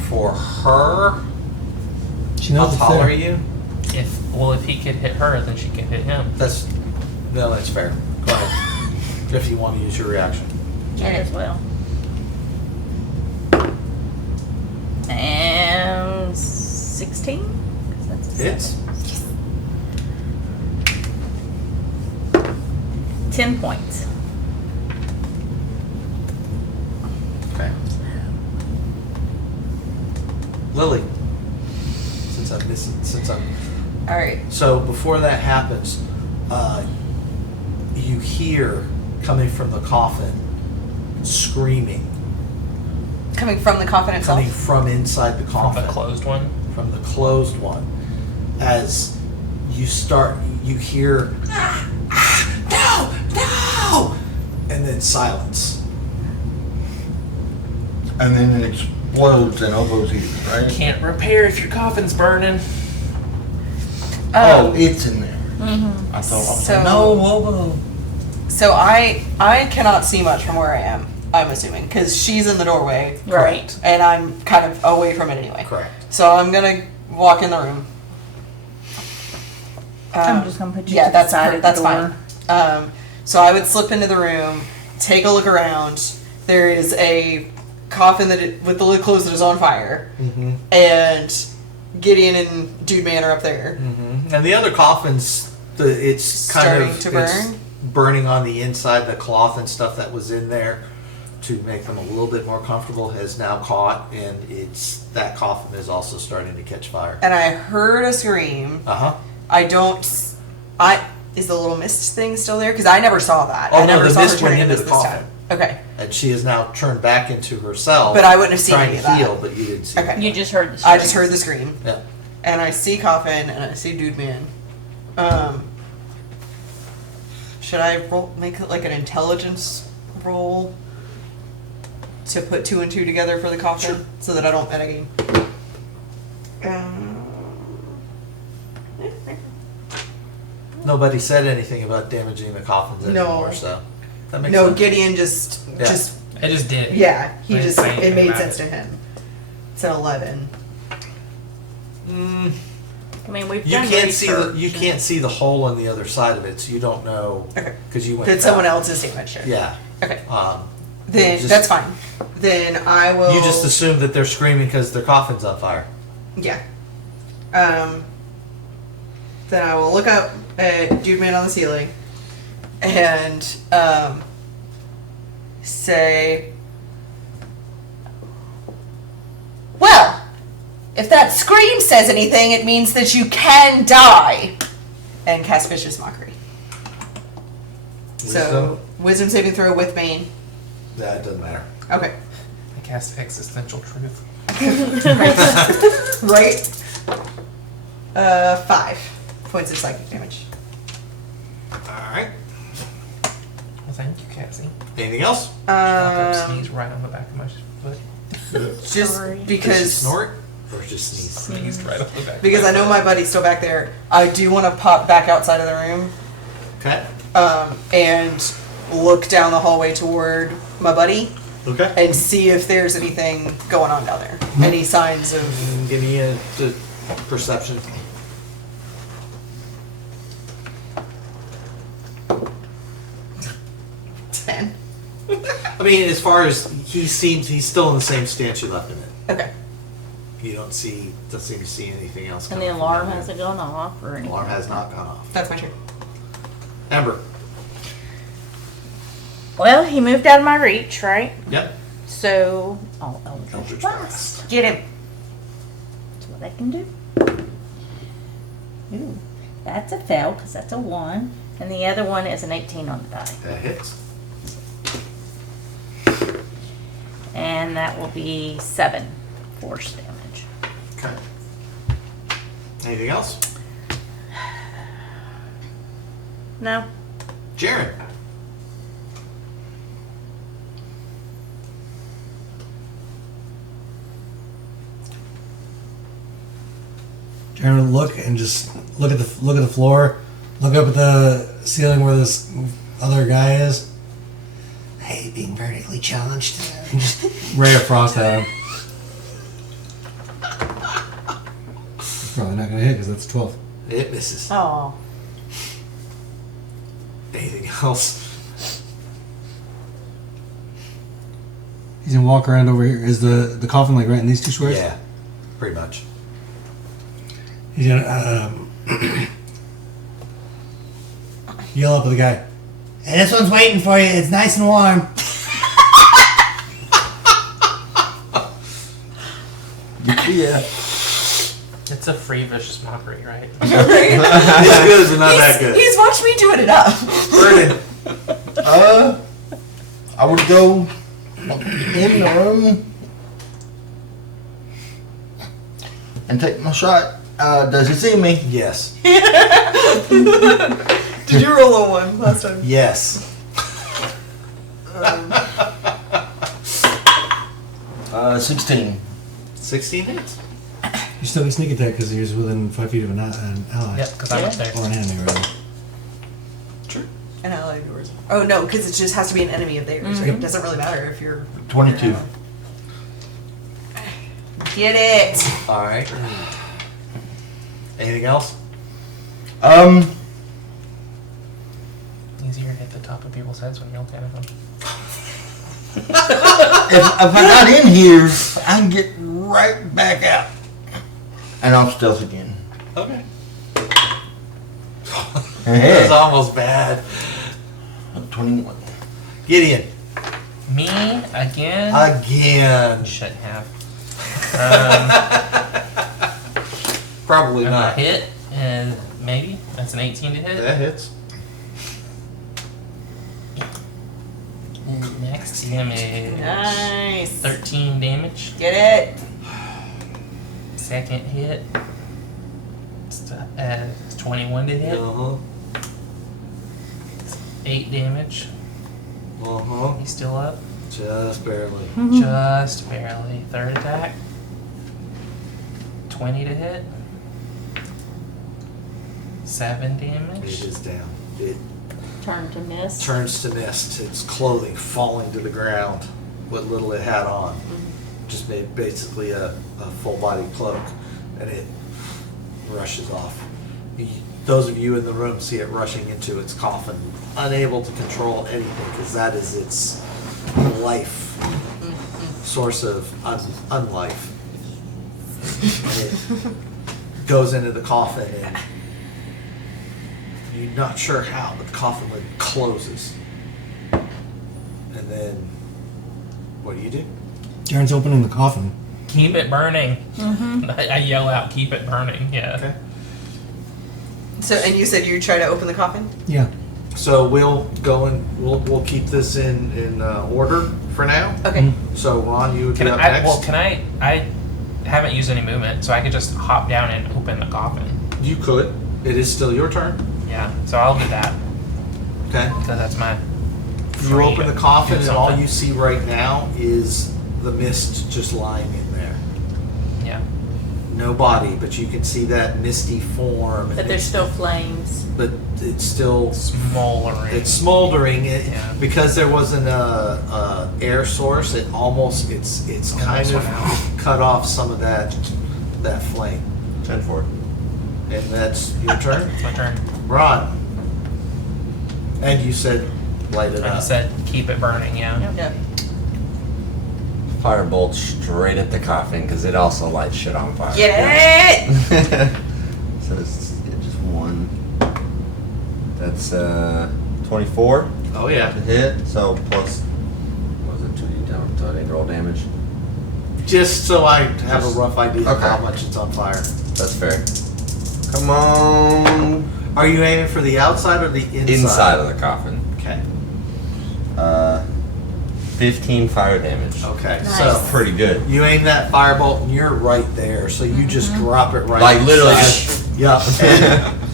For her, She how knows it's tall there. are you? If he could hit her, then she could hit him. That's fair. Go ahead. If you want to use your reaction. Might as well. And 16? 'Cause that's a Hits. 7. 10 points. Okay. Lily. Since I'm All right. so before that happens, you hear coming from the coffin screaming, Coming from the coffin itself. coming from inside the From coffin. the closed one. From the closed one. As you hear, no, and then silence. And then it explodes in Obo's ears, right? Can't repair if your coffin's burning. Oh, it's in there. Mm-hmm. I thought, So- no, Obo. So I cannot see much from where I am. I'm assuming because she's in the doorway, Right. and I'm kind of away from it anyway. Correct. So I'm gonna walk in the room. I'm just gonna put you Yeah, to the that's side of the that's door. fine. So I would slip into the room, take a look around. There is a coffin with the lid closed that is on fire, and Gideon and Dude Man are up there. And the other coffins, it's kind Starting of to burn? it's burning on the inside. The cloth and stuff that was in there to make them a little bit more comfortable has now caught, and that coffin is also starting to catch fire. And I heard a scream. Is the little mist thing still there? Because I never saw that. Oh, I no, never the saw her mist went turn into the this coffin. time. Okay. And she is now turned back into herself. But I wouldn't have seen trying any of to that. heal, but you didn't see. Okay. You just heard the I just heard the scream. Yeah. And I see coffin and I see Dude Man. Should I make it like an intelligence roll to put 2 and 2 together for the coffin so that I don't metagame? Nobody said anything about damaging the coffins No. anymore, so that makes No, sense. Gideon just I just did it. yeah, he I didn't just say it anything made about sense it. to him. It's an 11. I mean, we've You done can't see research. you can't see the hole on the other side of it, so you don't know Okay. because you went. Did someone back. else's damage? Sure. Yeah. Okay. Um, Then just- that's fine. Then I will. You just assume that they're screaming because their coffin's on fire. Yeah. Then I will look up at Dude Man on the ceiling and say, well, if that scream says anything, it means that you can die. And cast Vicious Mockery. So, wisdom saving throw with Bane. Yeah, it doesn't matter. Okay. I cast Existential Truth. Right? 5 points of psychic damage. All right. Well, thank you, Cassie. Anything else? Sneeze right on the back of my foot. Just Sorry. Does she because snort or just sneeze? Sneezed right on the back. because I know my buddy's still back there. I do want to pop back outside of the room Okay. and look down the hallway toward my buddy Okay. and see if there's anything going on down there. Any signs of Give me a perception. ten. I mean, as far as he's still in the same stance you left him in. Okay. You doesn't seem to see anything else. And coming the from alarm down there. hasn't gone off or anything. Alarm has not gone off. That's my turn. Amber. Well, he moved out of my reach, right? Yep. So I'll Eldritch Eldritch Blast. Get him. That's what I can do. Ooh, that's a fail because that's a 1. And the other one is an 18 on the die. That hits. And that will be 7 force damage. Okay. Anything else? No. Jaren. Trying to look and just look at the floor, look up at the ceiling where this other guy is. Hey, being vertically challenged. Just ray of frost at him. Probably not gonna hit because that's 12. It misses. Oh. Anything else? He's gonna walk around over here. Is the coffin like right in these 2 squares? Yeah, pretty much. He's gonna yell up at the guy. Hey, this one's waiting for you. It's nice and warm. Yeah. It's a free Vicious Mockery, right? It's good, but not that good. He's watched me do it enough. Vernon. I would go in the room and take my shot. Does he see me? Yes. Did you roll a 1 last time? Yes. 16. 16 hits. You still get sneak attack because he was within 5 feet of an ally. Yep, because I was there. Or an enemy, rather. An ally of yours. Oh no, because it just has to be an enemy of theirs. Right? It doesn't really matter if you're 22. Get it. All right. Anything else? Easier to hit the top of people's heads when you're looking at them. if I got in here, I can get right back out. And I'll stealth again. Okay. That Hey, was almost bad. 21. Gideon. Me again? Again. Shouldn't have. Probably I'm gonna not. hit, and maybe that's an 18 to hit. That hits. And max damage. Nice. 13 damage. Get it? Second hit. It's 21 to hit. Uh-huh. 8 damage. Uh-huh. He's still up. Just barely. Just barely. Third attack. 20 to hit. 7 It damage. is down. It Turn to mist. turns to mist. Its clothing falling to the ground. What little it had on. Just made basically a full body cloak. And it rushes off. Those of you in the room see it rushing into its coffin, unable to control anything because that is its life, source of unlife. And it goes into the coffin and you're not sure how, but the coffin lid closes. And then, what do? Darren's opening the coffin. Keep it burning. I yell out, keep it burning. Yeah. Okay. So, and you said you try to open the coffin? Yeah. So we'll go and we'll keep this in order for now. Okay. So Ron, you would Can be up I, next. well, can I haven't used any movement, so I could just hop down and open the coffin. You could. It is still your turn. Yeah, so I'll do that, Okay. because that's my You free open the coffin, do and all something. you see right now is the mist just lying in there. Yeah. No body, but you can see that misty form. But there's still flames. But it's still Smoldering. it's smoldering. Yeah. Because there wasn't a air source. It almost it's kind Almost of went out. cut off some of that flame. 10-4. And that's your turn, It's my turn. Ron. And you said light it I up. just said keep it burning, yeah. Yep. Firebolt straight at the coffin because it also lights shit on fire. Get it? So it's just one. That's 24 Oh to yeah. hit. So plus, what was it, 2d down? So I didn't roll damage. Just so I have Just- a rough idea of okay. how much it's on fire. That's fair. Come on. Are you aiming for the outside or the inside? Inside of the coffin. Okay. 15 fire damage. Okay. Nice. So Pretty good. you aim that firebolt and you're right there. So you just drop it right. Like literally inside. Yep.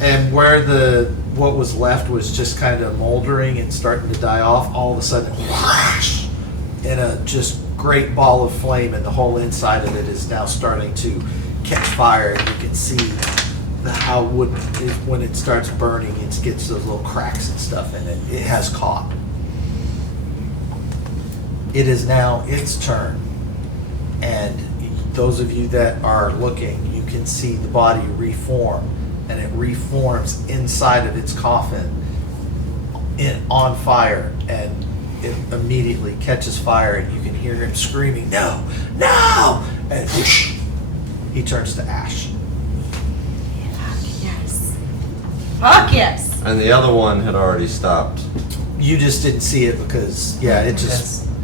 And where what was left was just kind of moldering and starting to die off. All of a sudden, whoosh, in a just great ball of flame, and the whole inside of it is now starting to catch fire. And you can see how wood is when it starts burning. It gets those little cracks and stuff in it. It has caught. It is now its turn, and those of you that are looking, you can see the body reform, and it reforms inside of its coffin on fire, and it immediately catches fire, and you can hear him screaming, "No! No!" And whoosh, he turns to ash. Yes. Fuck yes. And the other one had already stopped. You just didn't see it because, yeah, it just... Because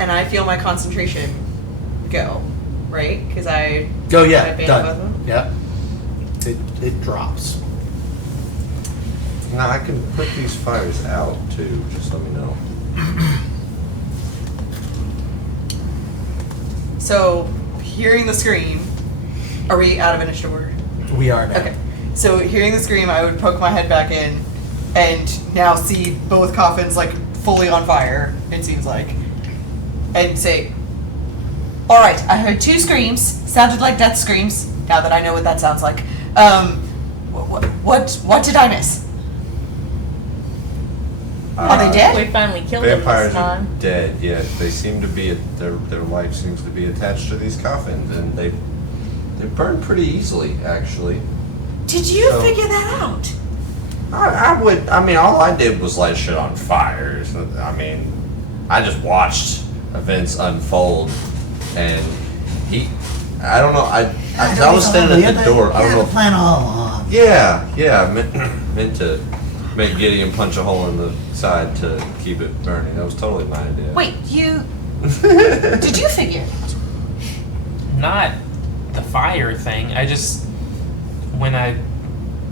And I feel my concentration go, right? Because I. Oh yeah, I banned both of done. them? Yep. It drops. Now I can put these fires out too. Just let me know. So, hearing the scream, are we out of initiative order? We are now. Okay. So, hearing the scream, I would poke my head back in and now see both coffins like fully on fire, it seems like, and say, all right, I heard 2 screams, sounded like death screams, now that I know what that sounds like. What did I miss? Are they dead? We finally killed him Vampires this are time. dead. Yeah, they seem to be. Their life seems to be attached to these coffins, and they burn pretty easily, actually. Did you So- figure that out? I mean, all I did was light shit on fire. So, I mean, I just watched events unfold, and I don't know, I was standing at the door. I don't know. Plan all along. Yeah, I meant to make Gideon punch a hole in the side to keep it burning. That was totally my idea. Wait, did you figure it out? Not the fire thing. When I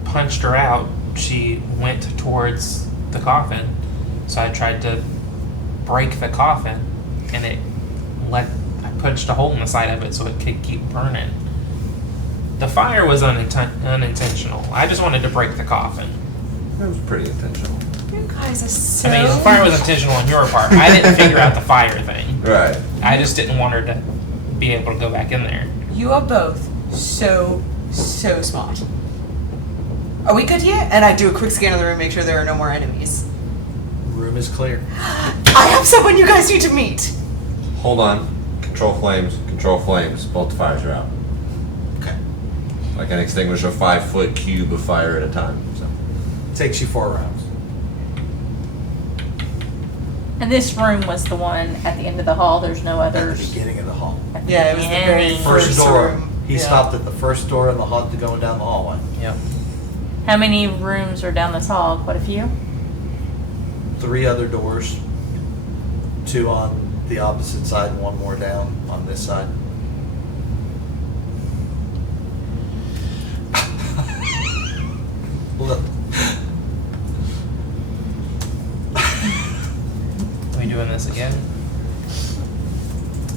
punched her out, she went towards the coffin. So I tried to break the coffin, and I punched a hole in the side of it so it could keep burning. The fire was unintentional. I just wanted to break the coffin. That was pretty intentional. You guys are so. I mean, the fire was intentional on your part. I didn't figure out the fire thing. Right. I just didn't want her to be able to go back in there. You are both so smart. Are we good here? And I do a quick scan of the room, make sure there are no more enemies. Room is clear. I have someone you guys need to meet. Hold on. Control flames. Both the fires are out. Okay. I can extinguish a 5-foot cube of fire at a time. So. Takes you 4 rounds. And this room was the one at the end of the hall. There's no At the others. beginning of the hall. At the Yeah, it was the very beginning. First door. room. He Yeah. stopped at the first door in the hall going down the hallway. Yep. How many rooms are down this hall? Quite a few. 3 other doors. 2 on the opposite side and 1 more down on this side. Look. Are we doing this again? Is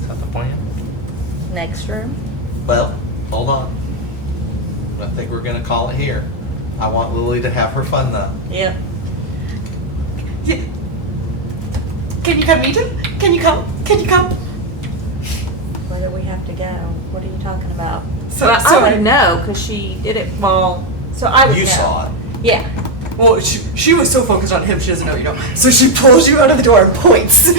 that the plan? Next room. Well, hold on. I think we're gonna call it here. I want Lily to have her fun though. Yep. Yeah. Can you come meet him? Can you come? Where do we have to go? What are you talking about? So- Well, so I I- would know because she did it. Well, so I would You know. saw it. Yeah. Well, she was so focused on him, she doesn't know you know. So she pulls you out of the door and points.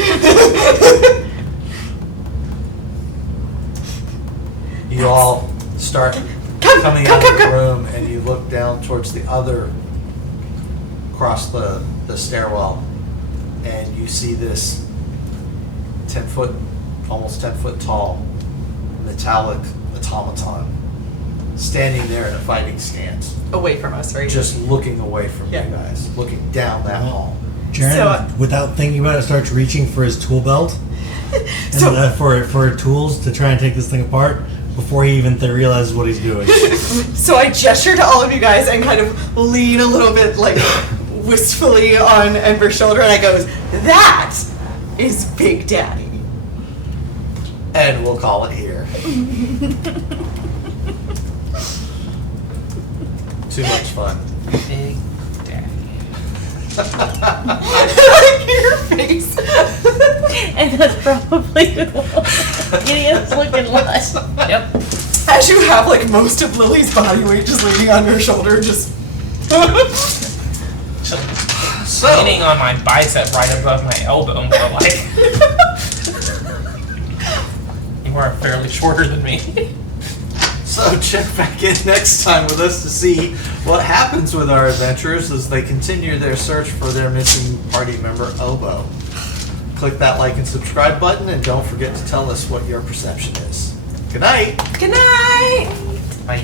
You all start coming out of the room and you look down towards the other, across the stairwell, and you see this 10-foot, almost 10-foot tall, metallic automaton standing there in a fighting stance, Away from us, right? just looking away from Yeah. you guys, looking down that hall. Jaren, So, without thinking about it, starts reaching for his tool belt So- and for tools to try and take this thing apart before he even realizes what he's doing. So I gesture to all of you guys and kind of lean a little bit like wistfully on Ember's shoulder and I goes, "That is Big Daddy." And we'll call it here. Too much fun. Big Daddy. Your face. And that's probably what Gideon's looking like. Yep. As you have like most of Lily's body weight just leaning on your shoulder, just Leaning on my bicep right above my elbow, more like. You are fairly shorter than me. So check back in next time with us to see what happens with our adventurers as they continue their search for their missing party member, Obo. Click that like and subscribe button, and don't forget to tell us what your perception is. Good night! good night. Like,